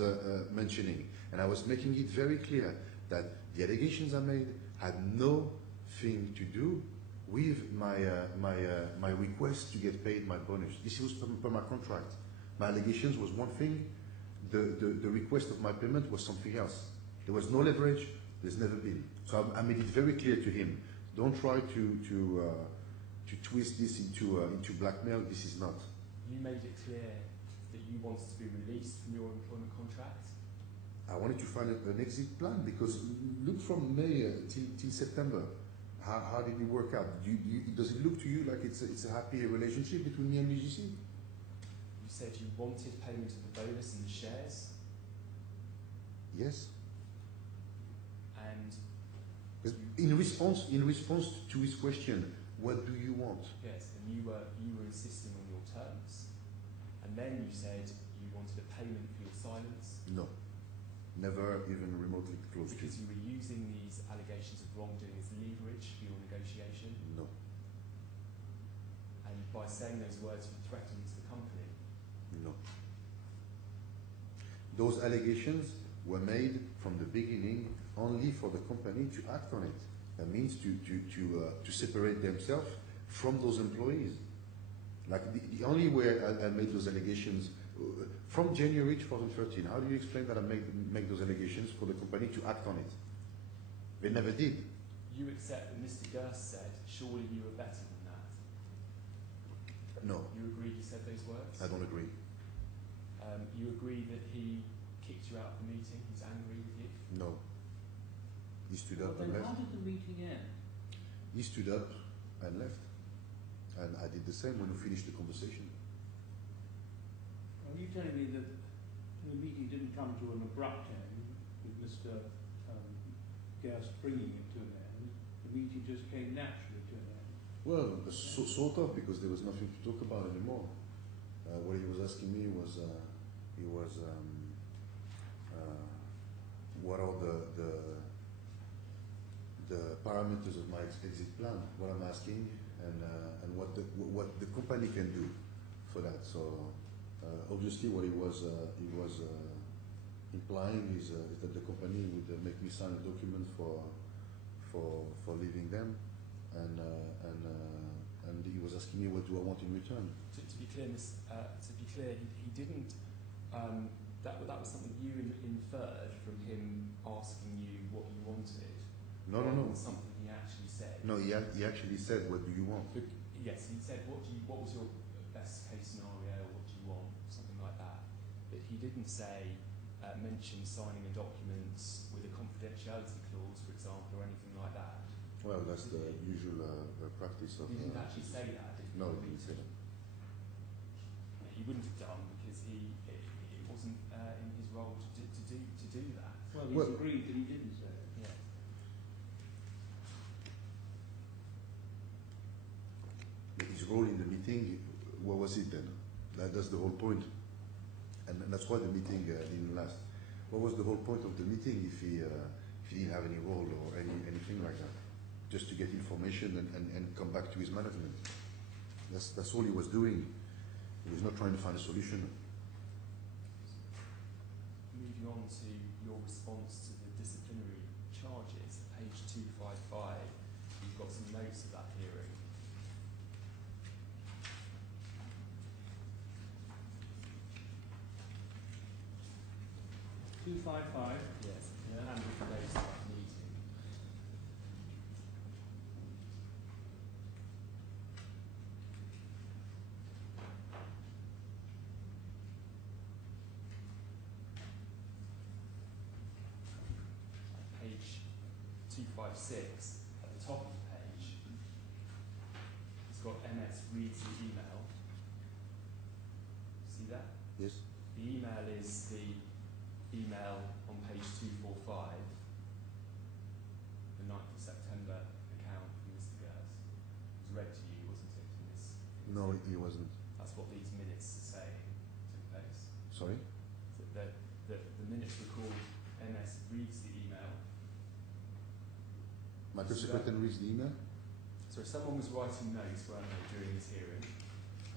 mentioning, and I was making it very clear that the allegations I made had nothing to do with my request to get paid my bonus. This was per my contract. My allegations was one thing. The request of my payment was something else. There was no leverage. There's never been. So I made it very clear to him. Don't try to twist this into blackmail. This is not. You made it clear that you wanted to be released from your employment contract. I wanted to find an exit plan, because look from May till September. How did it work out? Does it look to you like it's a happy relationship between me and BGC? You said you wanted payment of the bonus and the shares, Yes. and In response to his question, what do you want? yes, and you were insisting on your terms, and then you said you wanted a payment for your silence No. Never even remotely close to. because you were using these allegations of wrongdoing as leverage for your negotiation, No. And by saying those words, you threatened the company. No. Those allegations were made from the beginning only for the company to act on it. That means to separate themselves from those employees. Like the only way I made those allegations from January 2013. How do you explain that I make those allegations for the company to act on it? They never did. You accept that Mr. Gerst said, surely you were better than that? No. You agree he said those words? I don't agree. You agree that he kicked you out of the meeting? He's angry with you? No. He stood Well, up and then left. how did the meeting end? He stood up and left. And I did the same when we finished the conversation. Are you telling me that the meeting didn't come to an abrupt end with Mr. Gerst bringing it to an end? The meeting just came naturally to an end? Well, sort of, because there was nothing to talk about anymore. What he was asking me was, what are the parameters of my exit plan? What I'm asking, and what the company can do for that. So obviously, what he was implying is that the company would make me sign a document for leaving them, and he was asking me what do I want in return. To be clear, he didn't. That was something you inferred from him asking you what you wanted. No. Something he actually said. No, he actually said, "What do you want?" But, yes, he said, "What was your best case scenario? What do you want?" Something like that. But he didn't say mention signing a document with a confidentiality clause, for example, or anything like that. Well, that's the usual practice of. He didn't actually say that, did he? No, he didn't say that. He wouldn't have done because it wasn't in his role to do that. Well, he's agreed that he didn't say it. Yeah. His role in the meeting, what was it then? That's the whole point. And that's why the meeting didn't last. What was the whole point of the meeting if he didn't have any role or anything like that? Just to get information and come back to his management. That's all he was doing. He was not trying to find a solution. Moving on to your response to the disciplinary charges, page 255, you've got some notes of that hearing. 255. Yes, and with the notes of that meeting. Page 256, at the top of the page, it's got MS reads the email. See that? Yes. The email is the email on page 245, the 9th of September account from Mr. Gerst. It was read to you, wasn't it? No, he wasn't. That's what these minutes are saying took place. Sorry? The minutes record MS reads the email. Michael Secretary reads the email? So someone was writing notes, weren't they, during this hearing?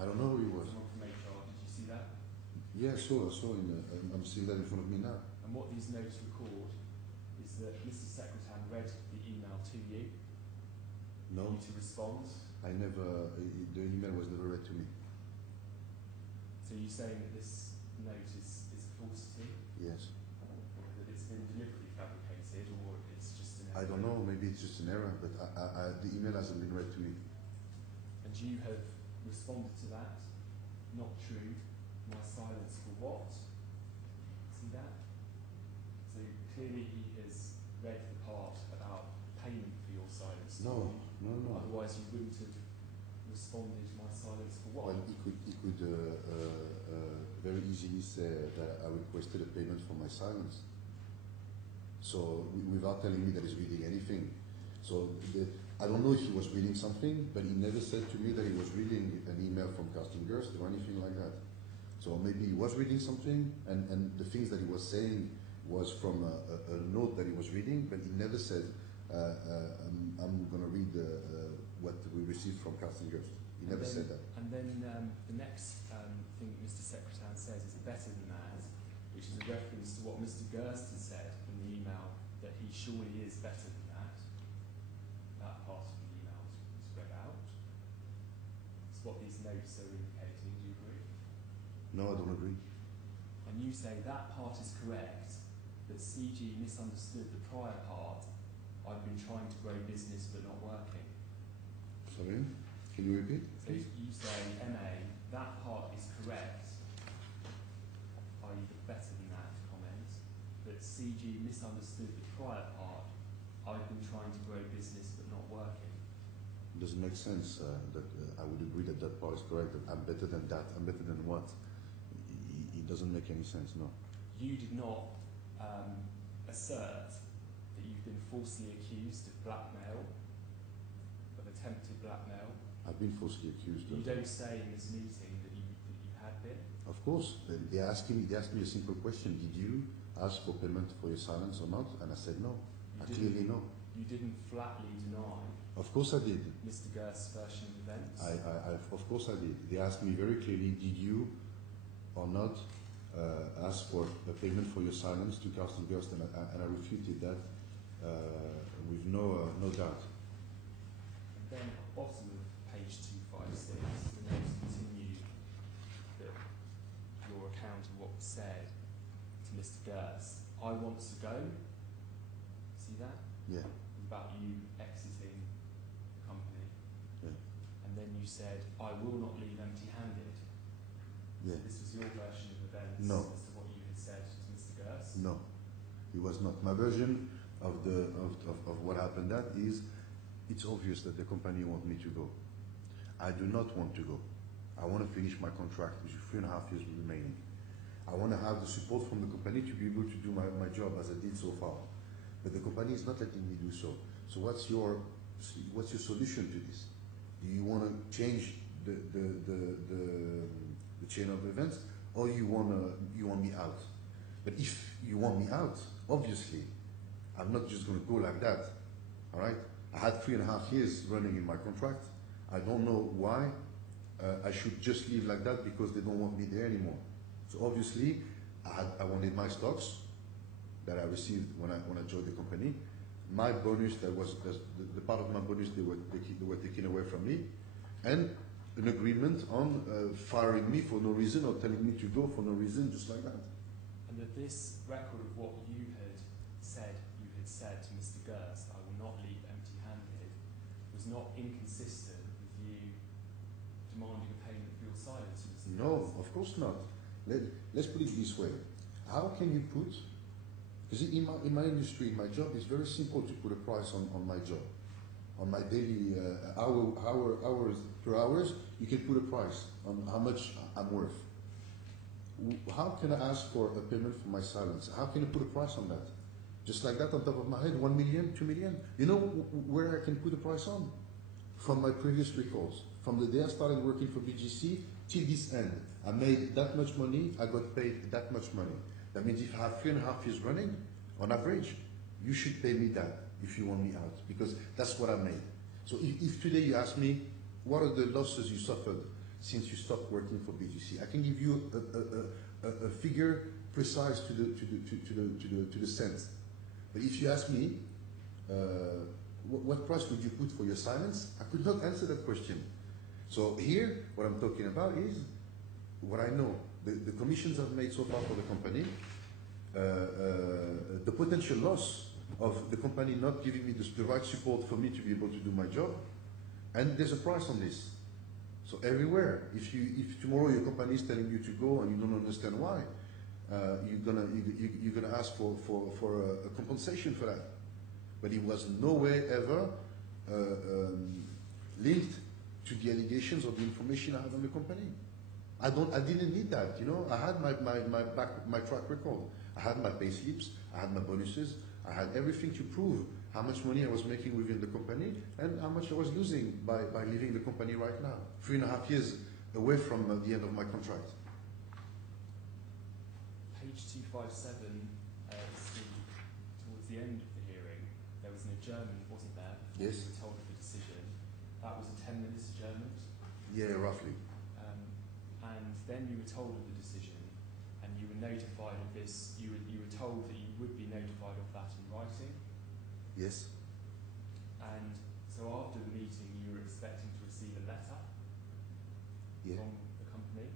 I don't know who he was. Someone from HR, did you see that? Yeah, I saw I'm seeing that in front of me now. And what these notes record is that Mr. Secretary read the email to you. No. You to respond. I never, the email was never read to me. So you're saying that this note is a falsity? Yes. That it's been deliberately fabricated, or it's just an error? I don't know, maybe it's just an error, but the email hasn't been read to me. And you have responded to that? Not true. My silence for what? See that? So clearly he has read the part about payment for your silence. No. Otherwise you wouldn't have responded my silence for what? Well, he could very easily say that I requested a payment for my silence. So without telling me that he's reading anything. So I don't know if he was reading something, but he never said to me that he was reading an email from Carsten Gerst or anything like that. So maybe he was reading something, and the things that he was saying was from a note that he was reading, but he never said, I'm going to read what we received from Carsten Gerst. He never said that. And then the next thing that Mr. Secretan says is better than that, which is a reference to what Mr. Gerst has said in the email, that he surely is better than that. That part of the email is read out. It's what these notes are indicating. Do you agree? No, I don't agree. And you say that part is correct, that CG misunderstood the prior part. I've been trying to grow business but not working. Sorry? Can you repeat? So you say, MA, that part is correct, i.e. the better than that comment, that CG misunderstood the prior part. I've been trying to grow business but not working. It doesn't make sense that I would agree that that part is correct, that I'm better than that. I'm better than what? It doesn't make any sense, no. You did not assert that you've been falsely accused of blackmail, of attempted blackmail. I've been falsely accused. You don't say in this meeting that you had been. Of course, they asked me a simple question. Did you ask for payment for your silence or not? And I said no. I clearly no. You didn't flatly deny. Of course I did. Mr. Gerst's version of events. Of course I did. They asked me very clearly, did you or not ask for a payment for your silence to Carsten Gerst, and I refuted that with no doubt. And then at the bottom of page 256, the notes continue that your account of what was said to Mr. Gerst. I want to go. See that? Yeah. It's about you exiting the company. Yeah. And then you said, I will not leave empty-handed. Yeah. So this was your version of events No. as to what you had said to Mr. Gerst? No, it was not. My version of what happened that is, it's obvious that the company wants me to go. I do not want to go. I want to finish my contract, which is 3.5 years remaining. I want to have the support from the company to be able to do my job as I did so far. But the company is not letting me do so. So what's your solution to this? Do you want to change the chain of events, or you want me out? But if you want me out, obviously, I'm not just going to go like that. All right? I had 3.5 years running in my contract. I don't know why I should just leave like that because they don't want me there anymore. So obviously, I wanted my stocks that I received when I joined the company. My bonus, that was the part of my bonus they were taking away from me, and an agreement on firing me for no reason or telling me to go for no reason, just like that. And that this record of what you had said to Mr. Gerst, I will not leave empty-handed, was not inconsistent with you demanding a payment for your silence, Mr. Gerst? No, of course not. Let's put it this way. How can you put, because in my industry, my job is very simple to put a price on my job. On my daily hours per hours, you can put a price on how much I'm worth. How can I ask for a payment for my silence? How can I put a price on that? Just like that on top of my head, 1 million, 2 million? You know where I can put a price on? From my previous records. From the day I started working for BGC till this end. I made that much money, I got paid that much money. That means if I have 3.5 years running, on average, you should pay me that if you want me out, because that's what I made. So if today you ask me, what are the losses you suffered since you stopped working for BGC? I can give you a figure precise to the cent. But if you ask me, what price would you put for your silence? I could not answer that question. So here, what I'm talking about is what I know. The commissions I've made so far for the company, the potential loss of the company not giving me the right support for me to be able to do my job, and there's a price on this. So everywhere, if tomorrow your company is telling you to go and you don't understand why, you're gonna ask for a compensation for that. But it was no way ever linked to the allegations or the information I had on the company. I didn't need that, you know. I had my track record. I had my pay slips, I had my bonuses, I had everything to prove how much money I was making within the company and how much I was losing by leaving the company right now. 3.5 years away from the end of my contract. Page 257 towards the end of the hearing, there was an adjournment, wasn't there? Yes. You were told of the decision. That was a 10 minutes adjournment. Yeah, roughly. And then you were told of the decision, and you were notified of this. You were told that you would be notified of that in writing. Yes. And so after the meeting, you were expecting to receive a letter from the company.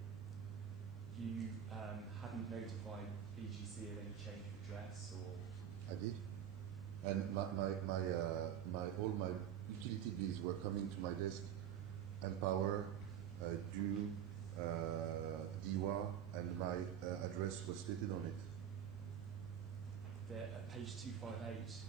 You hadn't notified BGC of any change of address, or I did. And all my utility bills were coming to my desk. Empower, due, DIWA, and my address was stated on it. there, at page 258 is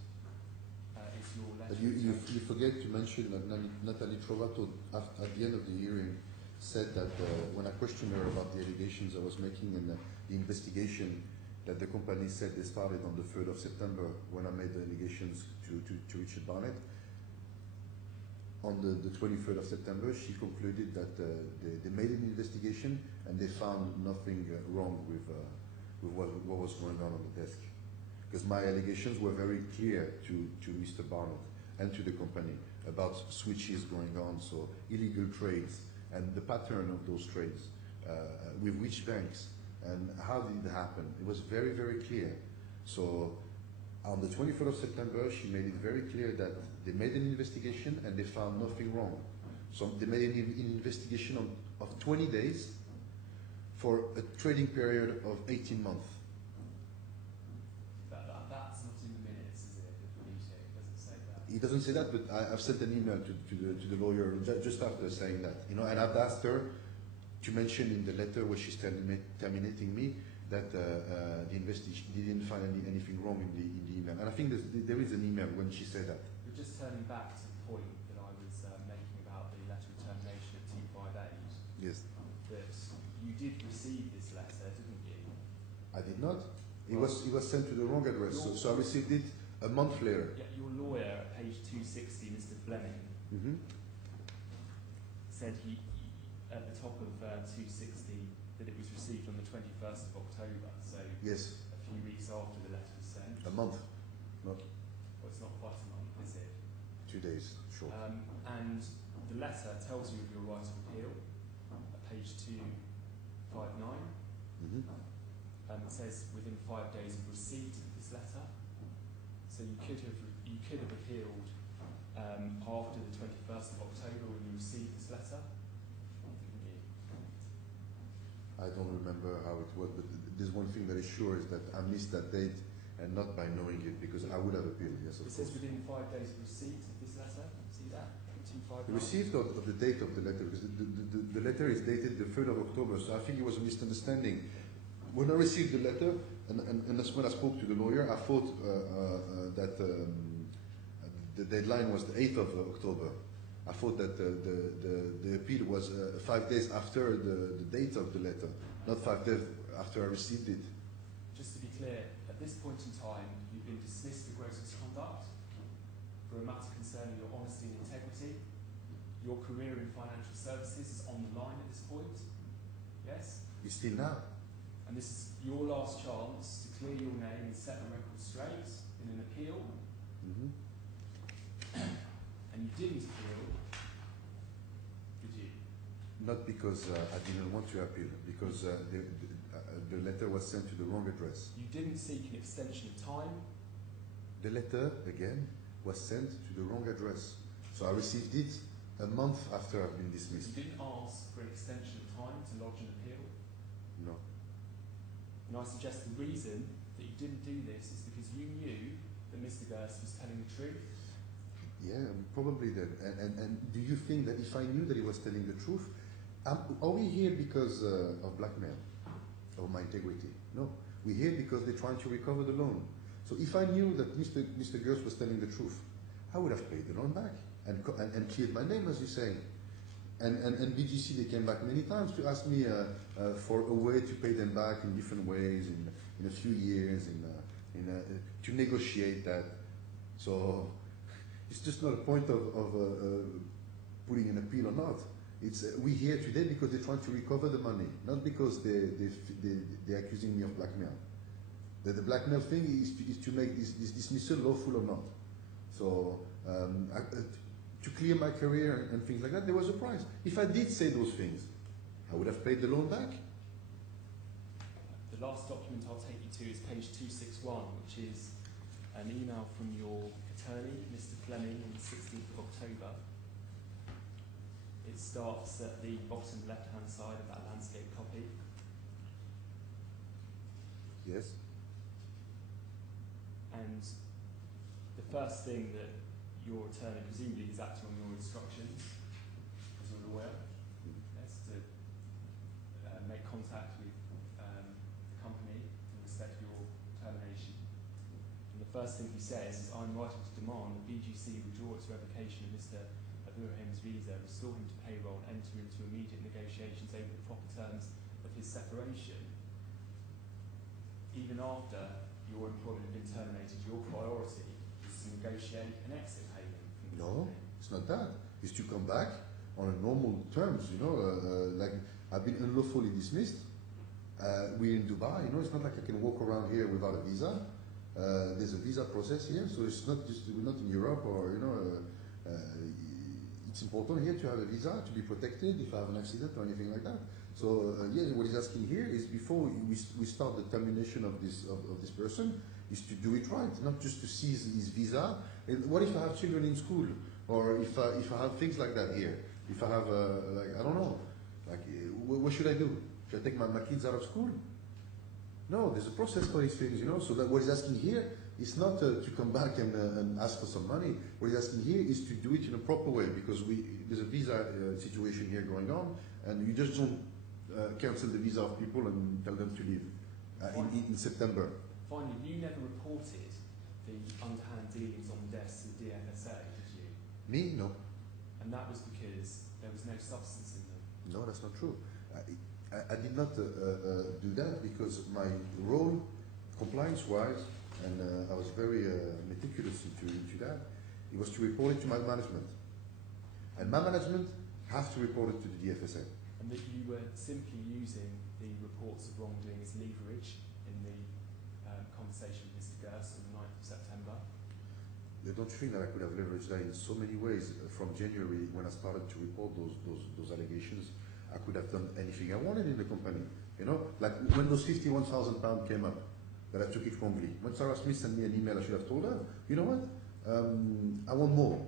your letter. But you forget to mention that Nathalie Trovato, at the end of the hearing, said that when I questioned her about the allegations I was making and the investigation, that the company said they started on the 3rd of September when I made the allegations to Richard Barnett. On the 23rd of September, she concluded that they made an investigation and they found nothing wrong with what was going on the desk. Because my allegations were very clear to Mr. Barnett and to the company about switches going on, so illegal trades and the pattern of those trades, with which banks and how did it happen. It was very, very clear. So on the 23rd of September, she made it very clear that they made an investigation and they found nothing wrong. So they made an investigation of 20 days for a trading period of 18 months. That's not in the minutes, is it? Of the meeting, it doesn't say that. He doesn't say that, but I've sent an email to the lawyer just after saying that, and I've asked her to mention in the letter where she's terminating me that the investigation didn't find anything wrong in the email. And I think there is an email when she said that. You're just turning back to the point that I was making about the letter of termination at 258. Yes. That you did receive this letter, didn't you? I did not. It was sent to the wrong address, so I received it a month later. Yeah, your lawyer at page 260, Mr. Fleming, said he at the top of 260 that it was received on the 21st of October, so yes, a few weeks after the letter was sent. a month, not. Well, it's not quite a month, is it? 2 days, short. And the letter tells you of your right of appeal at page 259. It says within 5 days of receipt of this letter. So you could have appealed after the 21st of October when you received this letter, didn't you? I don't remember how it was, but there's one thing that is sure is that I missed that date, and not by knowing it, because I would have appealed, yes, of It course. says within 5 days of receipt of this letter. See that? 259. The receipt of the date of the letter, because the letter is dated the 3rd of October, so I think it was a misunderstanding. When I received the letter, and that's when I spoke to the lawyer, I thought that the deadline was the 8th of October. I thought that the appeal was 5 days after the date of the letter, not 5 days after I received it. Just to be clear, at this point in time, you've been dismissed for gross misconduct for a matter concerning your honesty and integrity. Your career in financial services is on the line at this point. Yes? It's still now. And this is your last chance to clear your name and set the record straight in an appeal. And you didn't appeal, did you? Not because I didn't want to appeal, because the letter was sent to the wrong address. You didn't seek an extension of time. The letter, again, was sent to the wrong address. So I received it a month after I've been dismissed. You didn't ask for an extension of time to lodge an appeal. No. And I suggest the reason that you didn't do this is because you knew that Mr. Gerst was telling the truth. Yeah, probably then. And do you think that if I knew that he was telling the truth, are we here because of blackmail, of my integrity? No. We're here because they're trying to recover the loan. So if I knew that Mr. Gerst was telling the truth, I would have paid the loan back and cleared my name, as you say. And BGC, they came back many times to ask me for a way to pay them back in different ways, in a few years, to negotiate that. So it's just not a point of putting an appeal or not. It's we're here today because they're trying to recover the money, not because they're accusing me of blackmail. The blackmail thing is to make this dismissal lawful or not. So to clear my career and things like that, there was a price. If I did say those things, I would have paid the loan back. The last document I'll take you to is page 261, which is an email from your attorney, Mr. Fleming, on the 16th of October. It starts at the bottom left-hand side of that landscape copy. Yes. And the first thing that your attorney presumably is acting on your instructions, as you're aware, is to make contact with the company in respect of your termination. And the first thing he says is, I'm writing to demand that BGC withdraw its revocation of Mr. Abourahim's visa, restore him to payroll, and enter into immediate negotiations over the proper terms of his separation. Even after your employment had been terminated, your priority is to negotiate an exit payment from the No, company. it's not that. It's to come back on a normal terms, you know, like I've been unlawfully dismissed. We're in Dubai, you know, it's not like I can walk around here without a visa. There's a visa process here, so it's not just, we're not in Europe or, you know, it's important here to have a visa, to be protected if I have an accident or anything like that. So, yes, what he's asking here is before we start the termination of this person, is to do it right, not just to seize his visa. And what if I have children in school? Or if I have things like that here? If I have, like, I don't know, like, what should I do? Should I take my kids out of school? No, there's a process for these things, you know. So that what he's asking here is not to come back and ask for some money. What he's asking here is to do it in a proper way, because there's a visa situation here going on, and you just don't cancel the visa of people and tell them to leave in September. Finally, you never reported the underhand dealings on the desk to the DFSA, did you? Me? No. And that was because there was no substance in them. No, that's not true. I did not do that because my role, compliance-wise, and I was very meticulous into that, it was to report it to my management. And my management have to report it to the DFSA. And that you were simply using the reports of wrongdoing as leverage in the conversation with Mr. Gerst on the 9th of September. I don't think that I could have leveraged that in so many ways. From January, when I started to report those allegations, I could have done anything I wanted in the company. You know, like when those £51,000 came up, that I took it wrongly. When Sarah Smith sent me an email, I should have told her, you know what? I want more.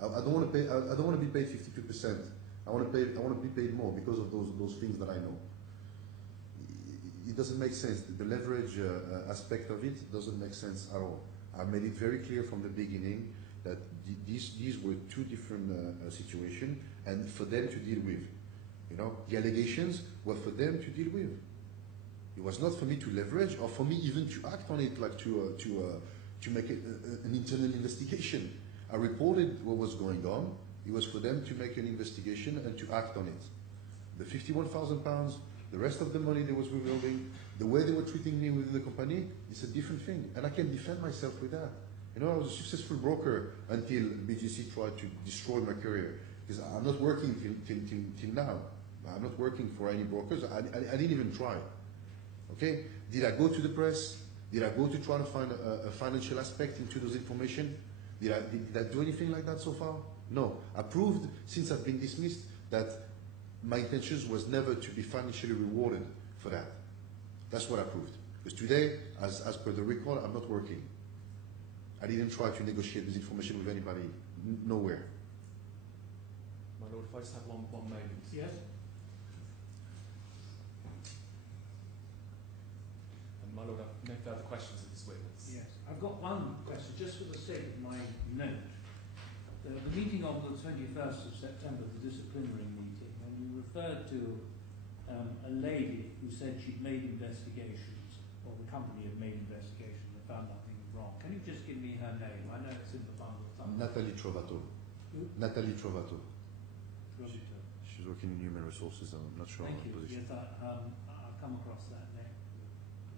I don't want to pay. I don't want to be paid 52%. I want to pay. I want to be paid more because of those things that I know. It doesn't make sense. The leverage aspect of it doesn't make sense at all. I made it very clear from the beginning that these were two different situations, and for them to deal with. You know, the allegations were for them to deal with. It was not for me to leverage or for me even to act on it, like to make an internal investigation. I reported what was going on. It was for them to make an investigation and to act on it. The £51,000, the rest of the money they was withholding, the way they were treating me within the company, it's a different thing. And I can defend myself with that. You know, I was a successful broker until BGC tried to destroy my career. Because I'm not working till now. I'm not working for any brokers. I didn't even try. Okay? Did I go to the press? Did I go to try to find a financial aspect into those information? Did I do anything like that so far? No. I proved, since I've been dismissed, that my intentions was never to be financially rewarded for that. That's what I proved. Because today, as per the record, I'm not working. I didn't try to negotiate this information with anybody. Nowhere. My Lord, if I just have one moment. Yes. And my Lord, I have no further questions of this witness. Yes. I've got one question, just for the sake of my note. The meeting on the 21st of September, the disciplinary meeting, and you referred to a lady who said she'd made investigations, or the company had made investigations and found nothing wrong. Can you just give me her name? I know it's in the bundle. Natalie Trovato. Who? Natalie Trovato. Rosita. She's working in human resources. I'm not sure. Thank you. Position. Yes, I've come across that name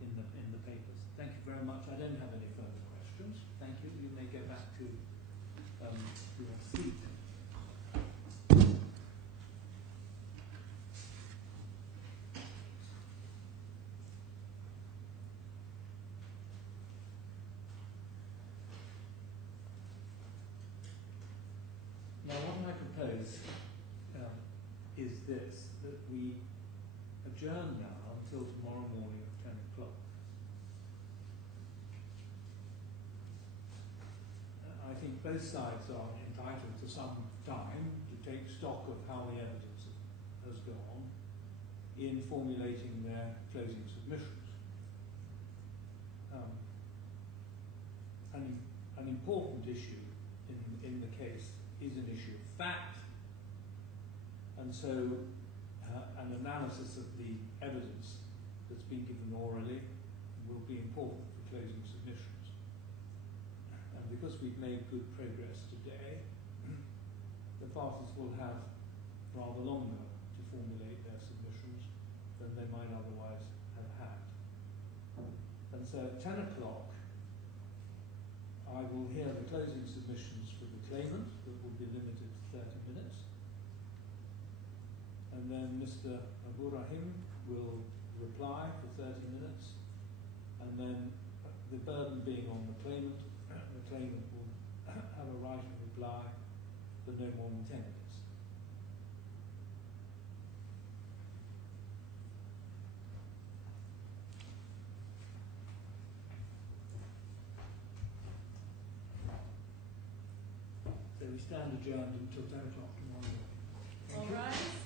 in the papers. Thank you very much. I don't have any further questions. Thank you. You may go back to your seat. Now, propose is this, that we adjourn now until tomorrow morning at 10 o'clock. I think both sides are entitled to some time to take stock of how the evidence has gone in formulating their closing submissions. An important issue in the case is an issue of fact, and so an analysis of the evidence that's been given orally will be important for closing submissions. And because we've made good progress today, the parties will have rather longer to formulate their submissions than they might otherwise have had. And so at 10 o'clock, I will hear the closing submissions for the claimant that will be limited to 30 minutes. And then Mr. Abourahim will reply for 30 minutes. And then the burden being on the claimant will have a right to reply for no more than 10 minutes. So we stand adjourned until 10 o'clock tomorrow morning. All rise.